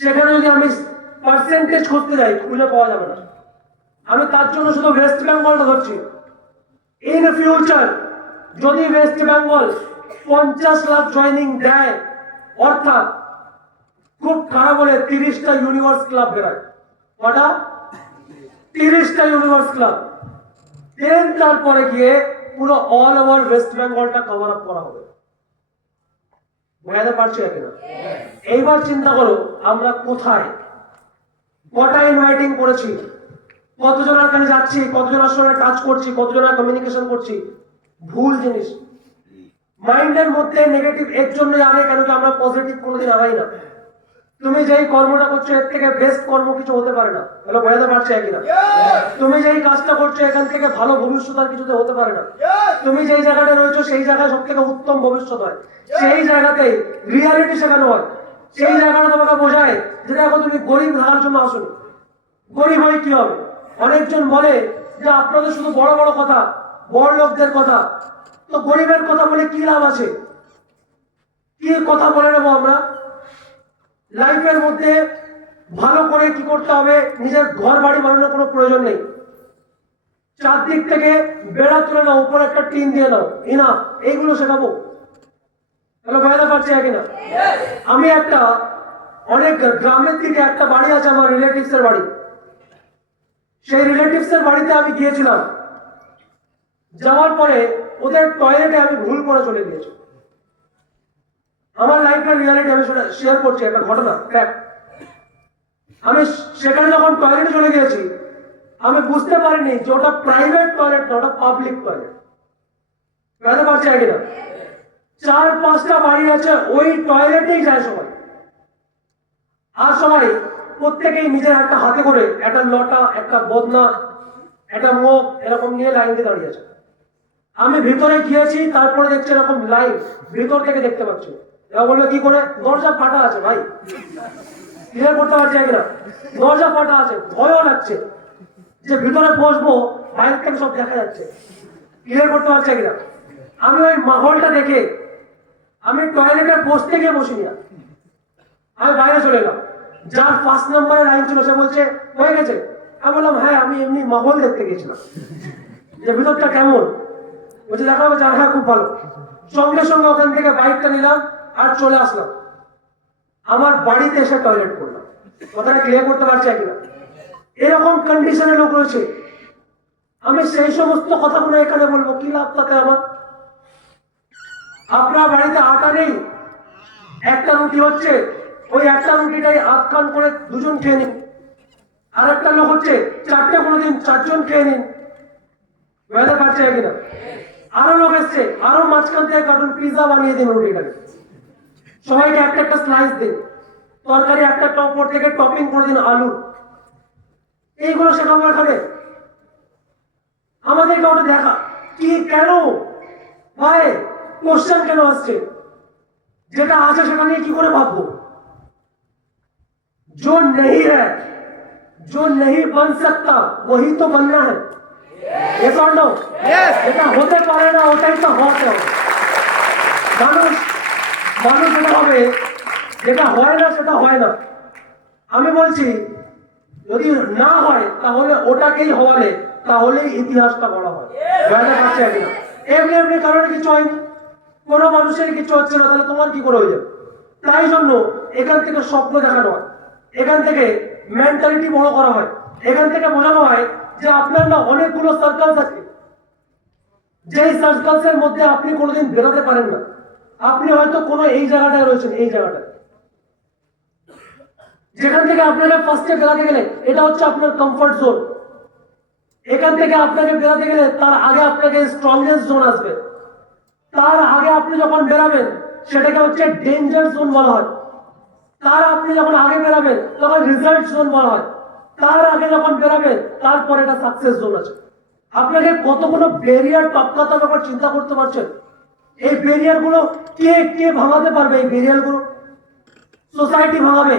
সেখানে যদি আমি পার্সেন্টেজ খুঁজতে যাই খুঁজে পাওয়া যাবে না। আমি তার জন্য শুধু ওয়েস্ট বেঙ্গলটা ধরছি। ইন ফিউচার যদি ওয়েস্ট বেঙ্গল 50 লাখ জয়েনিং দেয়, অর্থাৎ খুব খারাপ হলে 30টা ইউনিভার্স ক্লাব বেরোয়। কটা? 30টা ইউনিভার্স ক্লাব। দেন তারপরে গিয়ে পুরো অল ওভার ওয়েস্ট বেঙ্গলটা কভার আপ করা হবে। বোঝাতে পারছি কিনা? এইবার চিন্তা করো আমরা কোথায়, কটা ইনভাইটিং করেছি, কতজনের কাছে যাচ্ছি, কতজনের সঙ্গে কাজ করছি, কতজনের কমিউনিকেশন করছি। ভুল জিনিস। মাইন্ডের মধ্যে নেগেটিভ এর জন্য আনে কেন কি আমরা পজিটিভ কোনোদিন আনাই না। তুমি যেই কর্মটা করছো এর থেকে বেস্ট কর্ম কিছু হতে পারে না। বলো বোঝাতে পারছি কিনা? তুমি যেই কাজটা করছো এখান থেকে ভালো ভবিষ্যৎ আর কিছুতে হতে পারে না। তুমি যেই জায়গাটা রয়েছো সেই জায়গায় সব থেকে উত্তম ভবিষ্যৎ হয়, সেই জায়গাতেই রিয়ালিটি শেখানো হয়। সেই জায়গাটা তোমাকে বোঝায় যে দেখো তুমি গরিব থাকার জন্য আসোনি, গরিব হয়ে কি হবে। অনেকজন বলে যে আপনাদের শুধু বড় বড় কথা, বড় লোকদের কথা, তো গরিবের কথা বলে কি লাভ আছে? কি কথা বলে নেবো আমরা? লাইফের মধ্যে ভালো করে কি করতে হবে, নিজের ঘর বাড়ি বানানোর কোনো প্রয়োজন নেই। চারদিক থেকে বেড়া তুলে নাও, উপরে একটা টিন দিয়ে নাও, ইনা এইগুলো শেখাবো। তাহলে বোঝাতে পারছি কিনা? আমি একটা অনেক গ্রামের দিকে একটা বাড়ি আছে আমার রিলেটিভস এর বাড়ি। সেই রিলেটিভস এর বাড়িতে আমি গিয়েছিলাম। যাওয়ার পরে ওদের টয়লেটে আমি ভুল করে চলে গিয়েছি। আমার লাইফের রিয়ালিটি আমি শেয়ার করছি, একটা ঘটনা, ফ্যাক্ট। আমি সেখানে যখন টয়লেটে চলে গিয়েছি আমি বুঝতে পারিনি যে ওটা প্রাইভেট টয়লেট না, ওটা পাবলিক টয়লেট। বুঝতে পারছি কিনা? 4-5টা বাড়ি আছে, ওই টয়লেটেই যায় সবাই। আর সবাই প্রত্যেকেই নিজের একটা হাতে করে একটা লটা, একটা বদনা, একটা মুখ এরকম নিয়ে লাইন দিয়ে দাঁড়িয়ে আছে। আমি ভিতরে গিয়েছি, তারপরে দেখছি এরকম লাইন ভিতর থেকে দেখতে পাচ্ছি। এরা বলবে কি করে? দরজা ফাটা আছে ভাই, ক্লিয়ার করতে পারছি কিনা? দরজা ফাটা আছে, ভয়ও লাগছে যে ভিতরে বসবো, বাইরে থেকে সব দেখা যাচ্ছে। ক্লিয়ার করতে পারছি কিনা? আমি ওই মাহলটা দেখে আমি টয়লেটে বসতে গিয়ে বসিনি, আমি বাইরে চলে এলাম। যার 1 নম্বরের লাইন ছিল সে বলছে হয়ে গেছে। আমি বললাম হ্যাঁ, আমি এমনি মাহল দেখতে গেছিলাম যে ভিতরটা কেমন। বলছে দেখা হবে, হ্যাঁ খুব ভালো। সঙ্গে সঙ্গে ওখান থেকে বাইকটা নিলাম আর চলে আসলাম। আমার বাড়িতে এসে টয়লেট করলাম। কথাটা ক্লিয়ার করতে পারছি কিনা? এরকম কন্ডিশনে লোক রয়েছে। আমি সেই সমস্ত কথাগুলো এখানে বলবো, কি লাভ তাতে আমার? আপনার বাড়িতে আটা নেই, একটা রুটি হচ্ছে, ওই একটা রুটিটাই আধখান করে 2 জন খেয়ে নিন। আর একটা লোক হচ্ছে 4টে করে দিন, 4 জন খেয়ে নিন। বুঝতে পারছে কিনা? আরো লোক এসছে, আরো মাঝখান থেকে কার্টুন পিৎজা বানিয়ে দিন রুটিটাকে, সবাইকে একটা একটা স্লাইস দিন, তরকারি একটা উপর থেকে টপিং করে দিন আলু। এইগুলো শেখাবো এখানে? আমাদেরকে ওটা দেখা কি কেন ভাই? কোশ্চেন কেন আসছে? যেটা আছে সেটা নিয়ে কি করে ভাববো? जो नहीं है, जो नहीं बन सकता वही तो बनना है। Yes or no? Yes. যেটা হতে পারে না ওটাই তো হতে হবে। মানুষ যেটা হবে, যেটা হয় না সেটা হয় না। আমি বলছি যদি না হয় তাহলে ওটাকেই হওয়ালে, তাহলেই ইতিহাসটা বলা হয়। বুঝতে পারছি কিনা? এমনি এমনি কারণে কিছু হয়নি, কোনো মানুষের কিছু হচ্ছে না, তাহলে তোমার কি করে হয়ে যাবে? তাই জন্য এখান থেকে স্বপ্ন দেখানো হয়, এখান থেকে মেন্টালিটি বড় করা হয়, এখান থেকে বোঝানো হয় যে আপনার না অনেকগুলো সার্কেলস আছে, যেই সার্কেলস এর মধ্যে আপনি কোনোদিন বেরোতে পারেন না। আপনি হয়তো কোনো এই জায়গাটায় রয়েছেন, এই জায়গাটায় যেখান থেকে আপনাকে ফার্স্টে বেরাতে গেলে এটা হচ্ছে আপনার কমফর্ট জোন। এখান থেকে আপনাকে বেরাতে গেলে তার আগে আপনাকে স্ট্রংগেস্ট জোন আসবে। তার আগে আপনি যখন বেরাবেন সেটাকে হচ্ছে ডেঞ্জার জোন বলা হয়। তার আপনি যখন আগে বেরাবেন তখন রিজাল্ট জোন বলা হয়। তার আগে যখন বেরাবেন তারপরে এটা সাকসেস জোন আছে। আপনাকে কতগুলো ব্যারিয়ার টপকাতে হবে একবার চিন্তা করতে পারছেন? এই ব্যারিয়ার গুলো কে কে ভাঙাতে পারবে? এই ব্যারিয়ার গুলো সোসাইটি ভাঙাবে।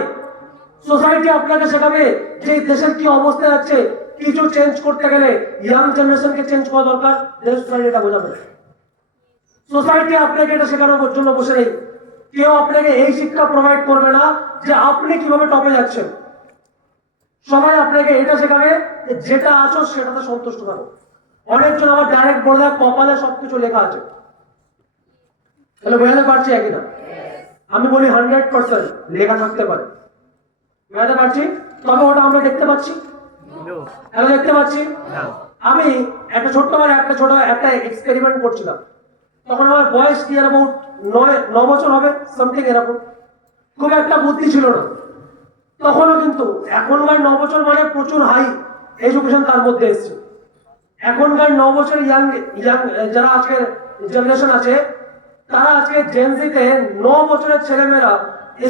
সোসাইটি আপনাকে শেখাবে যে দেশের কি অবস্থা যাচ্ছে, কিছু চেঞ্জ করতে গেলে ইয়াং জেনারেশনকে চেঞ্জ করা দরকার, দেশ সোসাইটি এটা বোঝাবে। সোসাইটি আপনাকে এটা শেখানোর জন্য বসে নেই। কেউ আপনাকে এই শিক্ষা প্রোভাইড করবে না যে আপনি কিভাবে টপে যাচ্ছেন। সবাই আপনাকে এটা শেখাবে যে যেটা আছো সেটাতে সন্তুষ্ট থাকো। অনেকজন আবার ডাইরেক্ট বলে দেয় কপালে সবকিছু লেখা আছে। তাহলে বোঝাতে পারছি একই না? আমি বলি 100% লেখা থাকতে পারে, বোঝাতে পারছি। তবে ওটা আমরা দেখতে পাচ্ছি, আমি দেখতে পাচ্ছি। আমি একটা একটা এক্সপেরিমেন্ট করছিলাম। তখন আমার বয়স কি অ্যাবাউট 9 বছর হবে, সামথিং এরকম। খুব একটা বুদ্ধি ছিল না তখনও, কিন্তু এখনকার 9 বছর মানে প্রচুর হাই এডুকেশন তার মধ্যে এসছে। এখনকার 9 বছর ইয়াং যারা আজকের জেনারেশন আছে, তারা আজকে জেনজিতে 9 বছরের ছেলেমেয়েরা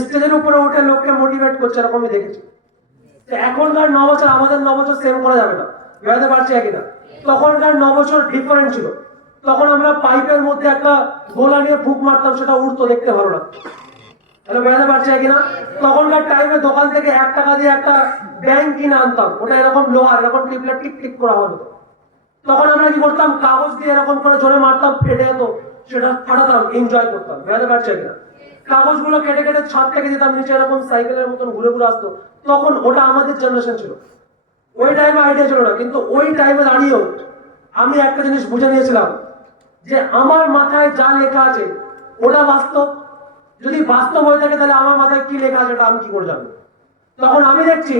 স্টেজের উপরে উঠে লোককে মোটিভেট করছে, এরকম আমি দেখেছি। এখনকার 9 বছর আমাদের 9 বছর সেম করা যাবে না, বুঝতে পারছি কিনা? তখনকার 9 বছর ডিফারেন্ট ছিল। তখন আমরা পাইপের মধ্যে একটা গোলা নিয়ে ফুক মারতাম, সেটা উঠতো, দেখতে ভালো লাগতো। তাহলে বোঝাতে পারছি কিনা? তখনকার টাইমে দোকান থেকে 1 টাকা দিয়ে একটা ব্যাংক কিনে আনতাম, ওটা এরকম লোহার, এরকম টিপলে টিক টিক করা হতো। তখন আমরা কি করতাম, কাগজ দিয়ে এরকম করে জোরে মারতাম, ফেটে যেত, সেটা ফাটাতাম, এনজয় করতাম। বোঝাতে পারছি কিনা? কাগজগুলো কেটে কেটে ছাদ থেকে দিতাম নিচে, এরকম সাইকেলের মতন ঘুরে ঘুরে আসতো। তখন ওটা আমাদের জেনারেশন ছিল, ওই টাইমে আইডিয়া ছিল না। কিন্তু ওই টাইমে দাঁড়িয়েও আমি একটা জিনিস বুঝে নিয়েছিলাম যে আমার মাথায় যা লেখা আছে ওটা বাস্তব। যদি বাস্তব হয়ে থাকে তাহলে আমার মাথায় কি লেখা আছে ওটা আমি কি করে জানবো? তখন আমি দেখছি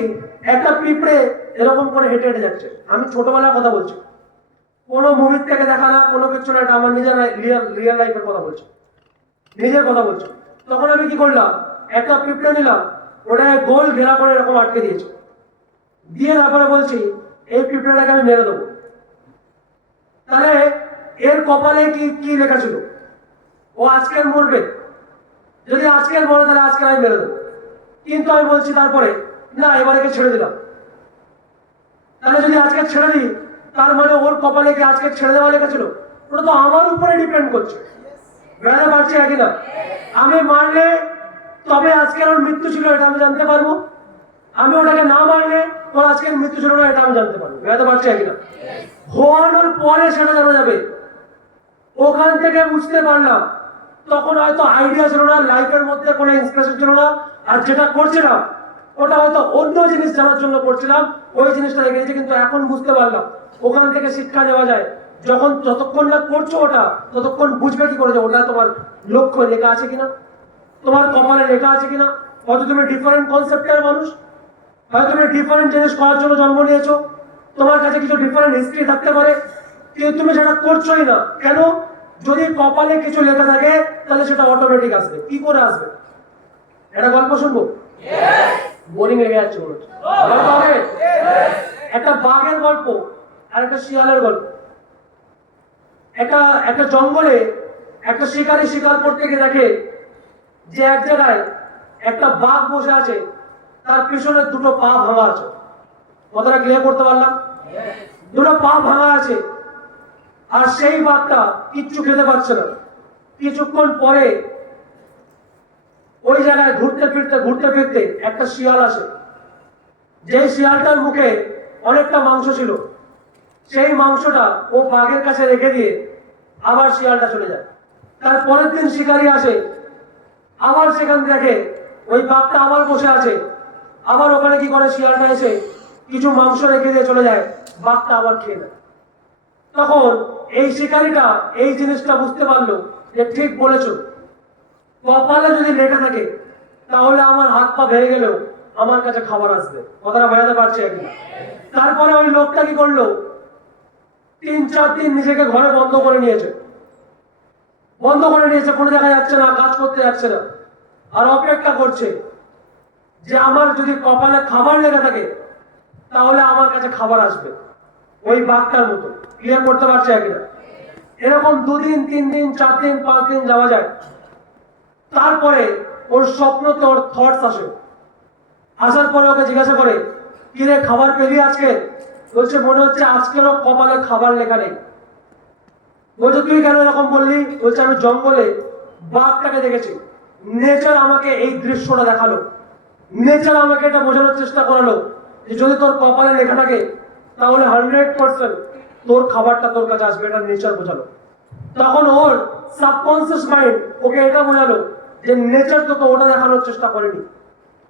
একটা পিঁপড়ে এরকম করে হেঁটে হেঁটে যাচ্ছে। আমি ছোটবেলার কথা বলছি, কোনো মুভির থেকে দেখা না, কোনো কিছু না, এটা আমার নিজের রিয়েল লাইফের কথা বলছি, নিজের কথা বলছি। তখন আমি কি করলাম, একটা পিঁপড়ে নিলাম, ওটা গোল ঘেরা করে এরকম আটকে দিয়েছি, দিয়ে তারপরে বলছি এই পিঁপড়েটাকে আমি মেরে দেবো। তাহলে এর কপালে কি কি লেখা ছিল? ও আজকের মরবে। যদি আজকের মরে তাহলে আজকে আমি মেরে দেবো। কিন্তু আমি বলছি তারপরে না, এবারে ছেড়ে দিলাম। তাহলে যদি আজকে ছেড়ে দিই তার মানে ওর কপালে কি আজকে ছেড়ে দেওয়া লেখা ছিল? ওটা তো আমার উপরে ডিপেন্ড করছে, বুঝতে পারছি কিনা? আমি মারলে তবে আজকের ওর মৃত্যু ছিল এটা আমি জানতে পারবো, আমি ওটাকে না মারলে ওর আজকের মৃত্যু ছিল না এটা আমি জানতে পারবো, বুঝতে পারছি কিনা? হওয়ানোর পরে সেটা জানা যাবে। ওখান থেকে বুঝতে পারলাম, তখন হয়তো আইডিয়া ছিল না, লাইফের মধ্যে কোনো ইন্সপিরেশন ছিল না, আর যেটা করছিলাম ওটা হয়তো অন্য জিনিস জানার জন্য করছিলাম, ওই জিনিসটা দেখে গেছি। কিন্তু এখন বুঝতে পারলাম ওখান থেকে শিক্ষা নেওয়া যায়। যতক্ষণ না করছো ওটা, ততক্ষণ বুঝবে কি করে যে ওটা তোমার লক্ষ্য লেখা আছে কিনা, তোমার কপালে লেখা আছে কিনা। হয়তো তুমি ডিফারেন্ট কনসেপ্টের মানুষ, হয়তো তুমি ডিফারেন্ট জিনিস করার জন্য জন্ম নিয়েছো, তোমার কাছে কিছু ডিফারেন্ট হিস্ট্রি থাকতে পারে, কিন্তু তুমি সেটা করছোই না কেন? যদি কপালে কিছু লেখা থাকে তাহলে সেটা অটোমেটিক আসবে। কি করে আসবে? একটা গল্প শুনবো? বোরিং লেগে যাচ্ছে মনে হচ্ছে। গল্প হবে? একটা বাঘের গল্প আর একটা শিয়ালের গল্প। একটা জঙ্গলে একটা শিকারী শিকার করতে গিয়ে দেখে যে এক জায়গায় একটা বাঘ বসে আছে, তার পিছনে দুটো পা ভাঙা আছে। কথাটা ক্লিয়ার করতে পারলাম? দুটো পা ভাঙা আছে, আর সেই বাঘটা কিচ্ছু খেতে পারছে না। কিছুক্ষণ পরে ওই জায়গায় ঘুরতে ফিরতে একটা শিয়াল আসে। যে শিয়ালটার মুখে অনেকটা মাংস ছিল, সেই মাংসটা ও বাঘের কাছে রেখে দিয়ে আবার শিয়ালটা চলে যায়। তার পরের দিন শিকারী আসে, আবার সেখান দেখে ওই বাঘটা আবার বসে আছে। আবার ওখানে কি করে, শিয়ালটা এসে কিছু মাংস রেখে দিয়ে চলে যায়, বাঘটা আবার খেয়ে নেয়। তখন এই শিকারীটা এই জিনিসটা বুঝতে পারলো যে ঠিক বলেছো, কপালে যদি লেখা থাকে তাহলে আমার হাত পা ভেঙে গেলেও আমার কাছে খাবার আসবে। কথাটা বোঝাতে পারছি একদিন। তারপরে ওই লোকটা কি করলো, 3-4 দিন নিজেকে ঘরে বন্ধ করে নিয়েছে, কোনো জায়গায় যাচ্ছে না, কাজ করতে যাচ্ছে না, আর অপেক্ষা করছে যে আমার যদি কপালে খাবার লেগে থাকে তাহলে আমার কাছে খাবার আসবে, ওই বাঘটার মতো। ক্লিয়ার করতে পারছে কিনা? এরকম 2 দিন 3 দিন 4 দিন 5 দিন যাওয়া যায়, তারপরে ওর স্বপ্নতে ওর থটস আসে। আসার পরে ওকে জিজ্ঞাসা করে, কিরে খাবার পেলি আজকে? বলছে মনে হচ্ছে আজকেরও কপালে খাবার লেখা নেই। বলছে তুই কেন এরকম বললি? বলছে আমি জঙ্গলে বাঘটাকে দেখেছি, নেচার আমাকে এই দৃশ্যটা দেখালো, নেচার আমাকে এটা বোঝানোর চেষ্টা করালো যে যদি তোর কপালে লেখা থাকে তাহলে 100% তোর খাবারটা তোর কাছে আসবে, এটা নেচার বোঝালো। তখন ওর সাবকনসিয়াস মাইন্ড ওকে এটা বোঝালো যে নেচার তোকে ওটা দেখানোর চেষ্টা করেনি,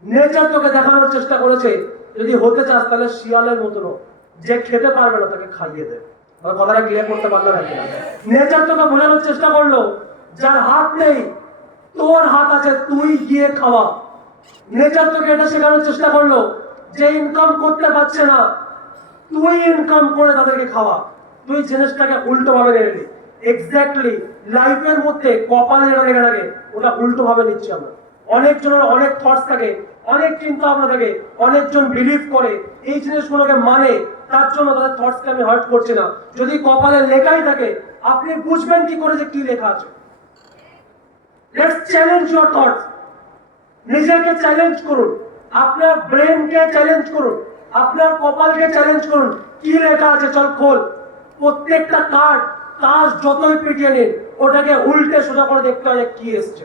নেচার তোকে দেখানোর চেষ্টা করেছে যদি হতে চাস তাহলে শিয়ালের মতো নো, যে খেতে পারবে না তাকে খাইয়ে দে। আমার কথাটা ক্লিয়ার করতে পারলো না? নেচার তোকে বোঝানোর চেষ্টা করলো যার হাত নেই তোর হাত আছে, তুই গিয়ে খাওয়া। নেচার তোকে এটা শেখানোর চেষ্টা করলো যে ইনকাম করতে পারছে না, তুই ইনকাম করে তাদেরকে খাওয়া। তুই জিনিসটাকে উল্টো ভাবে নিলি। এক্স্যাক্টলি লাইফের মধ্যে কপালে যেটা লেখা থাকে ওটা উল্টো ভাবে নিচ্ছি আমরা। অনেকজনের অনেক থটস থাকে, অনেক চিন্তা ভাবনা থাকে, অনেকজন বিলিভ করে এই জিনিসগুলোকে মানে, তার জন্য তাদের থটসকে আমি হার্ট করছি না। যদি কপালে লেখাই থাকে আপনি বুঝবেন কি করে যে কি লেখা আছে? Let's challenge your thoughts. নিজেকে চ্যালেঞ্জ করুন, আপনার ব্রেনকে চ্যালেঞ্জ করুন, আপনার কপালকে চ্যালেঞ্জ করুন। কি লেখা আছে চল খোল। প্রত্যেকটা কার্ড কাজ যতই পিটিয়ে নিন ওটাকে উল্টে সোজা করে দেখতে হয় কি এসছে।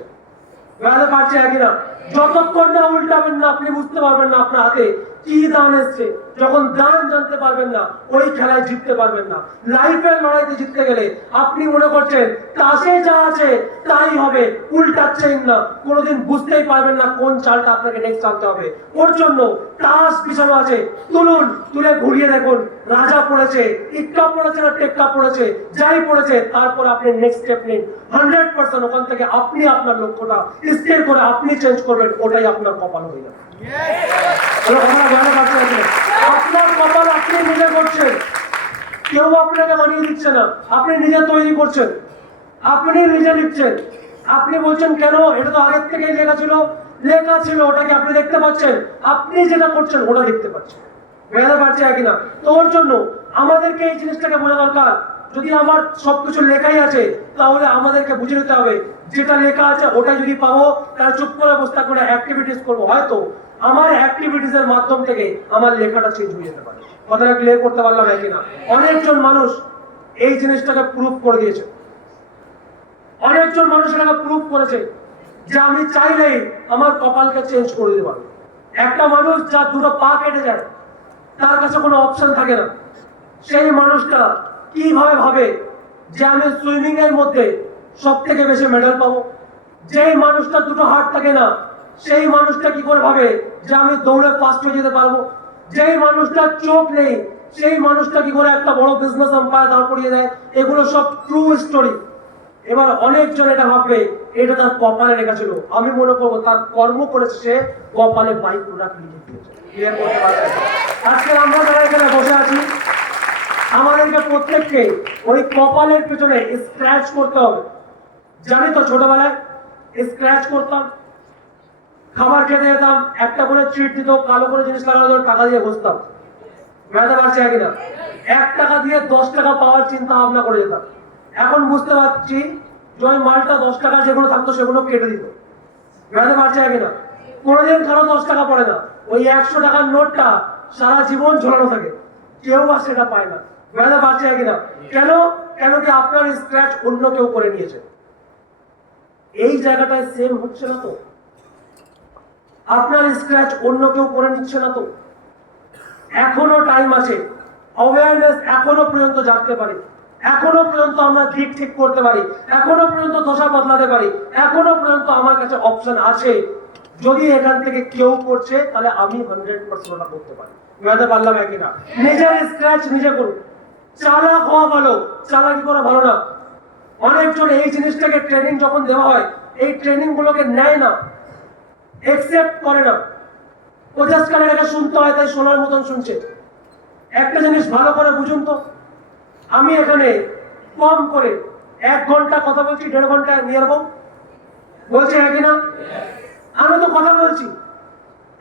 বুঝতে পারছে কিনা? যতক্ষণ না উল্টাবেন না আপনি বুঝতে পারবেন না আপনার হাতে কি দান এসছে। যখন দান জানতে পারবেন না ওই খেলায় জিততে পারবেন না। লাইফের লড়াইতে জিততে গেলে আপনি মনে করছেন তাসে যা আছে তাই হবে, উল্টাচ্ছেন না, কোনোদিন বুঝতেই পারবেন না কোন চালটা আপনাকে নেক্সট চালতে হবে। ওর জন্য তাস বিছানো আছে, তুলুন, তুলে ঘুরিয়ে দেখুন রাজা পড়েছে, ইক্কা পড়েছে না টেক্কা পড়েছে, যাই পড়েছে তারপর আপনি নেক্সট স্টেপ নিন। 100% ওখান থেকে আপনি আপনার লক্ষ্যটা স্থির করে আপনি চেঞ্জ করবেন, ওটাই আপনার কপাল হয়ে যাবে। আপনার কপাল আপনি নিজে করছেন, কেউ আপনাকে বানিয়ে দিচ্ছে না, আপনি নিজে তৈরি করছেন, আপনি নিজে লিখছেন। আপনি বলছেন কেন, এটা তো আগের থেকেই লেখা ছিল, লেখা ছিল ওটাকে আপনি দেখতে পাচ্ছেন, আপনি যেটা করছেন ওটা দেখতে পাচ্ছেন। বুঝতে পারছে কিনা? তো ওর জন্য আমাদেরকে এই জিনিসটাকে বোঝা দরকার। যদি আমার সবকিছু লেখাই আছে তাহলে আমাদেরকে বুঝে নিতে হবে যেটা লেখা আছে ওটা যদি পাবো তাহলে চুপ করে বসে করে অ্যাক্টিভিটিস করবো, হয়তো আমার অ্যাক্টিভিটিস এর মাধ্যম থেকে আমার লেখাটা চেঞ্জ হয়ে যেতে পারে। কথাটা ক্লিয়ার করতে পারলাম কিনা? অনেকজন মানুষ এই জিনিসটাকে প্রুফ করে দিয়েছে, অনেকজন মানুষ এটাকে প্রুফ করেছে যে আমি চাইলেই আমার কপালকে চেঞ্জ করে দিতে পারবো। একটা মানুষ যার 2টো পা কেটে যায় তার কাছে কোনো অপশন থাকে না, সেই মানুষটা কিভাবে ভাবে যে আমি সুইমিং এর মধ্যে সব থেকে বেশি মেডেল পাবো? যেই মানুষটা 2টো হাত থাকে না সেই মানুষটা কি করে ভাবে যে আমি দৌড়ে ফার্স্ট হয়ে যেতে পারবো? যেই মানুষটার চোখ নেই সেই মানুষটা কি করে একটা বড় বিজনেস এম্পায়ার দাঁড় করিয়ে দেয়? এগুলো সব ট্রু স্টোরি। এবার অনেকজন এটা ভাববে এটা তার কপালে লেখা ছিল, আমি মনে করবো তার কর্ম করেছে, সে কপালে বাই প্রোডাক্ট লিখে দিয়েছে। ক্লিয়ার করতে পারছে? আজকে আমরা যারা এখানে বসে আছি আমাদেরকে প্রত্যেককে ওই কপালের পেছনে স্ক্র্যাচ করতে হবে। জানি তো ছোটবেলায় স্ক্র্যাচ করতাম, খাবার খেতে যেতাম, একটা করে চিট দিত, কালো করে জিনিস লাগানো যেত, টাকা দিয়ে বসতাম। বুঝতে পারছে কিনা? 1 টাকা দিয়ে 10 টাকা পাওয়ার চিন্তা ভাবনা করে যেতাম। এখন বুঝতে পারছি যে ওই মালটা 10 টাকার যেগুলো থাকতো সেগুলো কেটে দিত। বুঝতে পারছে কিনা? কোনোদিন কারো 10 টাকা পড়ে না, ওই 100 টাকার নোটটা সারা জীবন ঝোলানো থাকে, কেউ আর সেটা পায় না। বুঝতে পারছে কিনা? কেন? কেন কি আপনার স্ক্র্যাচ অন্য কেউ করে নিয়েছে। এই জায়গাটায় সেম হচ্ছে না তো? আপনার স্ক্র্যাচ অন্য কেউ করে নিচ্ছে না তো? এখনো টাইম আছে, অ্যাওয়ারনেস এখনো পর্যন্ত জাগতে পারি, এখনো পর্যন্ত আমরা দিক ঠিক করতে পারি, এখনো পর্যন্ত দশা বদলাতে পারি, এখনো পর্যন্ত আমার কাছে অপশন আছে। যদি এখান থেকে কেউ করছে তাহলে আমি 100% ওটা করতে পারি। বুঝতে পারলাম কিনা? নিজের স্ক্র্যাচ নিজে করুন। চালাক হওয়া ভালো, চালাকি করা ভালো না। অনেকজন এই জিনিসটাকে ট্রেনিং যখন দেওয়া হয় এই ট্রেনিং গুলোকে নেয় না, একসেপ্ট করে না। ও জাস্ট কানে রেখে শুনতে হয় তাই শোনার মতন শুনছে। একটা জিনিস ভালো করে বুঝুন তো, আমি এখানে কম করে 1 ঘন্টা কথা বলছি, 1.5 ঘন্টা নিয়ে এরকম বলছে কিনা? আমি তো কথা বলছি,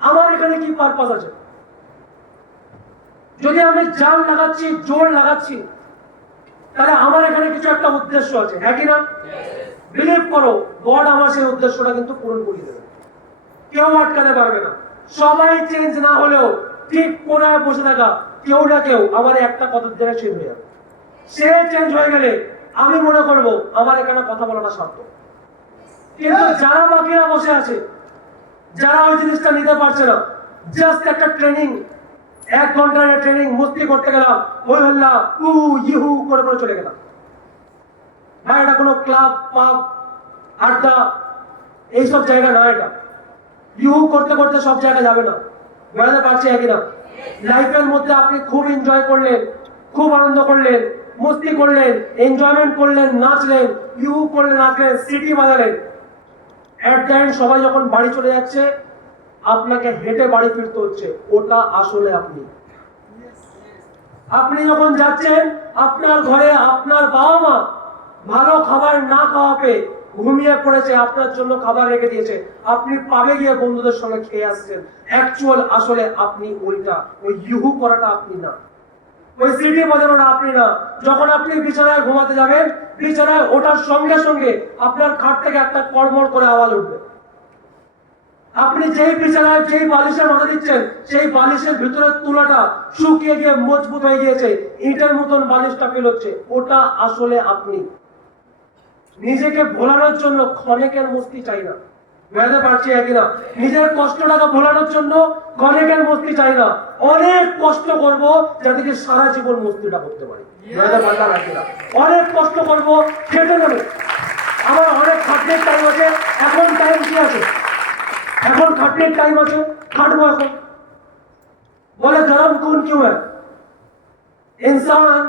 আমার এখানে কি পারপাস আছে? যদি আমি জান লাগাচ্ছি, জোর লাগাচ্ছি, তাহলে আমার এখানে কিছু একটা উদ্দেশ্য আছে, হ্যাঁ কি না? বিলিভ করো, গড আমার সেই উদ্দেশ্যটা কিন্তু পূরণ করে দেবে, কেউ আটকাতে পারবে না। সবাই চেঞ্জ না হলেও ঠিক কোনায় বসে থাকা কেউ না কেউ আমার একটা কথার দ্বারা চেঞ্জ হয়ে যাবে। সে চেঞ্জ হয়ে গেলে আমি মনে করবো আমার এখানে কথা বলাটা সার্থক। কিন্তু যারা বাকিরা বসে আছে, যারা ওই জিনিসটা নিতে পারছে না, জাস্ট একটা ট্রেনিং, 1 ঘন্টার ট্রেনিং মস্তি করতে গেলাম, ওই হল্লা উ ইহু করে করে চলে গেলাম। ভাই এটা কোনো ক্লাব, পাব, আড্ডা এইসব জায়গা না। এটা ইহু করতে করতে সব জায়গায় যাবে না, বুঝতে পারছি একই না? লাইফের মধ্যে আপনি খুব এনজয় করলেন, খুব আনন্দ করলেন, মস্তি করলেন, এনজয়মেন্ট করলেন, নাচলেন, ইহু করলেন, নাচলেন, সিটি বাজালেন, এট দ্য এন্ড সবাই যখন বাড়ি চলে যাচ্ছে, আপনাকে হেঁটে বাড়ি ফিরতে হচ্ছে, ওটা আসলে আপনি। আপনি যখন যাচ্ছেন, আপনার ঘরে আপনার বাবা মা ভালো খাবার না খাওয়াতে ঘুমিয়ে পড়েছে, আপনার জন্য খাবার রেখে দিয়েছে, আপনি পাবে গিয়ে বন্ধুদের সঙ্গে খেয়ে আসছেন। অ্যাকচুয়াল আসলে আপনি ওইটা, ওই ইহু করাটা আপনি না, ওই সিটি বাজানোটা আপনি না। যখন আপনি বিছানায় ঘুমাতে যাবেন, বিছানায় ওঠার সঙ্গে সঙ্গে আপনার খাট থেকে একটা কড়মড় করে আওয়াজ উঠবে। আপনি যেই বিছানায় যেই বালিশের মাথা দিচ্ছেন, সেই বালিশের ভিতরের তুলাটা শুকিয়ে গিয়ে মজবুত হয়ে গিয়েছে, ইটের মতন বালিশটা ফিল হচ্ছে, ওটা আসলে আপনি। নিজেকে ভোলানোর জন্য ক্ষণিকের মস্তি চাই না, বুঝতে পারছি একই না? নিজের কষ্টটাকে ভোলানোর জন্য ক্ষণিকের মস্তি চাই না, অনেক কষ্ট করব যাতে কি সারা জীবন মস্তিটা করতে পারি, বুঝতে পারলাম একই না? অনেক কষ্ট করব, খেটে নেব, আমার অনেক খাটনির টাইম আছে। এখন টাইম কি আছে? এখন খাটনির টাইম আছে, খাটবো এখন। बोले गरम खून क्यों है? इंसान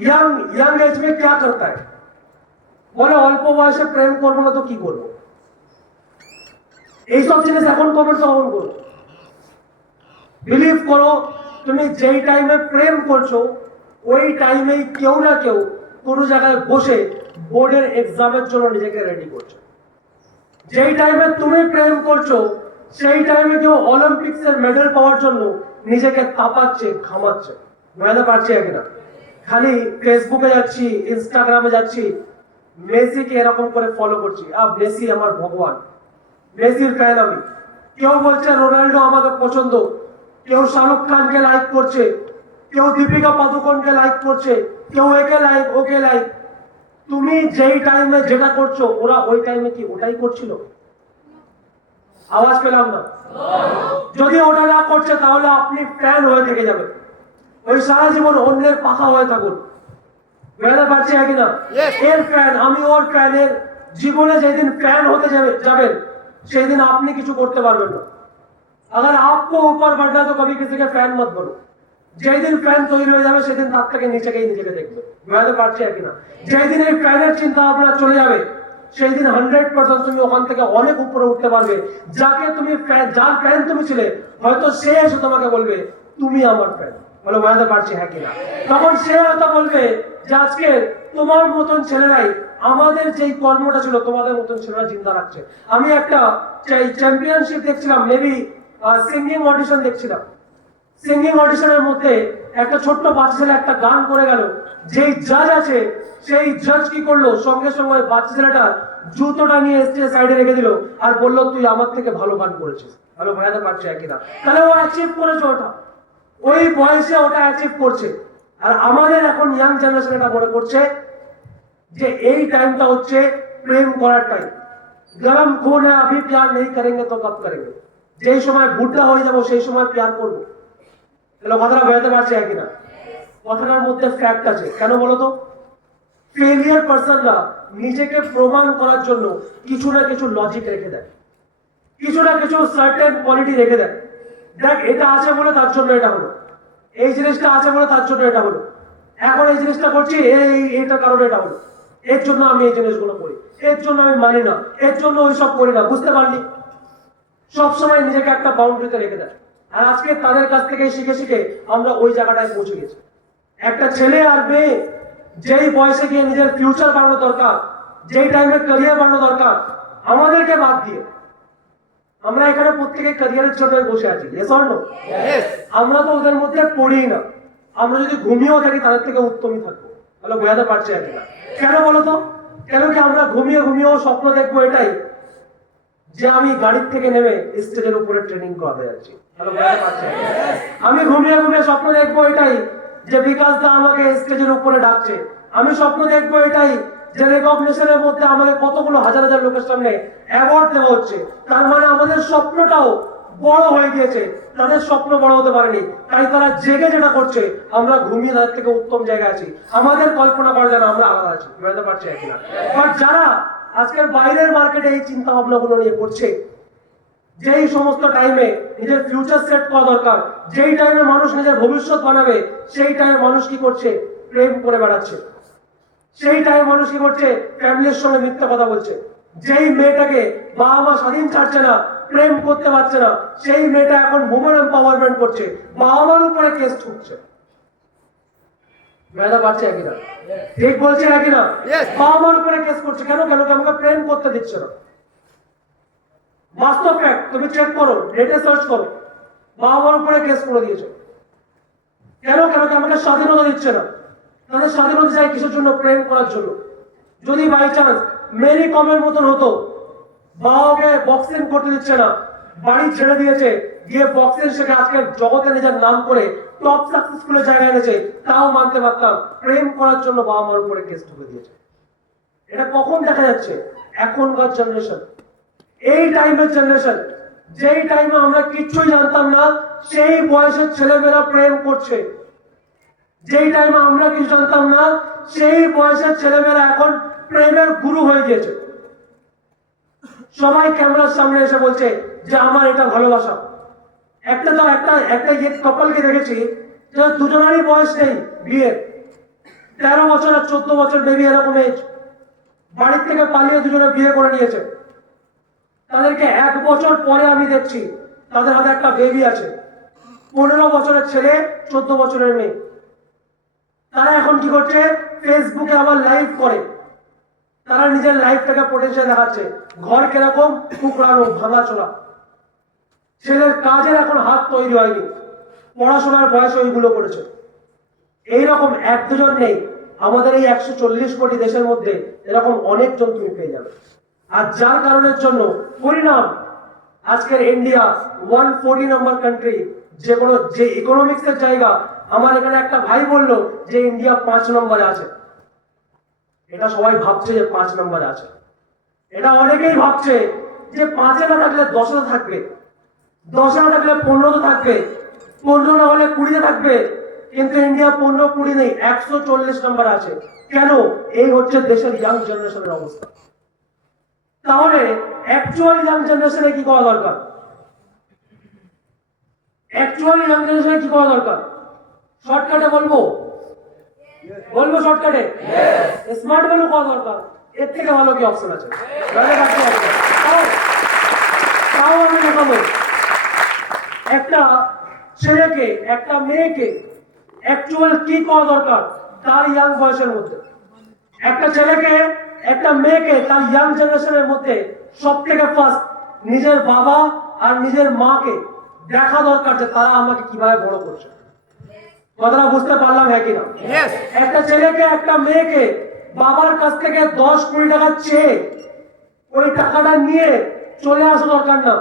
यंग एज में क्या करता है? बोले অল্প বয়সে প্রেম করবো না তো কি করবো? এইসব জিনিস এখন কমেন্ট তখন করো। বিলিভ করো, তুমি যেই টাইমে প্রেম করছো, ওই টাইমেই কেউ না কেউ কোনো জায়গায় বসে বোর্ডের এক্সামের জন্য নিজেকে রেডি করছে। যেই টাইমে তুমি প্রেম করছো, সেই টাইমে কেউ অলিম্পিক্সের মেডেল পাওয়ার জন্য নিজেকে তাপাচ্ছে, ঘামাচ্ছে, বুঝতে পারছি কিনা? খালি ফেসবুকে যাচ্ছি, ইনস্টাগ্রামে যাচ্ছি, মেসিকে এরকম করে ফলো করছি, মেসি আমার ভগবান, মেসির ফ্যান আমি। কেউ বলছে রোনাল্ডো আমাকে পছন্দ, কেউ শাহরুখ খানকে লাইক করছে, কেউ দীপিকা পাদুকোনকে লাইক করছে, কেউ একে লাইক, ওকে লাইক। তুমি যেই টাইমে যেটা করছো, ওরা ওই টাইমে কি ওটাই করছিল? আওয়াজ পেলাম না। যদি ওটা না করছে, তাহলে আপনি ফ্যান হয়ে থেকে যাবেন, ওই সারা জীবন অন্যের পাখা হয়ে থাকুন, বুঝতে পারছি কিনা? এর ফ্যান, আমি ওর ফ্যানের। জীবনে যেদিন ফ্যান হতে যাবেন, সেই দিন আপনি কিছু করতে পারবেন না। अगर आपको ऊपर बढ़ना तो कभी किसी के फैन मत बनो। যেই দিন ফ্যান তৈরি হয়ে যাবে, সেদিন তার থেকে নিচেকেই নিজেকে দেখবে, বুঝতে পারছি কিনা? যেই দিন এই ফ্যানের চিন্তা ভাবনা চলে যাবে, সেই দিন 100% তুমি ওখান থেকে অনেক উপরে উঠতে পারবে। যাকে তুমি যার ফ্যান তুমি ছিলে, হয়তো সে এসে তোমাকে বলবে তুমি আমার ফ্যান, বলে বুঝতে পারছি হ্যাঁ কিনা? তখন সে হয়তো বলবে যে আজকে তোমার মতন ছেলেরাই আমাদের যেই কর্মটা ছিল, তোমাদের মতন ছেলেরা জিন্দা রাখছে। আমি একটা চ্যাম্পিয়নশিপ দেখছিলাম, মেবি সিঙ্গিং অডিশন দেখছিলাম। সিঙ্গিং অডিশনের মধ্যে একটা ছোট্ট বাচ্চা ছেলে একটা গান করে গেল, যেই জাজ আছে সেই জাজ কি করলো, সঙ্গে সঙ্গে বাচ্চা ছেলেটা জুতোটা নিয়ে স্টেজ সাইডে রেখে দিল আর বললো তুই আমার থেকে ভালো গান করেছিস। ভালো বোঝাতে পারছি কিনা? তাহলে ও অ্যাচিভ করেছে, ওটা ওই বয়সে ওটা অ্যাচিভ করছে। আর আমাদের এখন ইয়াং জেনারেশন এটা মনে করছে যে এই টাইমটা হচ্ছে প্রেম করার টাইম। গরম খুন হ্যাঁ, अभी प्यार नहीं करेंगे तो कब करेंगे? যেই সময় বুদ্ধা হয়ে যাবো, সেই সময় প্যার করবো। তাহলে কথাটা বোঝাতে পারছে কিনা? কথাটার মধ্যে ফ্যাক্ট আছে। কেন বলো তো? ফেলিয়ার পার্সনরা নিজেকে প্রমাণ করার জন্য কিছু না কিছু লজিক রেখে দেয়, কিছু না কিছু সার্টেন কোয়ালিটি রেখে দেয়। দেখ, এটা আছে বলে তার জন্য এটা হলো, এই জিনিসটা আছে বলে তার জন্য এটা হলো, এখন এই জিনিসটা করছি এইটার কারণে এটা হলো, এর জন্য আমি এই জিনিসগুলো করি, এর জন্য আমি মানি না, এর জন্য ওই সব করি না। বুঝতে পারলি? সবসময় নিজেকে একটা বাউন্ডারিতে রেখে দেয়। আর আজকে তাদের কাছ থেকে শিখে শিখে আমরা ওই জায়গাটায় পৌঁছে গেছি। একটা ছেলে আর মেয়ে যেই বয়সে গিয়ে নিজের ফিউচার বানানো দরকার, যেই টাইমে ক্যারিয়ার বানানো দরকার, আমাদেরকে বাদ দিয়ে আমরা এখানে প্রত্যেকে ক্যারিয়ারের জন্য বসে আছি, yes or no? আমরা তো ওদের মধ্যে পড়ি না। আমরা যদি ঘুমিয়েও থাকি তাদের থেকে উত্তমই থাকবো। তাহলে বোঝাতে পারছি আর না কেন বলো তো? কেন কি আমরা ঘুমিয়েও স্বপ্ন দেখবো এটাই যে আমি গাড়ির থেকে নেমে স্টেজের উপরে ট্রেনিং করাতে যাচ্ছি। তাহলে বোঝাতে পারছি? আমি ঘুমিয়ে স্বপ্ন দেখবো এটাই যে বিকাশ দা আমাকে স্টেজের উপরে ডাকছে। আমি স্বপ্ন দেখবো এটাই যে রেকগনিশনের মধ্যে আমাকে কতগুলো হাজার হাজার লোকের সামনে অ্যাওয়ার্ড দেওয়া হচ্ছে। তার মানে আমাদের স্বপ্নটাও বড় হয়ে গিয়েছে, তাদের স্বপ্ন বড় হতে পারেনি, তাই তারা জেগে যেটা করছে আমরা ঘুমিয়ে তাদের থেকে উত্তম জায়গায় আছি। আমাদের কল্পনা করা যায় না আমরা আলাদা আছি, বুঝতে পারছি কিনা? বাট যারা আজকের বাইরের মার্কেটে এই চিন্তা ভাবনাগুলো নিয়ে করছে, যেই সমস্ত টাইমে নিজের ফিউচার সেট করা দরকার, যেই টাইমে মানুষ নিজের ভবিষ্যৎ বানাবে, সেই টাইমে মানুষ কি করছে? প্রেম করে বেড়াচ্ছে। সেই টাইমে মানুষ কি করছে? ফ্যামিলির সঙ্গে মিথ্যা কথা বলছে। যেই মেয়েটাকে বাবা মা স্বাধীন ছাড়ছে না, প্রেম করতে পারছে না, সেই মেয়েটা এখন ওমেন এম্পাওয়ারমেন্ট করছে, বাবা মার উপরে কেস ঠুকছে। মেয়েটা পারছে একই না? ঠিক বলছে একই না? বাবা মার উপরে কেস করছে। কেন? কেন কি আমাকে প্রেম করতে দিচ্ছে না? বাস্তব ফ্যাক্ট, তুমি চেক করো, নেটে সার্চ করো, বাবা মার উপরে কেস করে দিয়েছে। কেন? কেন কি আমাকে স্বাধীনতা দিচ্ছে না? তাদের স্বাধীনতা চাই কিসের জন্য? প্রেম করার জন্য। যদি বাই চান্স মেরি কমের মতন হতো, বাবাকে বক্সিং করতে দিচ্ছে না, বাড়ি ছেড়ে দিয়েছে, গিয়ে বক্সিং শেখে আজকে জগতে নিজের নাম করে টপ সাকসেসফুলের জায়গায় এনেছে, তাও মানতে পারতাম। প্রেম করার জন্য বাবা মার উপরে কেস ঠুকে দিয়েছে। এটা কখন দেখা যাচ্ছে? এখনকার জেনারেশন, এই টাইমের জেনারেশন, যেই টাইমে আমরা কিচ্ছুই জানতাম না, সেই বয়সের ছেলেমেয়েরা প্রেম করছে। যেই টাইমে আমরা কিছু জানতাম না, সেই বয়সের ছেলেমেয়েরা এখন প্রেমের গুরু হয়ে গিয়েছে। সবাই ক্যামেরার সামনে এসে বলছে যে আমার এটা ভালোবাসা। একটা কাপলকে দেখেছি যে দুজনেরই বয়স নেই বিয়ের, 13 বছর আর 14 বছর বেবি, এরকম এজ। বাড়ির থেকে পালিয়ে দুজনে বিয়ে করে নিয়েছে। তাদেরকে 1 বছর পরে আমি দেখছি তাদের হাতে একটা বেবি আছে, 15 বছরের ছেলে, 14 বছরের মেয়ে। তারা এখন কি করছে? ফেসবুকে আবার লাইভ করে, তারা নিজের লাইফটাকে পোটেনশিয়াল দেখাচ্ছে। ঘর কিরকম টুকরানো ভাঙাচোরা, ছেলের কাজের এখন হাত তৈরি হয়নি, পড়াশোনার বয়সে ওইগুলো করেছে। এইরকম 1-2 জন নেই, আমাদের এই 140 কোটি দেশের মধ্যে এরকম অনেকজন তুমি পেয়ে যাবে। আর যার কারণের জন্য পরিণাম আজকের ইন্ডিয়া 140 নম্বর কান্ট্রি, যে ইকোনমিক্স এর জায়গা। আমার এখানে একটা ভাই বললো যে ইন্ডিয়া 5 নম্বরে আছে। এটা সবাই ভাবছে যে 5 নম্বরে আছে, এটা অনেকেই ভাবছে যে 5-এ না থাকলে 10-এ থাকবে, 10-এ না থাকলে 15-তে থাকবে, 15 না হলে 20-তে থাকবে। কিন্তু ইন্ডিয়া 15-20 নেই, 140 নম্বর আছে। কেন? এই হচ্ছে দেশের ইয়াং জেনারেশনের অবস্থা। তাহলে অ্যাকচুয়ালি ইয়াং জেনারেশনে কি করা দরকার? অ্যাকচুয়ালি ইয়াং জেনারেশনে কি করা দরকার? শর্টকাটে বলবো শর্টকাটে স্মার্ট ভ্যালু করা দরকার। এর থেকে ভালো কি অপশন আছে? তাও আমি দেখাবো একটা ছেলেকে, একটা মেয়েকে অ্যাকচুয়াল কি করা দরকার তার ইয়াং বয়সের মধ্যে। একটা ছেলেকে, একটা মেয়েকে তার ইয়াং জেনারেশনের মধ্যে সব থেকে ফার্স্ট নিজের বাবা আর নিজের মাকে দেখা দরকার যে তারা আমাকে কিভাবে বড় করছে। কথাটা বুঝতে পারলাম হ্যাঁ কিনা? একটা ছেলেকে, একটা মেয়েকে বাবার কাছ থেকে 10-20 টাকা চেয়ে ওই টাকাটা নিয়ে চলে আসা দরকার না,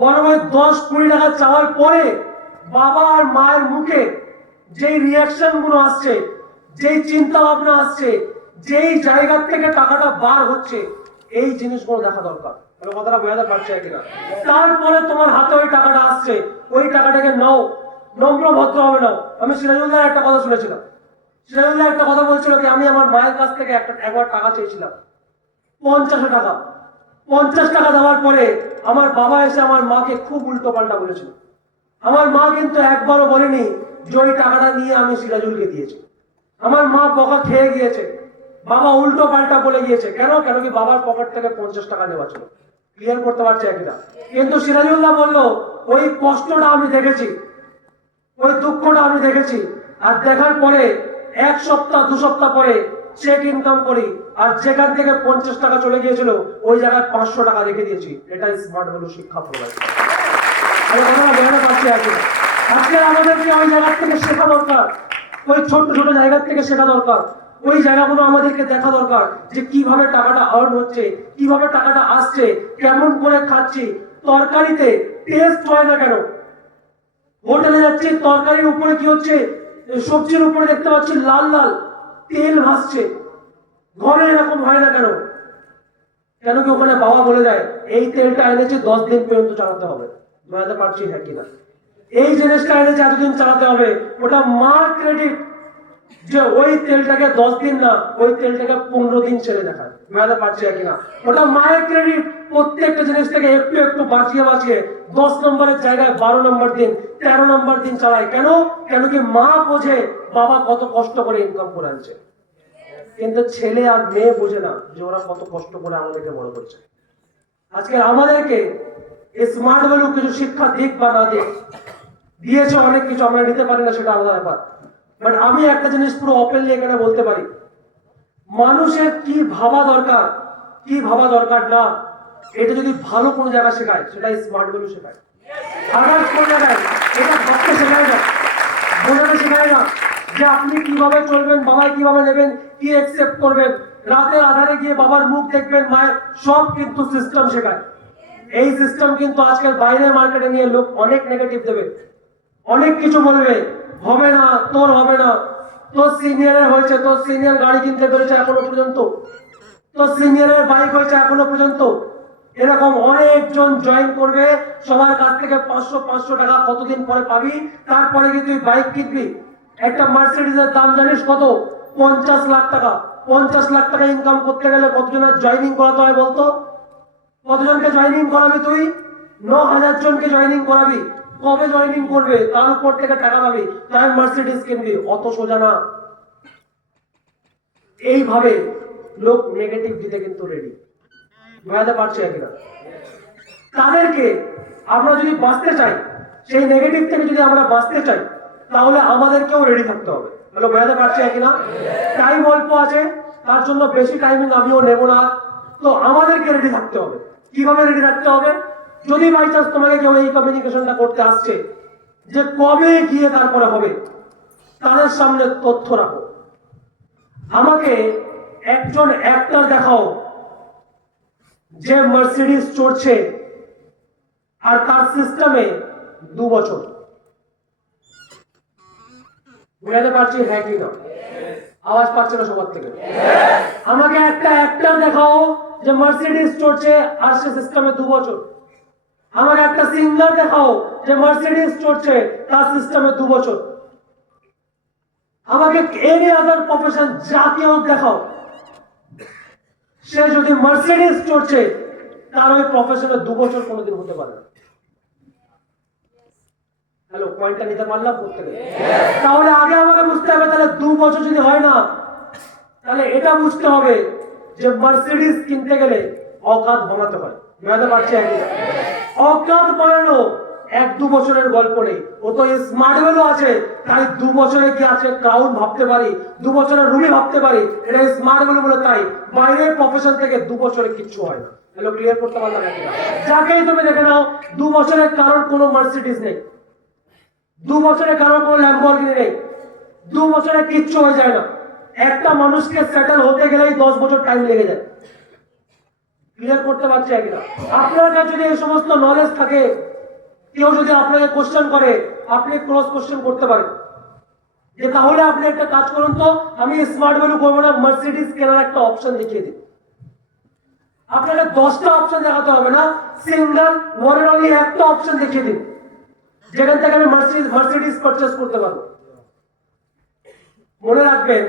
বরং ওই 10-20 টাকা চাওয়ার পরে বাবা আর মায়ের মুখে যেই রিয়াকশন গুলো আসছে, যেই চিন্তা ভাবনা আসছে, যেই জায়গা থেকে টাকাটা বার হচ্ছে, এই জিনিসগুলো দেখা দরকার। কথাটা বোঝাতে পারছে কিনা? তারপরে তোমার হাতে ওই টাকাটা আসছে, ওই টাকাটাকে নাও, নম্র ভদ্র হবে নাও। আমি সিরাজুল্লাহর একটা কথা শুনেছিলাম, সিরাজুল্লাহ একটা কথা বলছিল কি আমি আমার মায়ের কাছ থেকে একবার টাকা চেয়েছিলাম, 50 টাকা। 50 টাকা দেওয়ার পরে আমার বাবা এসে আমার মাকে খুব উল্টো পাল্টা বলেছিল। আমার মা কিন্তু একবারও বলেনি যে ওই টাকাটা নিয়ে আমি সিরাজুলকে দিয়েছি। আমার মা বকা খেয়ে গিয়েছে, বাবা উল্টো পাল্টা বলে গিয়েছে। কেন? কেন কি বাবার পকেট থেকে 50 টাকা নেওয়া ছিল। ক্লিয়ার করতে পারছে কিনা? কিন্তু সিরাজুল্লাহ বলল ওই কষ্টটা আমি দেখেছি, ওই দুঃখটা আমি দেখেছি। আর দেখার পরে 1 সপ্তাহ 2 সপ্তাহ পরে চেক ইনকাম করি, আর যেখান থেকে 50 টাকা চলে গিয়েছিল ওই জায়গায় 500 টাকা রেখে দিয়েছি। এটাই স্মার্ট ভ্যালু শিক্ষা প্রোভাইড। আজকে আমাদেরকে ওই জায়গা থেকে শেখা দরকার, ওই ছোট ছোট জায়গা থেকে শেখা দরকার, ওই জায়গাগুলো আমাদেরকে দেখা দরকার যে কিভাবে টাকাটা আর্ন হচ্ছে, কিভাবে টাকাটা আসছে, কেমন করে খাচ্ছি। তরকারিতে টেস্ট হয় না কেন? হোটেলে যাচ্ছে, তরকারির উপরে কি হচ্ছে, সবজির উপরে দেখতে পাচ্ছি লাল লাল তেল ভাসছে। ঘরে এরকম হয় না কেন? কেন কি ওখানে বাবা বলে যায় এই তেলটা এনেছে 10 দিন পর্যন্ত চালাতে হবে। বুঝতে পারছি হ্যাঁ কিনা? এই জিনিসটা এনেছে এতদিন চালাতে হবে, ওটা মার ক্রেডিট যে ওই তেলটাকে 10 দিন না, ওই তেলটাকে 15 দিন ছেড়ে দেখায়। বুঝতে পারছি হ্যাঁ কিনা? ওটা মায়ের ক্রেডিট, প্রত্যেকটা জিনিস থেকে একটু একটু বাঁচিয়ে বাঁচিয়ে 10 নম্বরের জায়গায় 12 নম্বর দিন, 13 নম্বর দিন চালায়। কেন? কেন কি মা বোঝে বাবা কত কষ্ট করে ইনকাম করে আনছে, কিন্তু ছেলে আর মেয়ে বোঝে না যে ওরা কত কষ্ট করে আমাদেরকে বড় করছে। আজকে আমাদেরকে স্মার্ট ভ্যালু কিছু শিক্ষা দিক বা না দিক, দিয়েছে অনেক কিছু, আমরা নিতে পারি না, সেটা আলাদা ব্যাপার। বাট আমি একটা জিনিস পুরো ওপেনলি এখানে বলতে পারি, মানুষের কি ভাবা দরকার, কি ভাবা দরকার না, এটা যদি ভালো কোনো জায়গায় শেখায় সেটাই স্মার্ট ভ্যালু শেখায়। আদার্স কোন জায়গায় এটা ভাবতে শেখায় না, বোঝাতে শেখায় না যে আপনি কিভাবে চলবেন, বাবাই কিভাবে নেবেন, কি একসেপ্ট করবেন, রাতের আধারে গিয়ে বাবার মুখ দেখবেন, মায়ের, সব কিন্তু সিস্টেম শেখায়। এই সিস্টেম কিন্তু আজকাল বাইরে মার্কেটে নিয়ে লোক অনেক নেগেটিভ দেবে, অনেক কিছু বলবে, হবে না, তোর হবে না, তোর সিনিয়রের হয়েছে, তোর সিনিয়র গাড়ি কিনতে পেরেছে এখনো পর্যন্ত, তোর সিনিয়রের বাইক হয়েছে এখনো পর্যন্ত। এরকম অনেকজন জয়েন করবে, সবার কাছ থেকে 500 টাকা কতদিন পরে পাবি, তারপরে কি তুই বাইক কিনবি। একটা মার্সিডিজের দাম জানিস কত? 50 লাখ টাকা। 50 লাখ টাকা ইনকাম করতে গেলে কতজনের জয়েনিং করাতে হয় বলতো? কতজনকে জয়েনিং করাবি তুই? 9000 জনকে জয়েনিং করাবি। কবে জয়েনিং করবে তার উপর থেকে টাকা পাবি, তাই মার্সিডিজ কিনবি। অত সোজা না। এইভাবে লোক নেগেটিভ দিতে কিন্তু রেডি। বুঝাতে পারছি কিনা? তাদেরকে আমরা যদি বাঁচতে চাই, সেই নেগেটিভ থেকে যদি আমরা বাঁচতে চাই, তাহলে আমাদেরকেও রেডি থাকতে হবে। হ্যালো, বুঝাতে পারছি কিনা? টাইম অল্প আছে, তার জন্য বেশি টাইমিং আমিও নেব না। তো আমাদেরকে রেডি থাকতে হবে। কিভাবে রেডি থাকতে হবে? যদি বাই চান্স তোমাকে কেউ এই কমিউনিকেশনটা করতে আসছে যে কবে গিয়ে তারপরে হবে, তাদের সামনে তথ্য রাখো। আমাকে একজন অ্যাক্টর দেখাও যে মার্সিডিজ চড়ছে আর তার সিস্টেমে 2 বছর। বুঝাতে পারছি হ্যাঁ কি না? আওয়াজ পাচ্ছে না সবার থেকে? আমাকে একটা অ্যাক্টর দেখাও যে মার্সিডিজ চড়ছে আর সে সিস্টেমে 2 বছর। আমাকে একটা সিঙ্গার দেখাও যে মার্সিডিজ চড়ছে তার সিস্টেমে 2 বছর। আমাকে এনি আদার প্রফেশন যা কেউ দেখাও, সে যদি মার্সিডিজ চড়ছে তার ওই প্রফেশনে 2 বছর কোনোদিন হতে পারে না। হ্যালো, পয়েন্টটা নিতে পারলাম প্রত্যেকে? তাহলে আগে আমাকে বুঝতে হবে, তাহলে 2 বছর যদি হয় না, তাহলে এটা বুঝতে হবে যে মার্সিডিজ কিনতে গেলে অকাত বানাতে হয়। বুঝতে পারছি একদম? অকাত বানানো 1-2 বছরের গল্প নেই। ও তো স্মার্ট ভ্যালু আছে, তাই 2 বছরে কি আছে ক্রাউন ভাবতে পারি, 2 বছরের রুমি ভাবতে পারি, এটা স্মার্ট ভ্যালু বলে। তাই বাইরের প্রফেশন থেকে 2 বছরে কিচ্ছু হয় না। হ্যালো, ক্লিয়ার করতে পারলাম? যাকেই তুমি দেখে নাও, 2 বছরের কারোর কোনো মার্সিডিজ নেই, 2 বছরের কারোর কোনো ল্যাম্বরগিনি নেই, 2 বছরে কিচ্ছু হয়ে যায় না। একটা মানুষকে সেটেল হতে গেলেই 10 বছর টাইম লেগে যায়। ক্লিয়ার করতে পারছি কিনা? আপনার কাছে যদি এই সমস্ত নলেজ থাকে, কেউ যদি আপনাকে কোশ্চেন করে, আপনি ক্রস কোশ্চেন করতে পারেন যে তাহলে আপনি একটা কাজ করুন তো, আমি স্মার্ট ভ্যালু করবো না, মার্সিডিজ কেনার একটা অপশন দেখিয়ে দিন। আপনাকে 10টা অপশন দেখাতে হবে না, সিঙ্গেল ওয়ান এন্ড অনলি একটা অপশন দেখিয়ে দিন যেখান থেকে আমি মার্সিডিজ পারচেজ করতে পারবো। মনে রাখবেন,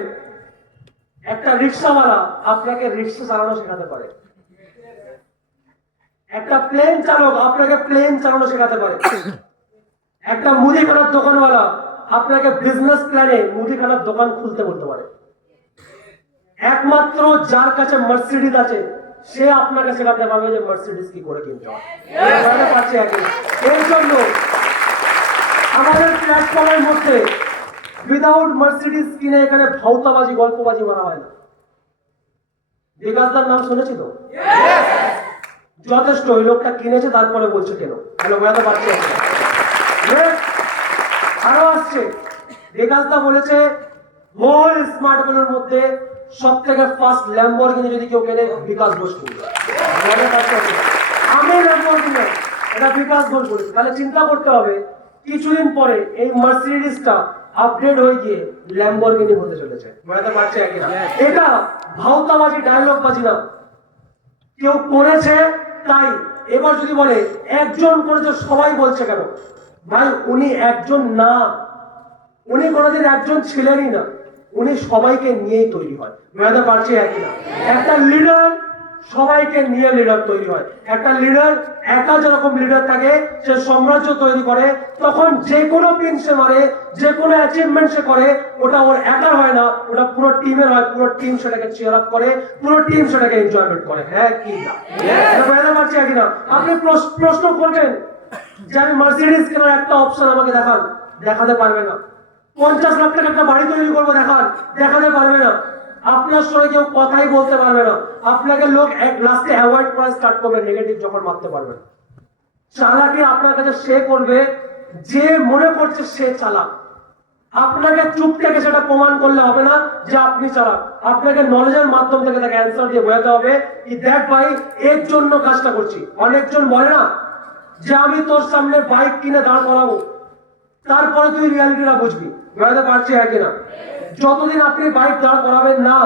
একটা রিক্সাওয়ালা আপনাকে রিক্সা চালানো শেখাতে পারে, একটা প্লেন চালক আপনাকে প্লেন চালানো শেখাতে পারে, একটা মুদিখানার দোকানওয়ালা আপনাকে বিজনেস প্ল্যানে মুদিখানার দোকান খুলতে বলতে পারে। একমাত্র যার কাছে মার্সিডিজ আছে সে আপনাকে শেখাতে পারবে যে মার্সিডিজ কি করে কিনতে হয়। এর জন্য আমাদের প্ল্যাটফর্মের মধ্যে উইদাউট মার্সিডিজ কিনে এখানে ভাউতাবাজি গল্পবাজি মারা হয় না। বিকাশদার নাম শুনেছি তো? যথেষ্ট, ওই লোকটা কিনেছে তারপরে বলছে কেন, হ্যালো বোঝাতে পারছি। আরো আসছে, বিকাশদা বলেছে হোল স্মার্টফোনের মধ্যে সব থেকে ফার্স্ট ল্যাম্বরগিনি যদি কেউ কেনে বিকাশ ঘোষ কিনবে। আমি ল্যাম্বরগিনি, এটা বিকাশ ঘোষ বলেছে। তাহলে চিন্তা করতে হবে কিছুদিন পরে এই মার্সিডিজটা আপডেট হয়ে গিয়ে ল্যাম্বরগিনি হতে চলেছে। বোঝাতে পারছি কিনা? এটা ভাওতাবাজি, ডায়লগ বাজি না, কেউ করেছে তাই। এবার যদি বলে একজন করেছে সবাই বলছে কেন, ভাই উনি একজন না, উনি কোনোদিন একজন ছিলেনই না, উনি সবাইকে নিয়েই তৈরি হয়। বোঝাতে পারছি একই না? একটা লিডার সবাইকে নিয়ে লিডার তৈরি হয়। একটা লিডার একা যেরকম লিডার থাকে, সে সাম্রাজ্য তৈরি করে, তখন যে কোনো পিন সে মারে, যে কোনো অ্যাচিভমেন্ট সে করে, ওটা ওর একার হয় না, ওটা পুরো টিমের হয়। পুরো টিম সেটাকে চিয়ার আপ করে, পুরো টিম সেটাকে এনজয়মেন্ট করে। হ্যাঁ কি না? বোঝাতে পারছি একই না? আপনি প্রশ্ন করবেন যে আমি মার্সিডিজ কেনার একটা অপশন আমাকে দেখান, দেখাতে পারবে না। 50 লাখ টাকা একটা বাড়ি তৈরি করবো দেখান, দেখাতে পারবে না। আপনার সঙ্গে কেউ কথাই বলতে পারবে না। আপনাকে লোক এক লাস্টে অ্যাভয়েড করা স্টার্ট করবে, নেগেটিভ যখন মারতে পারবে। চালাকি আপনার কাছে সে করবে যে মনে করছে সে চালাক। আপনাকে চুপ থেকে সেটা প্রমাণ করলে হবে না যে আপনি চালাক। আপনাকে নলেজের মাধ্যম থেকে তাকে অ্যান্সার দিয়ে বোঝাতে হবে কি দেখ ভাই এর জন্য কাজটা করছি। অনেকজন বলে না যে আমি তোর সামনে বাইক কিনে দাঁড় করাবো, তারপরে তুই রিয়ালিটিটা বুঝবি। বোঝাতে পারছি একই না? যতদিন আপনি বাইক দাঁড় করাবেন না,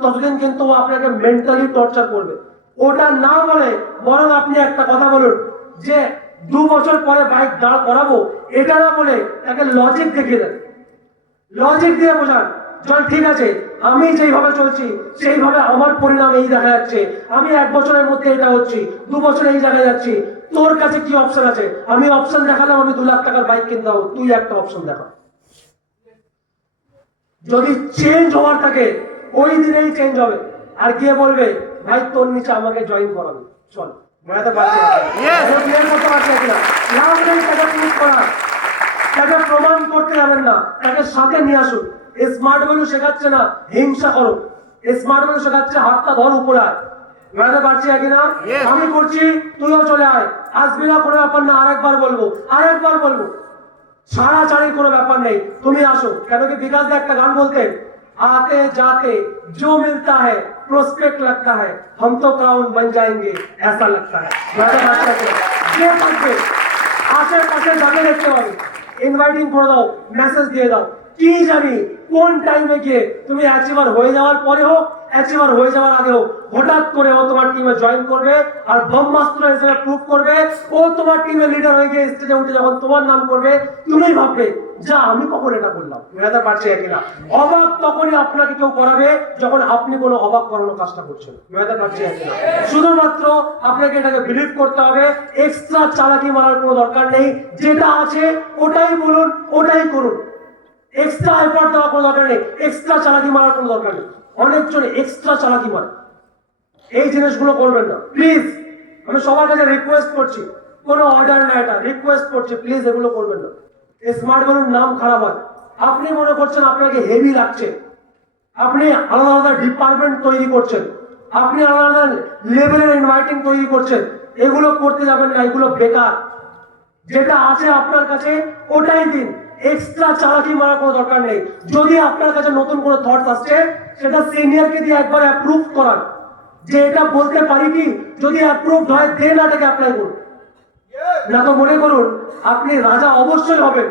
ততদিন কিন্তু ও আপনাকে মেন্টালি টর্চার করবে। ওটা না বলে বরং আপনি একটা কথা বলুন যে 2 বছর পরে বাইক দাঁড় করাবো, এটা না বলে তাকে লজিক দেখিয়ে দেন, লজিক দিয়ে বোঝান। চল ঠিক আছে, আমি যেইভাবে চলছি সেইভাবে আমার পরিণাম এই দেখা যাচ্ছে, আমি 1 বছরের মধ্যে এটা হচ্ছি, 2 বছরে এই জায়গায় যাচ্ছি, তোর কাছে কি অপশন আছে? আমি অপশন দেখালাম, আমি 2 লাখ টাকার বাইক কিনতে হবো, তুই একটা অপশন দেখা। যদি চেঞ্জ হওয়ার থাকে ওই দিনেই চেঞ্জ হবে। আর গিয়ে বলবে ভাই তোর নিচে আমাকে জয়েন করাবি, চল। বোঝাতে পারছি করতে পারছি কিনা? লাভ নেই তাকে প্রুভ করা, তাকে প্রমাণ করতে যাবেন না, তাকে সাথে নিয়ে আসুন। স্মার্ট ভ্যালু শেখাচ্ছে না হিংসা করো, স্মার্ট ভ্যালু শেখাচ্ছে হাতটা ধর উপরে আয়। বোঝাতে পারছি কিনা? আমি করছি তুইও চলে আয়, আসবি না কোনো ব্যাপার না, আরেকবার বলবো, ছাড়াছাড়ির কোনো ব্যাপার নেই, তুমি আসো। কেন কি বিকাশ দা একটা গান বলতেন, आते जाते जो मिलता है प्रोस्पेक्ट लगता है, हम तो क्राउन बन जाएंगे ऐसा लगता है। যে থাকবে আশেপাশে যাকে দেখতে পাবে ইনভাইটিং করে দাও, মেসেজ দিয়ে দাও। কি জানি কোন টাইমে গিয়ে তুমি অ্যাচিভার হয়ে যাওয়ার পরে হোক, অ্যাচিভার হয়ে যাওয়ার আগে হোক, হঠাৎ করে ও তোমার টিমে জয়েন করবে আর ব্রহ্মাস্ত্র হিসেবে প্রুভ করবে। ও তোমার টিমে লিডার হয়ে গিয়ে স্টেজে উঠে যখন তোমার নাম করবে, তুমি ভাববে যা আমি কখন এটা করলাম। বোঝাতে পারছি কিনা? অবাক তখনই আপনাকে কেউ করাবে যখন আপনি কোনো অবাক করানোর কাজটা করছেন। বোঝাতে পারছি কিনা? শুধুমাত্র আপনাকে এটাকে বিলিভ করতে হবে, এক্সট্রা চালাকি মারার কোনো দরকার নেই। যেটা আছে ওটাই বলুন, ওটাই করুন, এক্সট্রা এফর্ট দেওয়ার কোনো দরকার নেই, এক্সট্রা চালাকি মারার কোনো দরকার নেই। অনেকজন এক্সট্রা চালাকি মারে, এই জিনিসগুলো করবেন না প্লিজ। আমি সবার কাছে রিকোয়েস্ট করছি, কোনো অর্ডার না, এটা রিকোয়েস্ট করছি, প্লিজ এগুলো করবেন না। স্মার্ট ভ্যালুর নাম খারাপ হয়। আপনি মনে করছেন আপনাকে হেভি লাগছে, আপনি আলাদা আলাদা ডিপার্টমেন্ট তৈরি করছেন, আপনি আলাদা আলাদা লেভেলের ইনভাইটিং তৈরি করছেন, এগুলো করতে যাবেন না, এগুলো বেকার। যেটা আছে আপনার কাছে ওটাই দিন, এক্সট্রা চালাকি মারার কোনো দরকার নেই। যদি আপনার কাছে নতুন কোনো থটস আসছে, সেটা সিনিয়রকে দিয়ে একবার অ্যাপ্রুভ করান যে এটা বলতে পারি কি, যদি অ্যাপ্রুভড হয় দেন এটাকে অ্যাপ্লাই করুন। না তো মনে করুন আপনি রাজা অবশ্যই হবেন,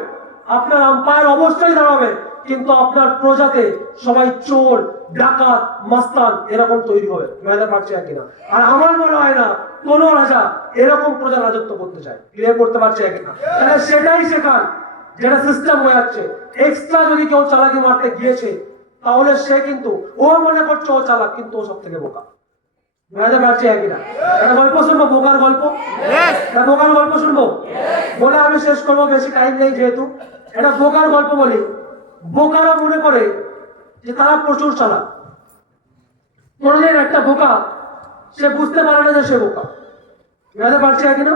আপনার আম্পায়ার অবশ্যই দাঁড়াবে, কিন্তু আপনার প্রজাতে সবাই চোর, ডাকাত, মাস্তান এরকম তৈরি হবে। বুঝতে পারছি কিনা? আর আমার মনে হয় না কোনো রাজা এরকম প্রজা রাজত্ব করতে চায়। ক্লিয়ার করতে পারছি কিনা? তাহলে সেটাই শেখান যেটা সিস্টেম হয়ে যাচ্ছে। এক্সট্রা যদি কেউ চালাকি মারতে গিয়েছে, তাহলে সে কিন্তু ও মনে করছে ও চালাক, কিন্তু ও সব থেকে বোকা। বুঝতে পারছি কিনা? একটা গল্প শুনবো, বোকার গল্প। বোকার গল্প শুনবো বলে আমি শেষ করবো, বেশি টাইম নেই যেহেতু। এটা বোকার গল্প বলি। বোকারা মনে করে যে তারা প্রচুর চালাক। কোনদিন একটা বোকা সে বুঝতে পারে না যে সে বোকা। বুঝতে পারছি কিনা?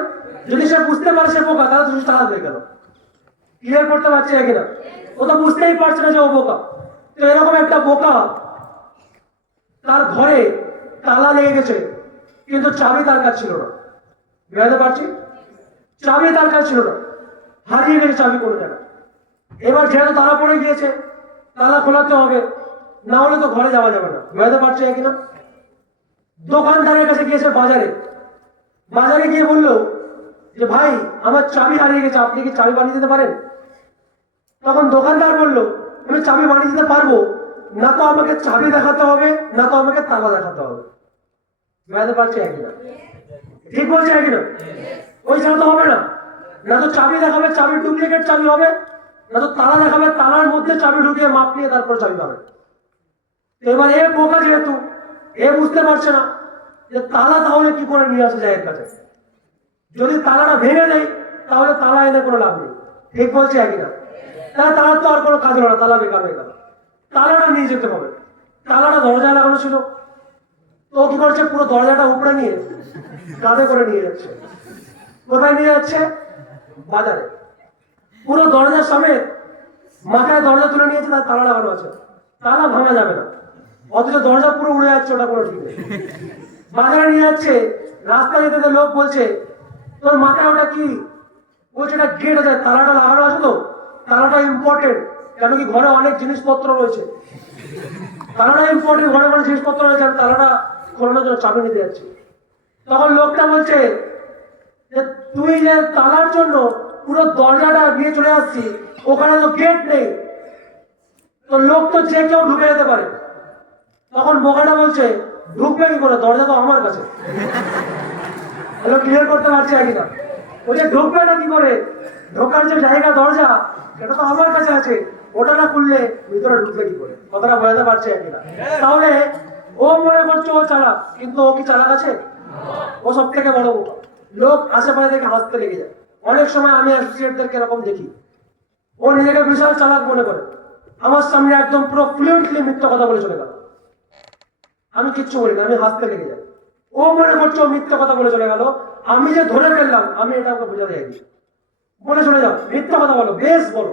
যদি সে বুঝতে পারে সে বোকা, তাহলে তুমি চালাক হয়ে গেল। ক্লিয়ার করতে পারছি কিনা? ও তো বুঝতেই পারছে না যে ও বোকা। তো এরকম একটা বোকা তার ঘরে তালা লেগে গেছে কিন্তু চাবি তার কাছে ছিল না। বুঝতে পারছি? চাবি তার কাছে ছিল না, হারিয়ে গেছে চাবি কোনো জায়গায়। এবার যেহেতু তালা পড়ে গিয়েছে, তালা খোলাতে হবে, না হলে তো ঘরে যাওয়া যাবে না। বুঝতে পারছি কিনা? দোকানদারের কাছে গিয়েছে বাজারে, বাজারে গিয়ে বললো যে ভাই আমার চাবি হারিয়ে গেছে, আপনি কি চাবি বানিয়ে দিতে পারেন? তখন দোকানদার বললো আমি চাবি বানিয়ে দিতে পারবো, না তো আমাকে চাবি দেখাতে হবে, না তো আমাকে তালা দেখাতে হবে। বুঝতে পারছি কিনা? ঠিক বলছে কিনা? ওই ছাড়া তো হবে না। না তো চাবি দেখাবে, চাবি ডুপ্লিকেট চাবি হবে, না তো তালা দেখাবে, তালার মধ্যে চাবি ঢুকিয়ে মাপ নিয়ে তারপর চাবি পাবে। এবার এ বোকা, যেহেতু এ বুঝতে পারছে না যে তালা তাহলে কি করে নিয়ে আসা যায় এর কাছে। যদি তালাটা ভেঙে দেয় তাহলে তালা এনে কোনো লাভ নেই। ঠিক বলছে কিনা? তাহলে তালার তো আর কোনো কাজ হলো না, তালা বেকার হয়ে গেল। তালাটা নিয়ে যেতে হবে। তালাটা দরজায় লাগানো ছিল, তো কি করছে, পুরো দরজাটা উপরে নিয়ে কাঁধে করে নিয়ে যাচ্ছে। কোথায় নিয়ে যাচ্ছে? বাজারে। পুরো দরজার সমেত মাথায় দরজা তুলে নিয়েছে, তার তালা লাগানো আছে, তালা ভাঙা যাবে না, অথচ দরজা পুরো উড়ে যাচ্ছে, ওটা কোনো ঠিক নেই। বাজারে নিয়ে যাচ্ছে, রাস্তা যেতে যেতে লোক বলছে তোর মাথায় ওটা কি? বলছে এটা গেট আছে, তালাটা লাগানো আছে তো, তালাটা ইম্পর্টেন্ট, কেন কি ঘরে অনেক জিনিসপত্র রয়েছে, তালাটা ইম্পর্টেন্ট, ঘরে অনেক জিনিসপত্র রয়েছে, আমি তালাটা খোলানোর জন্য চাবি নিতে যাচ্ছি। তখন লোকটা বলছে যে তুই যে তালার জন্য পুরো দরজাটা নিয়ে চলে আসছি, ওখানে তো গেট নেই, তো লোক তো যে কেউ ঢুকে যেতে পারে। তখন বোকাটা বলছে ঢুকবে কি করে, দরজা তো আমার কাছে। ক্লিয়ার করতে পারছে কিনা? বলছে ঢুকবে না কি করে, ঢোকার যে জায়গা দরজা সেটা তো আমার কাছে আছে, ওটা না খুললে ভিতরে ঢুকবে কি করে। কথাটা বোঝাতে পারছে কিনা? তাহলে ও মনে করছে ও চালাক, কিন্তু ও কি চালাক আছে? ও সব থেকে বড় বোকা। লোক আশেপাশে থেকে হাসতে লেগে যায়। অনেক সময় আমি অ্যাসোসিয়েটদেরকে এরকম দেখি, ও নিজেকে বিশাল চালাক মনে করে, আমার সামনে একদম পুরো ফ্লুয়েন্টলি মিথ্যা কথা বলে চলে গেল, আমি কিচ্ছু বলি না, আমি হাসতে লেগে যাই। ও মনে করছে ও মিথ্যা কথা বলে চলে গেল, আমি যে ধরে ফেললাম, আমি এটা ওকে বোঝাতে যাইনি। বলে চলে যাও, মিথ্যা কথা বলো, বেশ বলো,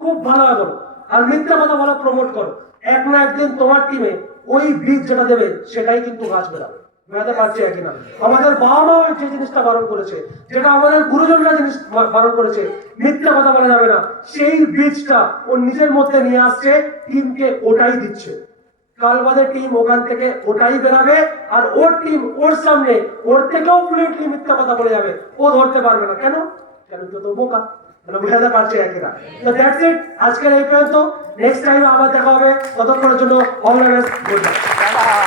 খুব ভালো বলো, আর মিথ্যা কথা বলো, প্রমোট করো। এক না একদিন তোমার টিমে ওই বীজ যেটা দেবে সেটাই কিন্তু গাছ বেরাবে। বেড়াতে পারছে কিনা? আমাদের বাবা মাও যে জিনিসটা বারণ করেছে, যেটা আমাদের গুরুজনরা জিনিস বারণ করেছে, মিথ্যা কথা বলা যাবে না, সেই বীজটা ও নিজের মধ্যে নিয়ে আসছে, টিমকে ওটাই দিচ্ছে। কাল বাদে টিম ওখান থেকে ওটাই বেরাবে, আর ওর টিম ওর সামনে ওর থেকেও ফ্লুয়েন্টলি মিথ্যা কথা বলে যাবে, ও ধরতে পারবে না। কেন? কেন কেউ তো বোকা। মানে বুঝাতে পারছে একেরা। তো দ্যাটস ইট, আজকের এই পর্যন্ত। নেক্সট টাইম আবার দেখা হবে, ততক্ষণের জন্য all the best, good night.